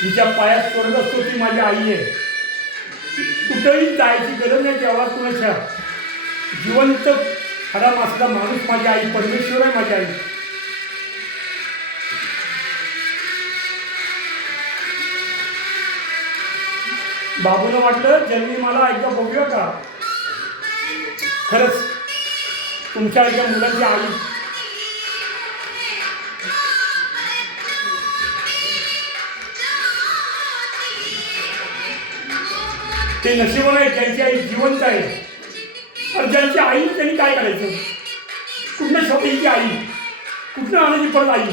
तिच्या पायात स्वर्ग असतो ती माझी आई आहे. कुठंही जायची गरज नाही. तेव्हा कुणाच्या जिवंत खरा मासला माणूस माझी आई. परमेश्वर आहे माझी आई. बाबूला वाटलं जन्मी मला एकदा बघूया का. खरंच तुमच्या एका मुलाची आई. ते नशिबाने आहे ज्यांची आई जिवंत आहे. आणि ज्यांची आई त्यांनी काय करायचं. कुठनं शोधायची आई. कुठनं आणायची परत आई.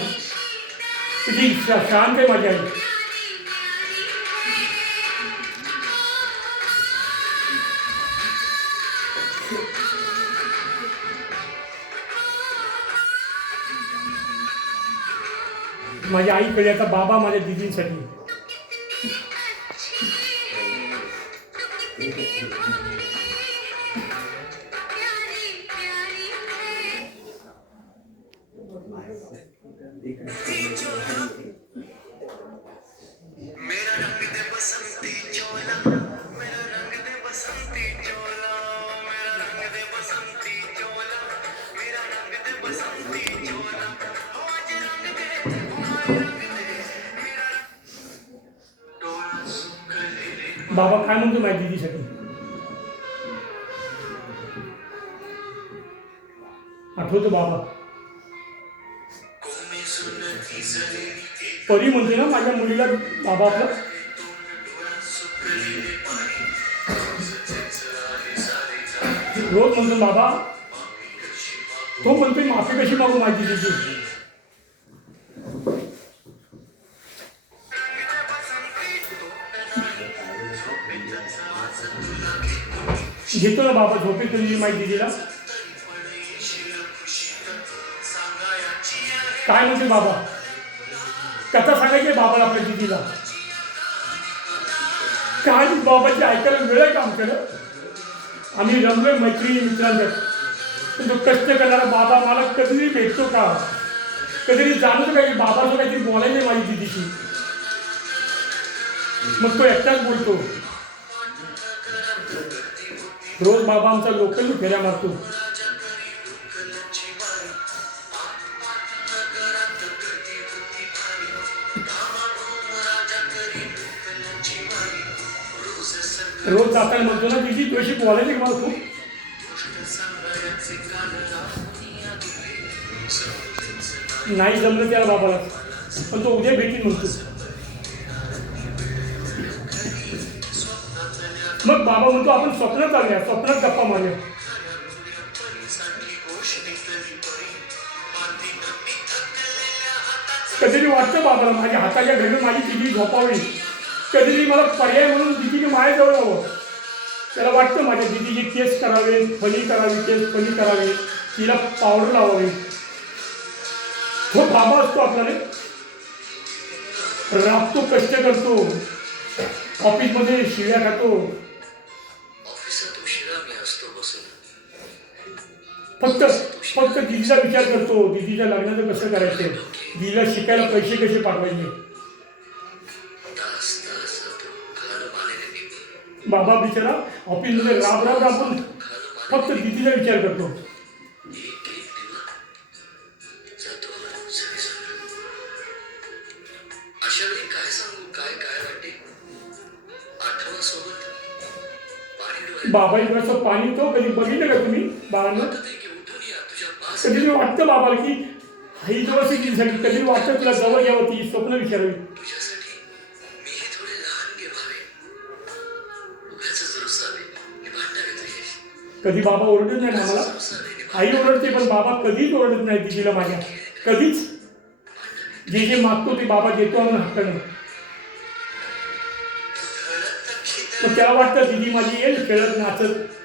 किती शांत आहे माझी आई. माझ्या आईकडे आता बाबा माझ्या दिदींसाठी. बाबा काय म्हणतो माझ्या दिदीसाठी. आठवतो बाबा. परी म्हणते ना माझ्या मुलीला बाबा आपला, रोज म्हणतो बाबा, तो म्हणतो माफी कशी मागू माझी तिची. घेतो ना बाबा झोपेत तुझी माहिती दिला. काय म्हणते बाबा, कथा सांगायची बाबाला आपल्या दिदीला. काय बाबाची ऐकायला वेळ आहे काम केलं. आम्ही रमलोय मैत्रिणी मित्रांच्यात, पण तो कष्ट करणारा बाबा मला कधीही भेटतो का, कधी जाणवतो का की बाबाचं काहीतरी बोलायचं माझी दिदीशी. मग तो एकटाच बोलतो. रोज बाबा आमचा लोकल फेऱ्या मारतो. रोज जाताना म्हणतो ना दिदी तुझ्याशी बोलायचे का मला खूप. नाही जमलं त्या बाबाला, पण तो उद्या भेटीन म्हणतो. मग बाबा म्हणतो आपण स्वप्नात आल्या, स्वप्नात गप्पा मारूया. कधीतरी वाटतं बाबाला माझ्या हाताच्या घरी माझी दिदी झोपावी. कधीतरी मला पर्याय म्हणून दिदीने माझ्याजवळ यावं. त्याला वाटतं माझ्या दिदीचे केस करावे, फणी करावी, केस फणी करावे, तिला पावडर लावावी. तो बाबा असतो आपल्याला, राबतो, कष्ट करतो, ऑफिसमध्ये शिव्या खातो. फक्त दिदीचा विचार करतो, दिदीच्या लग्नाचं कसं करायचं, दिदीला शिकायला पैसे कसे पाठवायचे. बाबा बिचारा ऑफिसमध्ये राबून फक्त दिदीचा विचार करतो. बाबा डोळ्याचं पाणी तो कधी बघितलं का तुम्ही बाबांना. कधी वाटतं बाबाला की आई जवळ शिकण्यासाठी, कधी वाटतं तुला जवळ घ्यावं, ती स्वप्न विचारावी. कधी बाबा ओरडत नाही आम्हाला, आई ओरडते पण बाबा कधीच ओरडत नाही दिदीला माझ्या, कधीच. जे जे मागतो ते बाबा देतो म्हणून हक्कानं. मग त्याला वाटतं दिदी माझी येईल खेळत नाचत.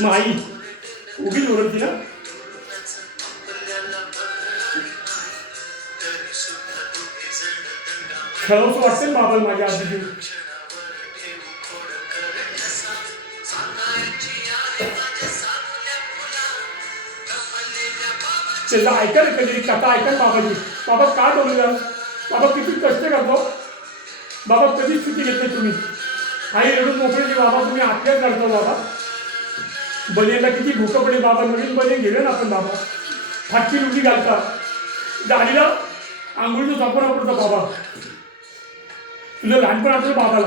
मग आई उगीच ओरडती ना. खेळावंसं वाटतं बाबाला माझ्या आधी. त्याचं ऐका ना कधी कथा ऐका बाबाची. बाबा का बोलूया, बाबा किती कष्ट करतो, बाबा कधीच सुट्टी घेत नाही तुम्ही. आई रडून मोकळे बाबा तुम्ही आत्याच करतो. बाबा बनेला किती भूक पडे, बाबा नवीन बने गेले ना आपण. बाबा फाटकी लुटी घालता, गाडीला आंघोळीचं झाकून पडतं. बाबा तुझं लहानपण आठवलं बाबाला,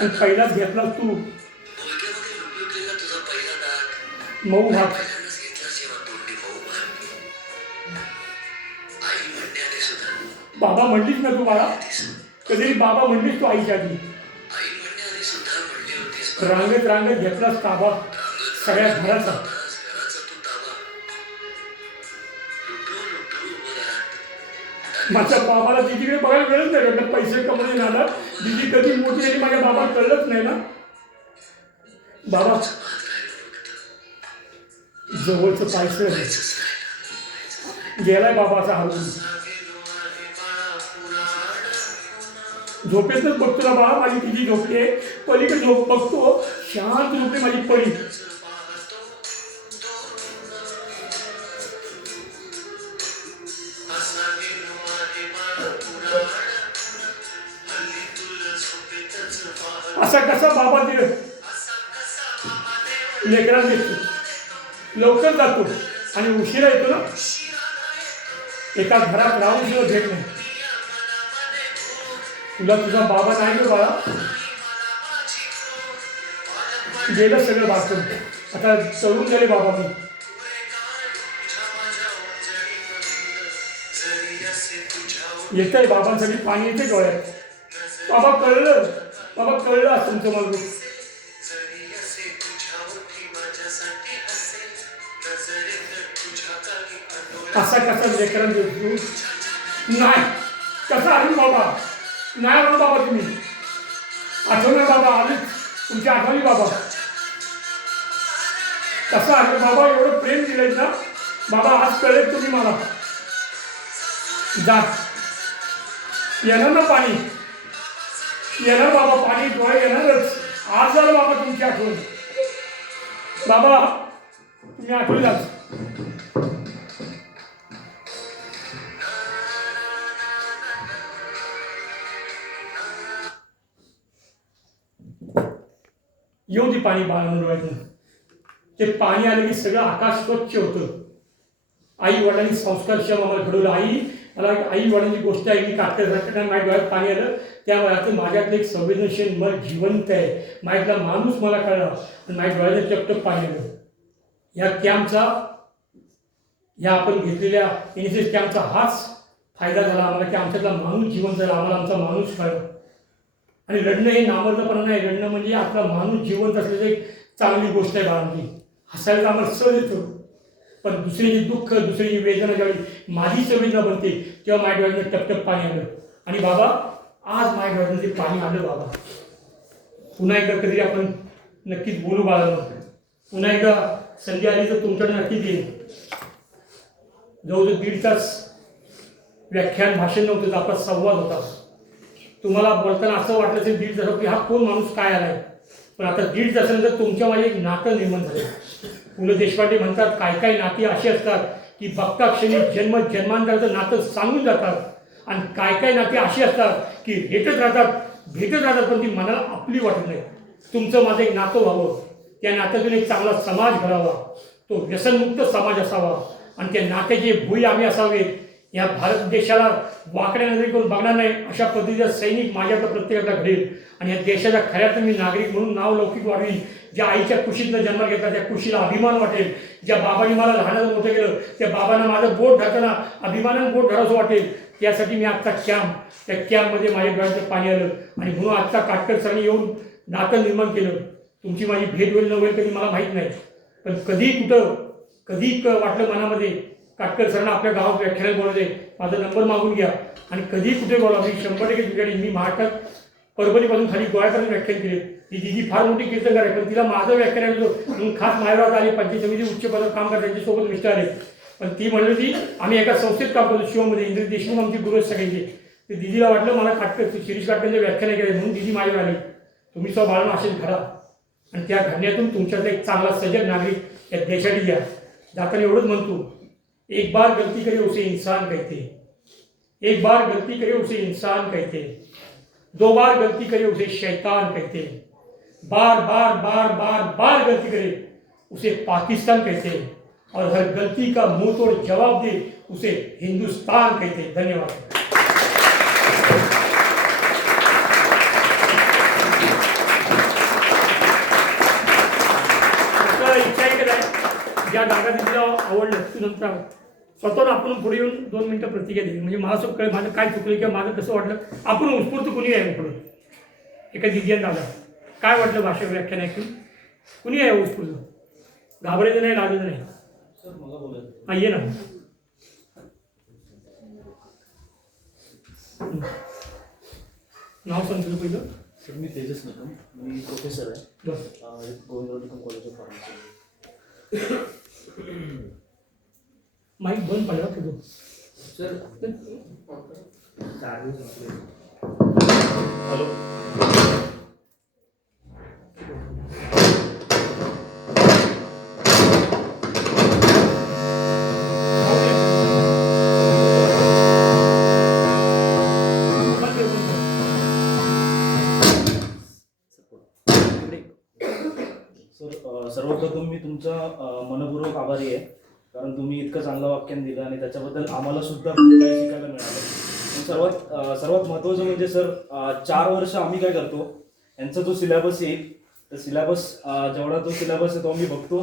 आणि पहिलाच घेतलास तू मऊ भात. बाबा म्हणलीस ना तू बाळा, कधी बाबा म्हणलीस तू आईच्या आधी. रांगत रांगत घेतलास ताबा सगळ्या घराचा. माझ्या बाबाला दिदीकडे बघायला वेळच नाही भेटलं. पैसे कमवले झाला, दिदी कधी मोठी झाली माझ्या बाबाला कळलंच नाही ना. बाबा जवळचं पैसे गेलाय बाबाचा हरवून. झोपेतच बघतो ना बाबा माझी दिदी झोपते, पलीकडे झोप बघतो, शांत झोपते माझी परी. असा कसा बाबा दिलं लेकरांना देतो, लवकर जातो आणि उशिरा येतो ना. एका घरात राहून सुद्धा भेट नाही. तुला तुझा बाबा नाही रे बाळा, गेलं सगळं बाथरूम. आता चढून गेले बाबा मी. येतंय बाबांसाठी पाणी येते डोळ्यात. बाबा कळलं, बाबा कळलं आज तुमचं मला. असा कसा लेकरांना देतो नाही, कसा आली बाबा नाही म्हणून बाबा तुम्ही आठवलं बाबा आली तुमची आठवली बाबा. कसं आलं बाबा, एवढं प्रेम दिलंय ना बाबा, आज कळेल तुम्ही मला. जा येणार ना पाणी, येणार बाबा पाणी, डोळे येणारच. आज झालं बाबा तुमची आठवण. बाबा तुम्ही आठवली आज. येऊ दे पाणी बाळांना डोळ्यातून. ते पाणी आलं की सगळं आकाश स्वच्छ होतं. आई वडिलांनी संस्कारक्षम आम्हाला घडवलं. मला आई वडिलांची गोष्ट आहे की काटकसरकडे माझ्या डोळ्यात पाणी आलं. त्या वयातून माझ्यातलं एक संवेदनशील मन जिवंत आहे. माझ्यातला माणूस मला कळला आणि माझ्या डोळ्यात टपटप पाणी आलं. या कॅम्पचा, या आपण घेतलेल्या एनएसएस कॅम्पचा हाच फायदा झाला आम्हाला की आमच्यातला माणूस जिवंत झाला. आम्हाला आमचा माणूस कळला. आणि रडणं हे नामर्दपणा नाही, रडणं म्हणजे आपला माणूस जिवंत असलेली एक चांगली गोष्ट आहे बाळांची. हसायला आम्हाला सहज येतो, पण दुसऱ्याची दुःख, दुसऱ्याची वेदना ज्यावेळी माझी संवेदना बनते तेव्हा माझ्या डोळ्यातनं टपटप पाणी आलं. आणि बाबा आज माझ्या डोळ्यातनं ते पाणी आलं बाबा. पुन्हा एकदा कधी आपण नक्कीच बोलू बाळांना. पुन्हा एकदा संधी आली तर तुमच्याकडे नक्कीच येईल. जवळजवळ 1.5 तास व्याख्यान भाषण नव्हतं, आपला संवाद होता. तुम्हाला बोलताना असं वाटलं असेल 1.5 तास की हा कोण माणूस काय आलाय, पण आता 1.5 तासानंतर तुमच्या माझे एक नातं निर्माण झालं. पु ल देशपांडे म्हणतात काही काही नाती अशी असतात की बघता क्षणी जन्मांतराचं नातं सांगून जातात, आणि काय काय नाती अशी असतात की भेटत राहतात पण ती मनाला आपली वाटत नाही. तुमचं माझं एक नातं व्हावं, त्या नात्यातून एक चांगला समाज घडावा, तो व्यसनमुक्त समाज असावा, आणि त्या नात्याचे भुई आम्ही असावेत. या भारत देशाला वाकड्या नजरे करून बघणार नाही अशा पद्धतीचा सैनिक माझ्याकडे प्रत्येकाला घडेल. आणि या देशाच्या खऱ्यातून मी नागरिक म्हणून नाव लौकिक वाढवीन. ज्या आईच्या कुशीतनं जन्म घेतला त्या कुशीला अभिमान वाटेल. ज्या बाबांनी मला लहानाचं मोठं केलं त्या बाबांना माझं बोट धरताना अभिमानानं बोट धरावंसं वाटेल. त्यासाठी मी आजचा त्या कॅम्पमध्ये माझ्या डोळ्याचं पाणी आलं. आणि म्हणून आजचा काटकर सरांनी येऊन नातं निर्माण केलं. तुमची माझी भेट होईल न होईल कधी मला माहीत नाही, पण कधी वाटलं मनामध्ये काटकर सरांना आपल्या गावात व्याख्यानात बोलवते, माझा नंबर मागून घ्या आणि कधी कुठे बोला. मी 100% तुमच्याकडे. मी महाराष्ट्रात परभणीपासून खाली गोव्यापर्यंत व्याख्यान केले. ही दिदी फार मोठी कीर्तनकार आहे, पण तिला माझं व्याख्यान आलं म्हणून खास माझ्यावर आले. पंचायत समिती उच्च पदावर काम करतात, त्यांच्यासोबत मिस्टर आले. पण ती म्हणली होती आम्ही एका संस्थेत काम करतो शिवमध्ये, इंद्र देशमुख आमची गुरु सगळ्यांचे. ते दिदीला वाटलं मला शिरीष काटकरांचे व्याख्यान केले म्हणून दिदी माझ्यावर आली. तुम्ही स्वतः बाळांना असेच घडा आणि त्या घडण्यातून तुमच्यातला एक चांगला सजग नागरिक या देशात द्या. जाताना एवढंच म्हणतो, एक बार गलती करे उसे इंसान कहते, एक बार गलती करे उसे इंसान कहते, 2 बार गलती करे उसे शैतान कहते, बार बार बार बार बार गलती करे उसे पाकिस्तान कहते, और हर गलती का मुंह तोड़ जवाब दे उसे हिंदुस्तान कहते. धन्यवाद. इच्छा आहे का ज्या डागा तिला आवडलं तू नंतर स्वतःहून आपण पुढे येऊन 2 मिनिटं प्रतिक्रिया दिली, म्हणजे मला असं कळलं माझं काय चुकलं किंवा माझं कसं वाटलं. आपण उत्स्फूर्त कुणी आहे पुढं. एका दिव्यान दादा काय वाटलं भाषा व्याख्यान ऐकून, कुणी आहे उत्स्फूर्त, घाबरायचं नाही, लाजायचं नाही. हा ये ना. नाव सांग तुझं पहिलं. सर मी तेजस निकम, मी प्रोफेसर आहे. Govind college of pharmacy. Mic बंद पडला तुझं सर. हॅलो. सर सर्वप्रथम मी तुमचा मनपूर्वक आभारी आहे, कारण तुम्ही इतकं चांगलं वाक्याने दिलं आणि त्याच्याबद्दल आम्हाला सुद्धा खूप काही शिकायला मिळालं. आणि सर्वात महत्त्वाचं म्हणजे सर 4 वर्ष आम्ही काय करतो, यांचा जो सिलेबस येईल तर सिलेबस जेवढा तो सिलेबस आहे तो आम्ही बघतो,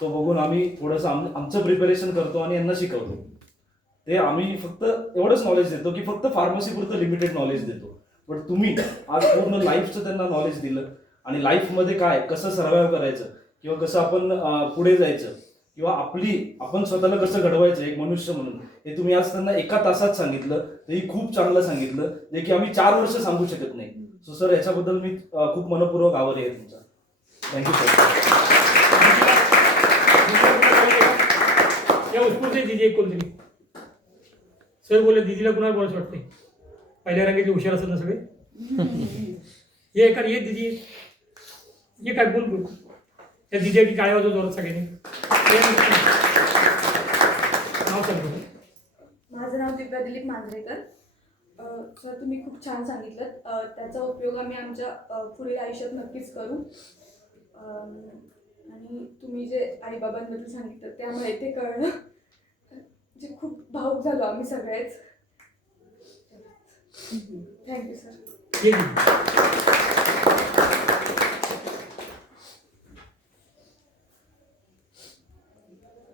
तो बघून आम्ही थोडंसं आमचं प्रिपरेशन करतो आणि यांना शिकवतो. ते आम्ही फक्त एवढंच नॉलेज देतो की फक्त फार्मसीपुरतं लिमिटेड नॉलेज देतो. पण तुम्ही आज पूर्ण लाईफचं त्यांना नॉलेज दिलं आणि लाईफमध्ये काय कसं सर्व्हाइव्ह करायचं किंवा कसं आपण पुढे जायचं किंवा आपण स्वतःला कसं घडवायचं एक मनुष्य म्हणून, हे तुम्ही आज त्यांना 1 तासात सांगितलं. तेही खूप चांगलं सांगितलं, जे की आम्ही 4 वर्ष सांगू शकत नाही. सो सर याच्याबद्दल मी खूप मनपूर्वक आभारी आहे तुमचा. Thank you sir. या उत्स्फूर्त दिदी एक कोणतरी सर बोलले दीदीला कुणाला बोलायचं वाटते, पहिल्या रंगाची हुशार असत ना सगळे. ये एका ये दीदी ये काय बोल बोल त्या दीदी की काय वाजव जोरात सगळ्यांनी. नाव सांगतो. माझं नाव दिव्या दिलीप मांजरेकर. सर तुम्ही खूप छान सांगितलं. त्याचा उपयोग आम्ही आमच्या पुढील आयुष्यात नक्कीच करू. आणि तुम्ही जे आईबाबांबद्दल सांगितलं त्यामुळे ते कळलं, जे खूप भावुक झालो आम्ही सगळेच. Thank you sir. ये दीदी.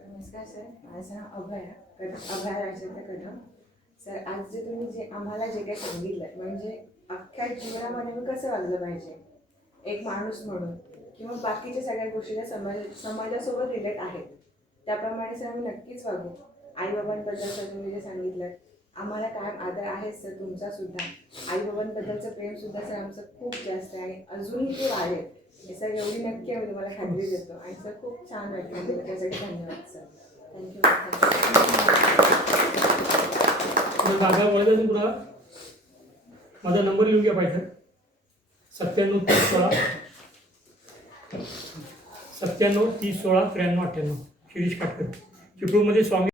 नमस्कार सर, माझं नाव अभय राजेंद्र कदम. सर आज जे आम्हाला जे काही सांगितलं म्हणजे अख्ख्या जीवनामध्ये मी कसं वागलं पाहिजे एक माणूस म्हणून किंवा बाकीच्या सगळ्या गोष्टी ज्या समाजासोबत रिलेट आहेत त्याप्रमाणे सर आम्ही नक्कीच वागू. आईबाबांबद्दल सर तुम्ही जे सांगितलं आम्हाला कायम आदर आहेच सर तुमचा सुद्धा. आईबाबांबद्दलचं प्रेमसुद्धा सर आमचं खूप जास्त आहे आणि अजूनही ते वाढेल हे सर एवढी नक्की आम्ही तुम्हाला खात्री देतो. आणि सर खूप छान वाटलं दिलं त्यासाठी धन्यवाद सर. थँक्यू. कागद बोलायचं पुन्हा माझा नंबर लिहून घ्या पाहिजे. 97 30 16 93 93 शिरीष काटकर चिपळूणमध्ये स्वामी